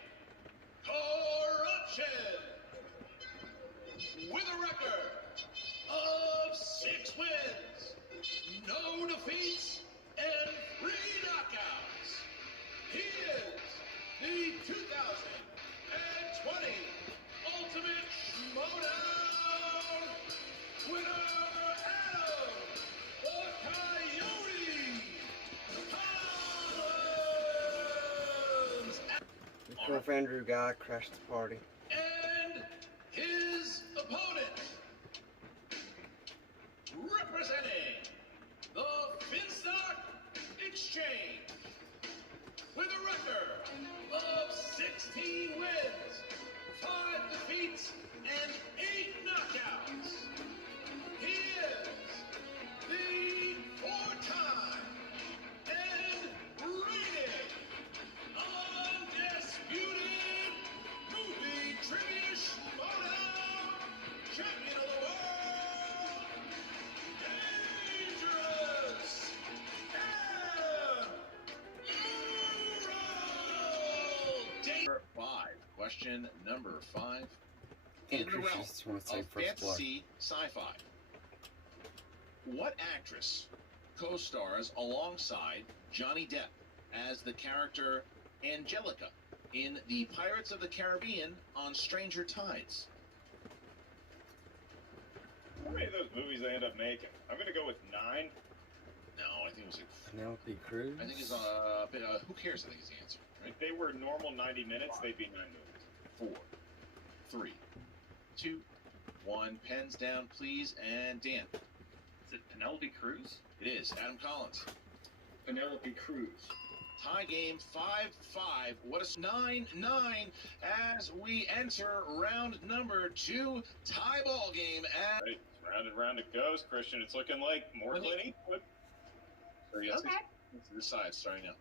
Corruption, with a record of 6 wins, no defeats, and 3 knockouts. He is the 2020 Ultimate Schmoedown winner, Adam the Coyote Collins. The Cliff Andrew guy crashed the party. And his opponent, representing the Finstock Exchange, with a record of 16 wins, 5 defeats, and 8 knockouts. He is the 4-time and reigning undisputed movie trivia Schmoedown champion of the world, Dangerous Number 5. Question number 5. In the realm just want to say of first blood. fantasy sci-fi, what actress co-stars alongside Johnny Depp as the character Angelica in the Pirates of the Caribbean on Stranger Tides? How many of those movies they end up making? I'm gonna go with 9. No, I think it was like. Penelope Cruz? I think it's who cares? I think is the answer. Right? If they were normal 90 minutes, they'd be 9 movies. 4, 3, 2, 1. Pens down, please. And Dan. Is it Penelope Cruz? It is. Adam Collins. Penelope Cruz. Tie game 5-5. What a 9-9 as we enter round number 2. Tie ball game. Right, round and round it goes, Christian. It's looking like more Clint Eastwood. So yes, Okay. it's this side starting now.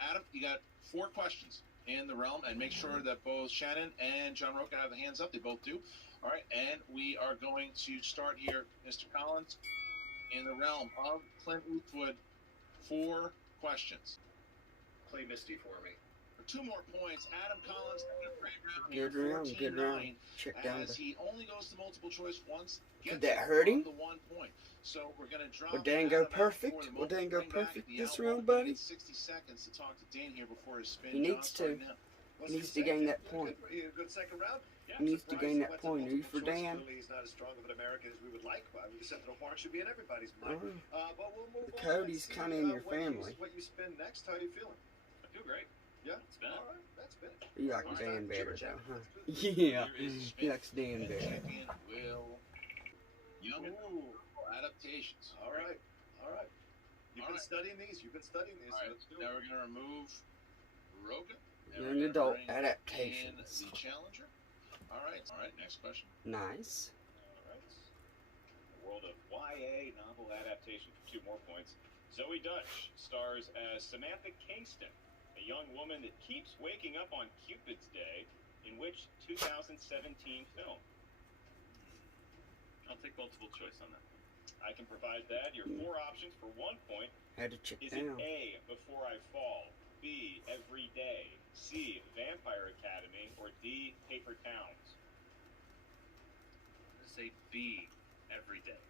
Adam, you got 4 questions in the realm, and make sure that both Shannon and John Roca have the hands up. They both do. All right, and we are going to start here, Mr. Collins, in the realm of Clint Eastwood. 4 questions. Play Misty for me. For 2 more points, Adam Collins having a great round Good here, round, good 14-9, round. Check down as the... he only goes to multiple choice once. Did gets that hurt him? The 1 point. So we're going to drop Will Dan go Adam out perfect? for the Will Dan go moment. Bring back perfect the this Outlaw. round, buddy? 60 seconds to talk to Dan here before his spin. He needs to. He needs to gain that point. Good second round. He needs to gain that point. Are you for Dan? Clearly, he's not as strong of an American as we would like. But I mean, the Central Park should be in everybody's mind. But we'll move on. Cody's and see, kind of in your what you- family. What you spin next? How you feeling? I feel great. Yeah. Spin it. All right. That's spin it. You like All Dan right. better, Jibber though, jabber. huh? Yeah. He likes Dan And better. champion will young adaptations. All right. All right. You've All been right. studying these. You've been studying these. All right, Let's do now it. we're going to remove Rogan. Young adult adaptations. And the challenger. All right. Next question. Nice. All right. The world of YA novel adaptation for 2 more points. Zoe Dutch stars as Samantha Kingston, a young woman that keeps waking up on Cupid's Day, in which 2017 film? I'll take multiple choice on that. I can provide that. Your 4 options for 1 point. Had to check Is down. it A, Before I Fall, B, Every Day, C, Vampire Academy, or D, Paper Towns? I'm going to say B, Every Day.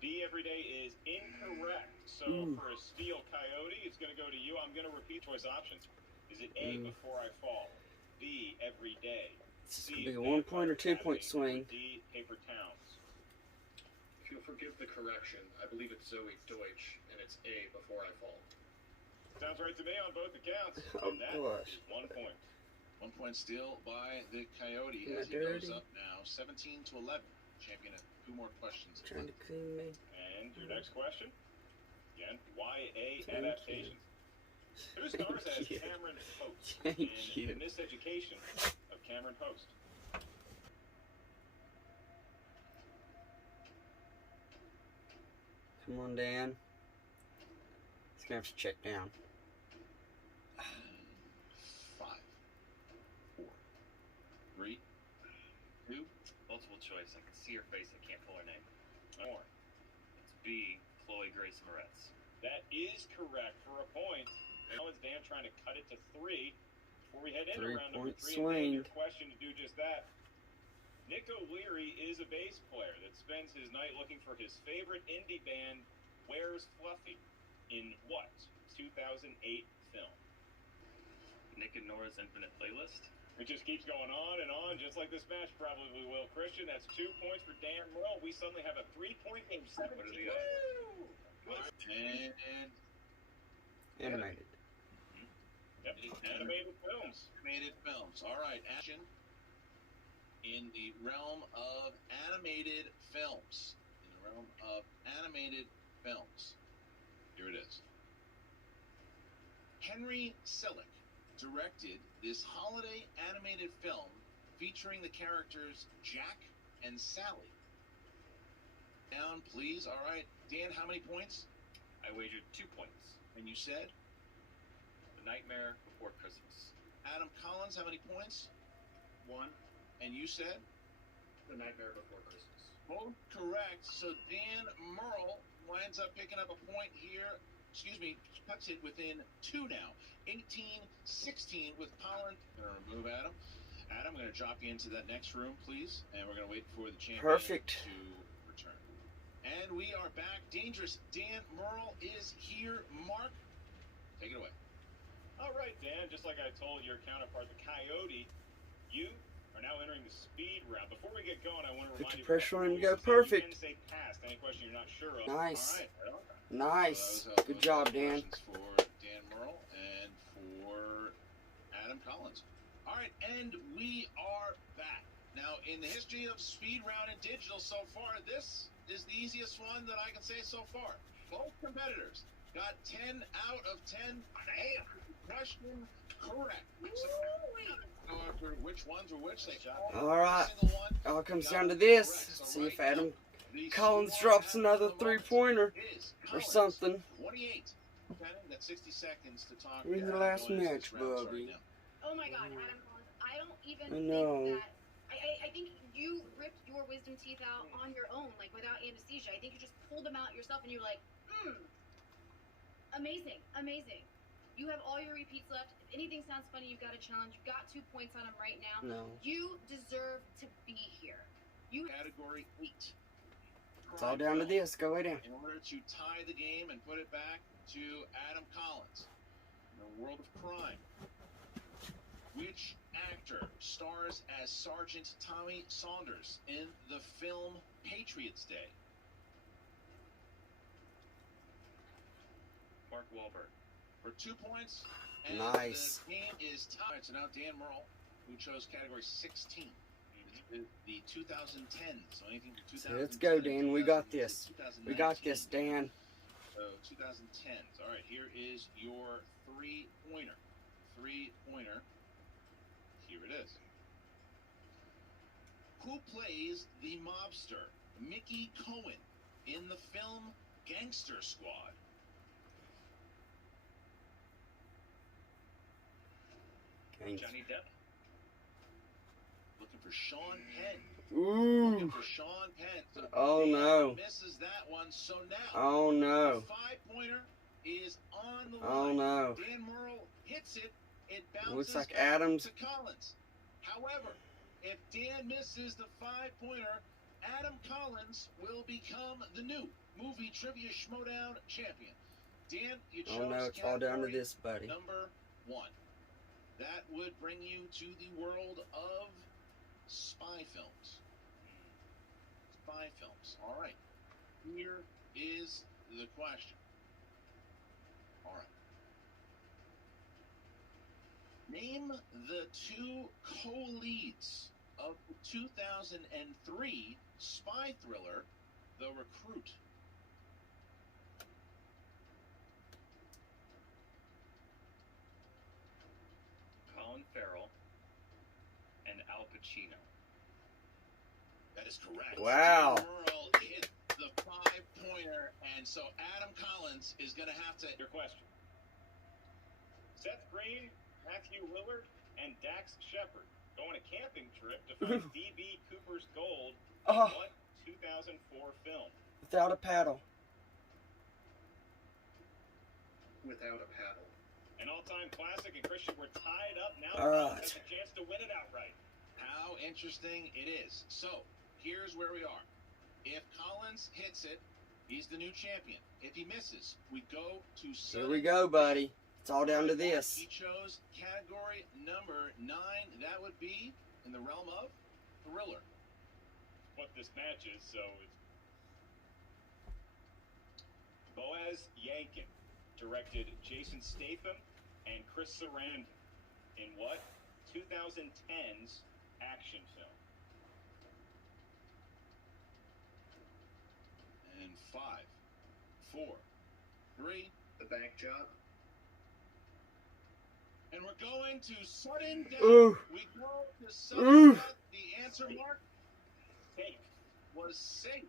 B, Every Day is incorrect. So for a Steel Coyote, it's going to go to you. I'm going to repeat choice options. Is it A, Before I Fall, B, Every Day, This C, could be a 1 point or 2 point swing. or D, Paper Towns? If you'll forgive the correction, I believe it's Zoe Deutsch, and it's A, Before I Fall. Sounds right to me on both accounts. Oh, And that gosh. is 1 point. 1 point steal by the Coyote Am I as he goes dirty? up now 17 to 11. Champion at 2 more questions. Trying to clean me. And your next question? Again, YA Thank adaptations. Who stars as you. Cameron Host Thank in you. The Miseducation of Cameron Host? Come on, Dan. He's gonna have to check down. 5, 4, 3, 2. Multiple choice. I can see her face. I can't pull her name. More. It's B, Chloe Grace Moretz. That is correct for a point. Now it's Dan trying to cut it to 3 before we head into 3 round number point 3. swing. And your question to do just that. Nick O'Leary is a bass player that spends his night looking for his favorite indie band, Where's Fluffy, in what 2008 film? Nick and Nora's Infinite Playlist. It just keeps going on, just like this match probably will. Christian, that's 2 points for Dan Merle. We suddenly have a 3-point game. 17. What are the odds? And Animated. Yep. Animated films. Animated films. All right, action in the realm of animated films. Here it is. Henry Selick directed this holiday animated film featuring the characters Jack and Sally. Down, please. All right. Dan, how many points? I wagered 2 points. And you said? The Nightmare Before Christmas. Adam Collins, how many points? 1. And you said? The Nightmare Before Christmas. Both correct. So Dan Merle winds up picking up a point here. Cuts it within 2 now. 18-16 with Pollard. I'm going to remove Adam. Adam, I'm going to drop you into that next room, please. And we're going to wait for the champion Perfect. to return. And we are back. Dangerous Dan Merle is here. Mark, take it away. All right, Dan, just like I told your counterpart, the Coyote, you are now entering the speed round. Before we get going, I want to Put remind your you pressure on him to go you can perfect. say pass to any question you're not sure of. Nice. All right. Nice. So Good job, Dan. For Dan Merle and for Adam Collins. All right, and we are back. Now, in the history of speed round and digital so far, this is the easiest one that I can say so far. Both competitors got 10 out of 10. Question correct. So, go after which ones or which they All right. All comes down to this. See if Adam Collins drops another 3-pointer or something. 28. That's 60 seconds to talk. In the last match, Bobby. Oh my God, Adam Collins. I don't even I know. think that. I think you ripped your wisdom teeth out on your own, like without anesthesia. I think you just pulled them out yourself, and you're like, amazing, amazing. You have all your repeats left. If anything sounds funny, you've got a challenge. You've got 2 points on him right now. No. You deserve to be here. You Category 8. It's all down to this. Go lay down. In order to tie the game and put it back to Adam Collins. In the world of crime, which actor stars as Sergeant Tommy Saunders in the film Patriots Day? Mark Wahlberg. For 2 points. And Nice. The game is tied. So now Dan Merle, who chose category 16. The 2010. So anything from 2010. Let's go, Dan. We got this. We got this, Dan. So 2010s. All right, here is your 3-pointer. 3-pointer. Here it is. Who plays the mobster Mickey Cohen in the film Gangster Squad? Johnny Depp. Looking for Sean Penn Ooh. Looking for Sean Penn. Oh no. Misses that one. So now. Oh no. The 5-pointer is on the line. Oh no. Dan Murrell hits it. It bounces Looks like back Adams. to Collins. However, if Dan misses the 5-pointer, Adam Collins will become the new movie trivia Schmoedown champion. Dan, you chose Oh no, it's all down to category this, buddy. number 1. That would bring you to the world of spy films. Spy films. All right. Here is the question. All right. Name the 2 co-leads of the 2003 spy thriller, The Recruit. Colin Farrell and Al Pacino. That is correct. Wow. Merle hit the 5-pointer, and so Adam Collins is going to have to. Your question. Seth Green, Matthew Lillard, and Dax Shepard go on a camping trip to find D.B. Cooper's gold in what 2004 film? Without a paddle. Without a paddle. An all-time classic, and Christian, we're tied up now. All right. Has a chance to win it outright. How interesting it is. So, here's where we are. If Collins hits it, he's the new champion. If he misses, we go to Here we go, buddy. It's all down to this. He chose category number 9. That would be in the realm of thriller. What this match is, so it's Boaz Yankin directed Jason Statham and Chris Sarandon in what 2010's action film? And 5, 4, 3. The Bank Job. And we're going to sudden death. Ooh. We go to sudden death. The answer, Mark, safe. Was safe.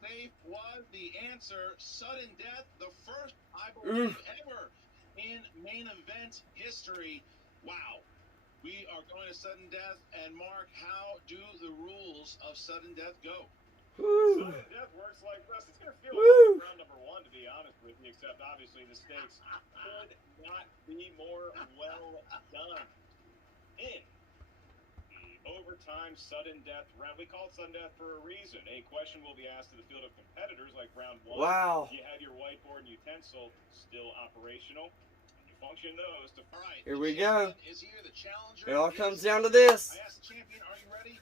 Safe was the answer. Sudden death, the first, I believe, ever in main event history. Wow. We are going to sudden death. And Mark, how do the rules of sudden death go? Sudden death works like this. It's going to feel like round number 1, to be honest with you, except obviously the stakes could not be more well done. In the overtime sudden death round, we call it sudden death for a reason. A question will be asked to the field of competitors like round 1. Wow. You have your whiteboard and utensil still operational. You function those to... All right. Here we go. Is here the challenger? It all comes down to this. I asked the champion, are you ready?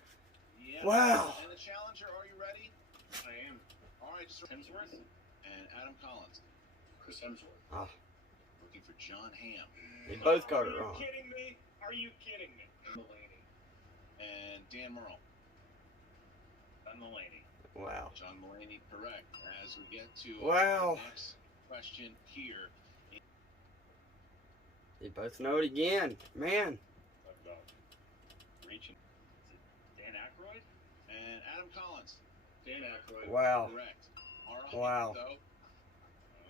Yes. Wow. And the challenger, are you ready? I am. All right, Sir Hemsworth. And Adam Collins. Chris Hemsworth. Ah. Looking for John Hamm. They both got it wrong. Are you kidding me? Are you kidding me? Mulaney. And Dan Murrell. John Mulaney. Wow. John Mulaney, correct. As we get to Wow. the next question here. They both know it again. Man. Talk about reaching. Dan Aykroyd? And Adam Collins. Dan Aykroyd. Wow. Correct. All right. Wow. Though,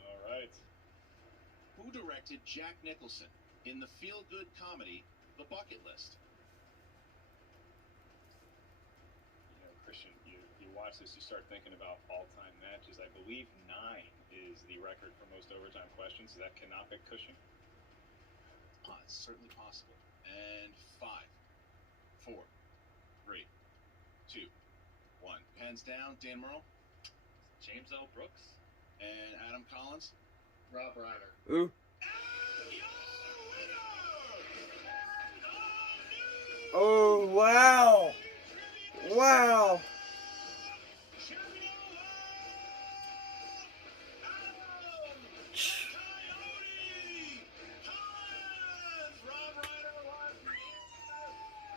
All right. who directed Jack Nicholson in the feel-good comedy The Bucket List? You know, Christian, you watch this, you start thinking about all-time matches. I believe 9 is the record for most overtime questions. So that cannot be Cushing. It's certainly possible. And 5, 4, 3, 2, 1. Hands down, Dan Murrell. James L. Brooks? And Adam Collins. Rob Reiner. Ooh. Oh, wow. Wow.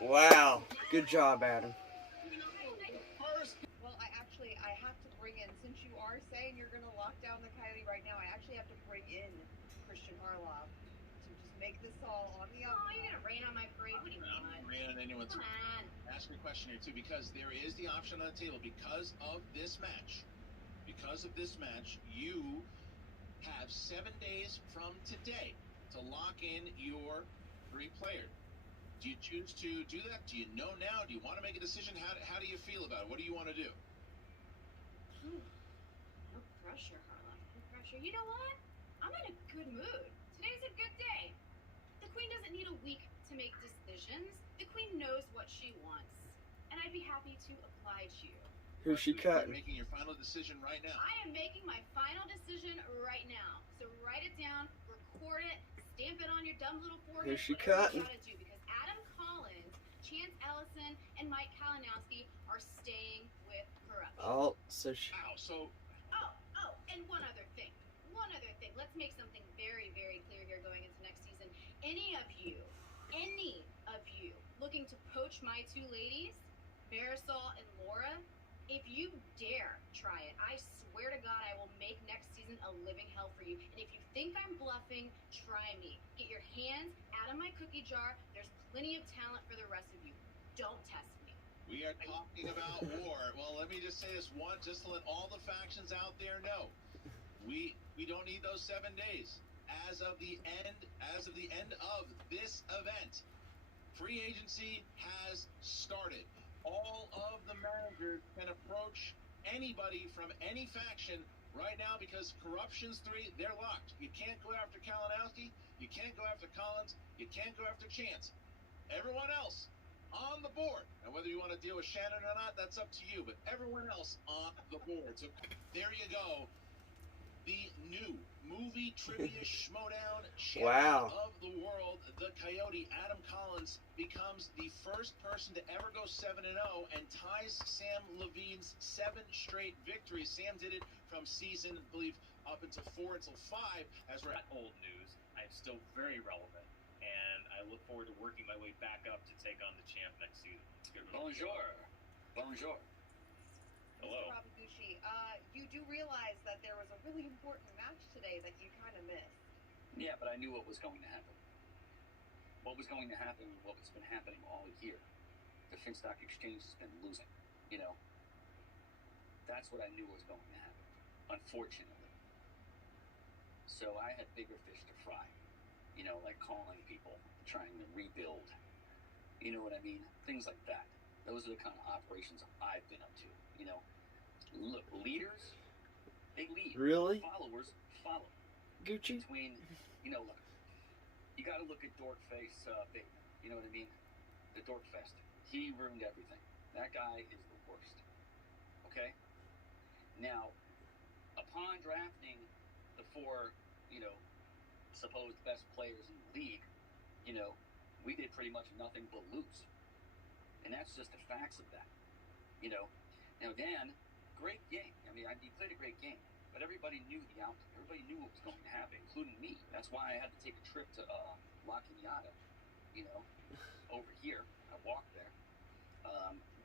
Wow. Good job, Adam. Well, I have to bring in, since you are saying you're going to lock down the Coyote right now, I actually have to bring in Christian Harloff to just make this all on the up. Oh, you're gonna rain on my parade? What do you mean? Rain on anyone's. Come on. Ask me a question here too, because there is the option on the table because of this match. Because of this match, you have 7 days from today to lock in your 3-player. Do you choose to do that? Do you know now? Do you want to make a decision? How do you feel about it? What do you want to do? No pressure, Harlow. No pressure. You know what? I'm in a good mood. Today's a good day. The Queen doesn't need a week to make decisions. The Queen knows what she wants. And I'd be happy to oblige you. Who's she You're cutting? making your final decision right now. I am making my final decision right now. So write it down, record it, stamp it on your dumb little forehead. Who's she whatever you cutting? gotta do, because Adam Collins, Chance Ellison, and Mike Kalinowski are staying with Corruption. Oh, so she... Wow, so... Oh, and one other thing. Let's make something very, very clear here going into next season. Any of you looking to poach my two ladies, Marisol and Laura, if you dare try it, I swear to God I will make next season a living hell for you. And if you think I'm bluffing, try me. Get your hands out of my cookie jar. There's plenty of talent for the rest of you. Don't test me. We are talking about war. Well, let me just say this one, just to let all the factions out there know. We don't need those 7 days. As of the end of this event, free agency has started. All of the managers can approach anybody from any faction right now because Corruption's 3, they're locked. You can't go after Kalinowski, you can't go after Collins, you can't go after Chance. Everyone else on the board. And whether you want to deal with Shannon or not, that's up to you, but everyone else on the board. So there you go. The new movie trivia Schmoedown champion of the world, the Coyote, Adam Collins, becomes the first person to ever go 7-0 and ties Sam Levine's 7 straight victories. Sam did it from season, I believe, up until 4 until 5. As we're Not old news, I'm still very relevant, and I look forward to working my way back up to take on the champ next season. Good Bonjour. Bonjour. Hello. Mr. Robaguchi, you do realize that there was a really important match today that you kind of missed. Yeah, but I knew what was going to happen. What was going to happen, what's been happening all year. The Finstock Exchange has been losing, you know. That's what I knew was going to happen, unfortunately. So I had bigger fish to fry, you know, like calling people, trying to rebuild. You know what I mean? Things like that. Those are the kind of operations I've been up to, you know. Look, leaders, they lead. Really? Followers follow. Gucci? Between, you know, look, you got to look at Dorkface Bateman. You know what I mean? The Dorkfest. He ruined everything. That guy is the worst. Okay? Now, upon drafting the 4, you know, supposed best players in the league, you know, we did pretty much nothing but lose. And that's just the facts of that. You know, now Dan, great game. I mean, he played a great game, but everybody knew the outcome. Everybody knew what was going to happen, including me. That's why I had to take a trip to La Canyada, you know, over here. I walked there,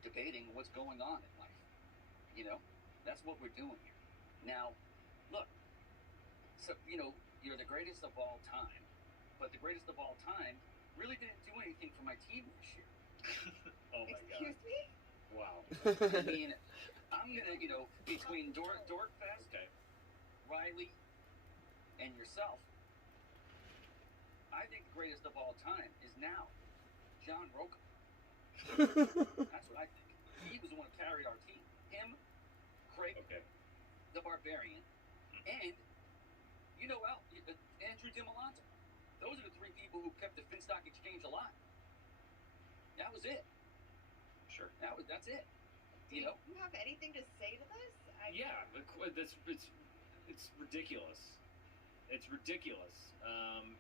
debating what's going on in life. You know, that's what we're doing here. Now, look, so, you know, you're the greatest of all time, but the greatest of all time really didn't do anything for my team this year. Oh my Excuse God. me? Wow. I mean, I'm gonna, you know, between Dorkfest, Riley, and yourself, I think the greatest of all time is now John Roca. That's what I think. He was the one who carried our team. Him, Craig, the Barbarian, and you know, Andrew DiMolanto. Those are the 3 people who kept the Finstock Exchange alive. That was it. Sure. That's it. You know. Do you have anything to say to this? Yeah, it's ridiculous. It's ridiculous.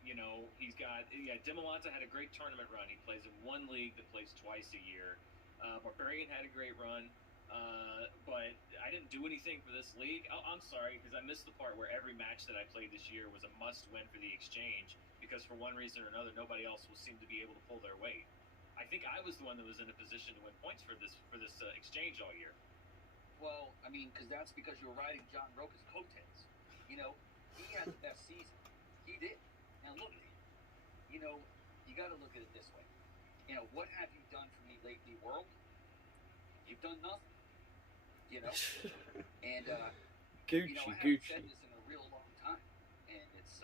You know, he's got DiMolanto had a great tournament run. He plays in one league that plays twice a year. Barbarian had a great run, but I didn't do anything for this league. I'm sorry, because I missed the part where every match that I played this year was a must-win for the exchange, because for one reason or another, nobody else will seem to be able to pull their weight. I think I was the one that was in a position to win points for this exchange all year. Well, I mean, that's because you were riding John Roca's coattails. You know, he had the best season. He did. Now look, you know, you got to look at it this way. You know, what have you done for me lately, world? You've done nothing. You know, and Gucci, you know, I haven't Gucci. said this in a real long time, and it's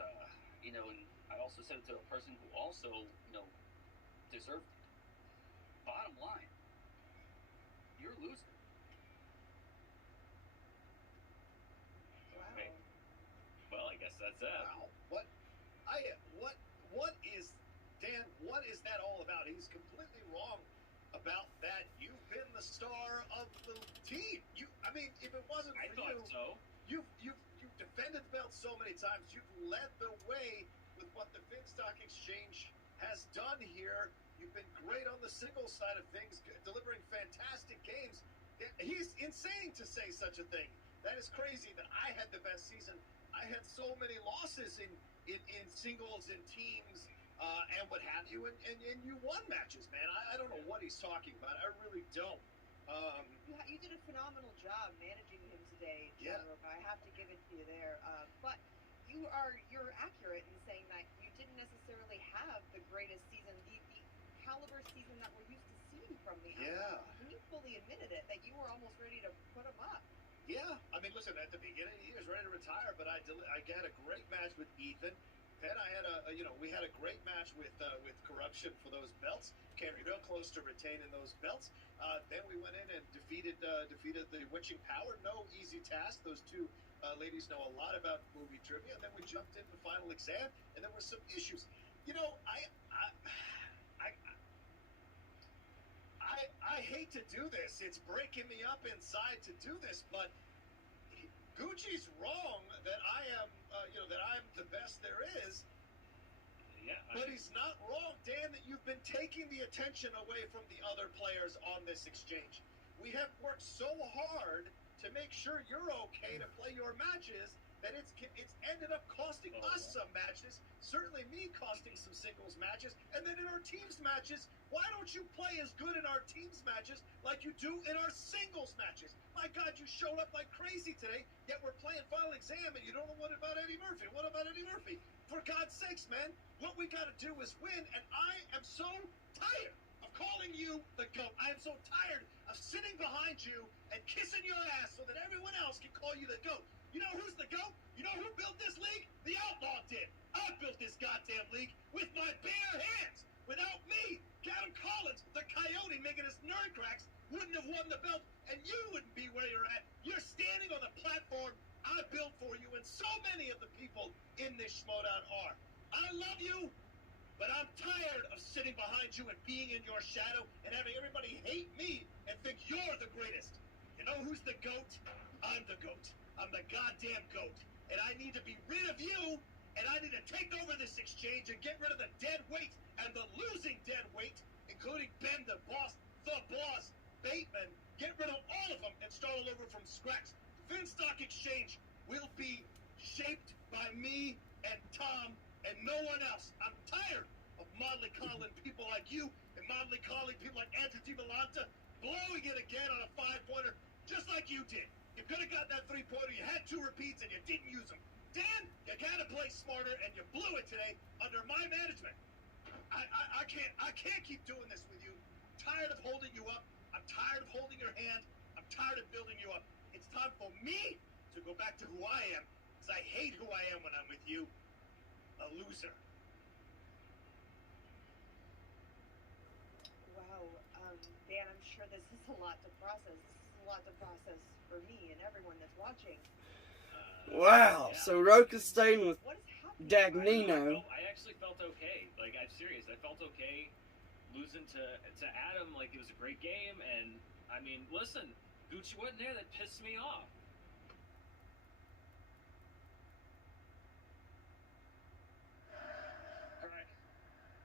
you know, and I also said it to a person who also, you know, deserved it. bottom line, you're a loser. Wow. Well, I guess that's it. Wow. What is, Dan, what is that all about? He's completely wrong about that. You've been the star of the team. I mean, if it wasn't for you, so. You've defended the belt so many times. You've led the way with what the Finstock Exchange has done here. You've been great on the singles side of things, delivering fantastic games. He's insane to say such a thing. That is crazy that I had the best season. I had so many losses in singles and teams and what have you, and you won matches, man. I don't know what he's talking about. I really don't. You did a phenomenal job managing him today, Yeah. John Roca. I have to give it to you there. But you're accurate in saying that you didn't necessarily have the greatest season, the caliber season that we're used to seeing from the Yeah. And you fully admitted it, that you were almost ready to put him up. Yeah, I mean, listen, at the beginning, he was ready to retire, but I had a great match with Ethan. Then I had we had a great match with Corruption for those belts. Came real close to retaining those belts. Then we went in and defeated the Witching Power. No easy task. Those two ladies know a lot about movie trivia. And then we jumped into Final Exam, and there were some issues. I hate to do this. It's breaking me up inside to do this, but Gucci's wrong that I am, that I'm the best there is. Yeah. But he's not wrong, Dan, that you've been taking the attention away from the other players on this exchange. We have worked so hard to make sure you're okay to play your matches that it's ended up costing us some matches, certainly me costing some singles matches, and then in our teams matches, why don't you play as good in our teams matches like you do in our singles matches? My God, you showed up like crazy today, yet we're playing Final Exam, and you don't know what about Eddie Murphy. What about Eddie Murphy? For God's sakes, man, what we got to do is win, and I am so tired of calling you the GOAT. I am so tired of sitting behind you and kissing your ass so that everyone else can call you the GOAT. You know who's the GOAT? You know who built this league? The Outlaw did. I built this goddamn league with my bare hands. Without me, Gavin Collins, the Coyote making his nerd cracks, wouldn't have won the belt, and you wouldn't be where you're at. You're standing on the platform I built for you, and so many of the people in this Schmoedown are. I love you, but I'm tired of sitting behind you and being in your shadow and having everybody hate me and think you're the greatest. You know who's the GOAT? I'm the GOAT. I'm the goddamn GOAT. And I need to be rid of you, and I need to take over this exchange and get rid of the dead weight and the losing dead weight, including Ben the Boss, Bateman. Get rid of all of them and start all over from scratch. The Finstock Exchange will be shaped by me and Tom and no one else. I'm tired of motley calling people like you and motley calling people like Andrew DiVolante blowing it again on a 5-pointer, just like you did. You could have got that 3-pointer. You had 2 repeats and you didn't use them. Dan, you got to play smarter, and you blew it today under my management. I can't keep doing this with you. I'm tired of holding you up. I'm tired of holding your hand. I'm tired of building you up. It's time for me to go back to who I am, because I hate who I am when I'm with you. A loser. Wow, Dan, I'm sure this is a lot to process. This is a lot to process for me and everyone that's watching. Wow, so Roca's staying with Dagnino. I actually felt okay. Like, I'm serious. I felt okay losing to Adam. Like, it was a great game. And, I mean, listen, Gucci wasn't there. That pissed me off. All right,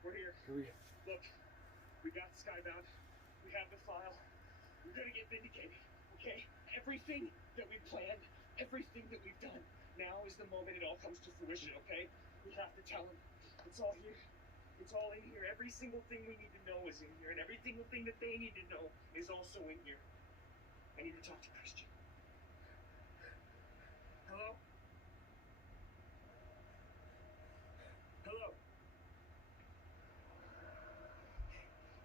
we're here. Look, we got Skybound. We have the file. We're gonna get vindicated, okay? Everything that we planned, everything that we've done, now is the moment it all comes to fruition, okay? We have to tell them. It's all here. It's all in here. Every single thing we need to know is in here, and every single thing that they need to know is also in here. I need to talk to Christian. Hello? Hello?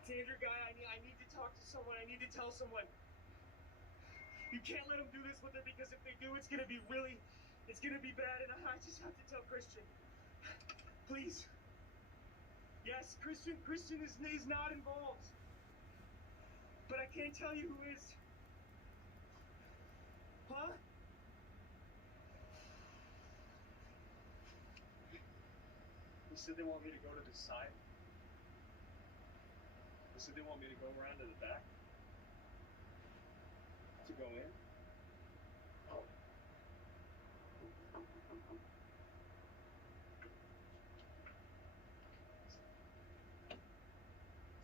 It's Andrew Guy. I need to talk to someone. I need to tell someone. You can't let them do this with it, because if they do, it's gonna be bad, and I just have to tell Christian. Please. Yes, Christian is not involved. But I can't tell you who is. Huh? They said they want me to go to the side. They said they want me to go around to the back. To go in.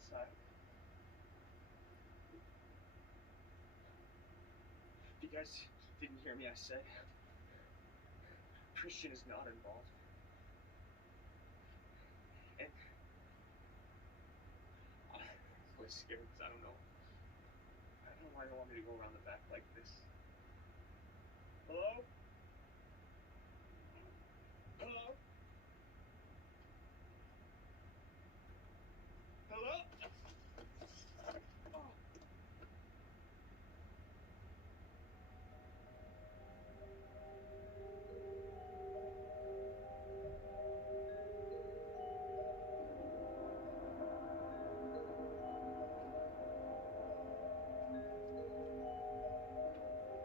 Side. You guys didn't hear me, I said Christian is not involved. And I was scared because I don't know why they want me to go around the back like this. Hello? Hello? Hello? Oh.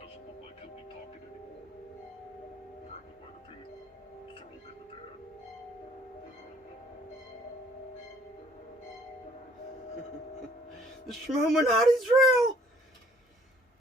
Doesn't look like he'll be talking anymore. Apparently by the feeling thrown in the van. The Schmoedown is real!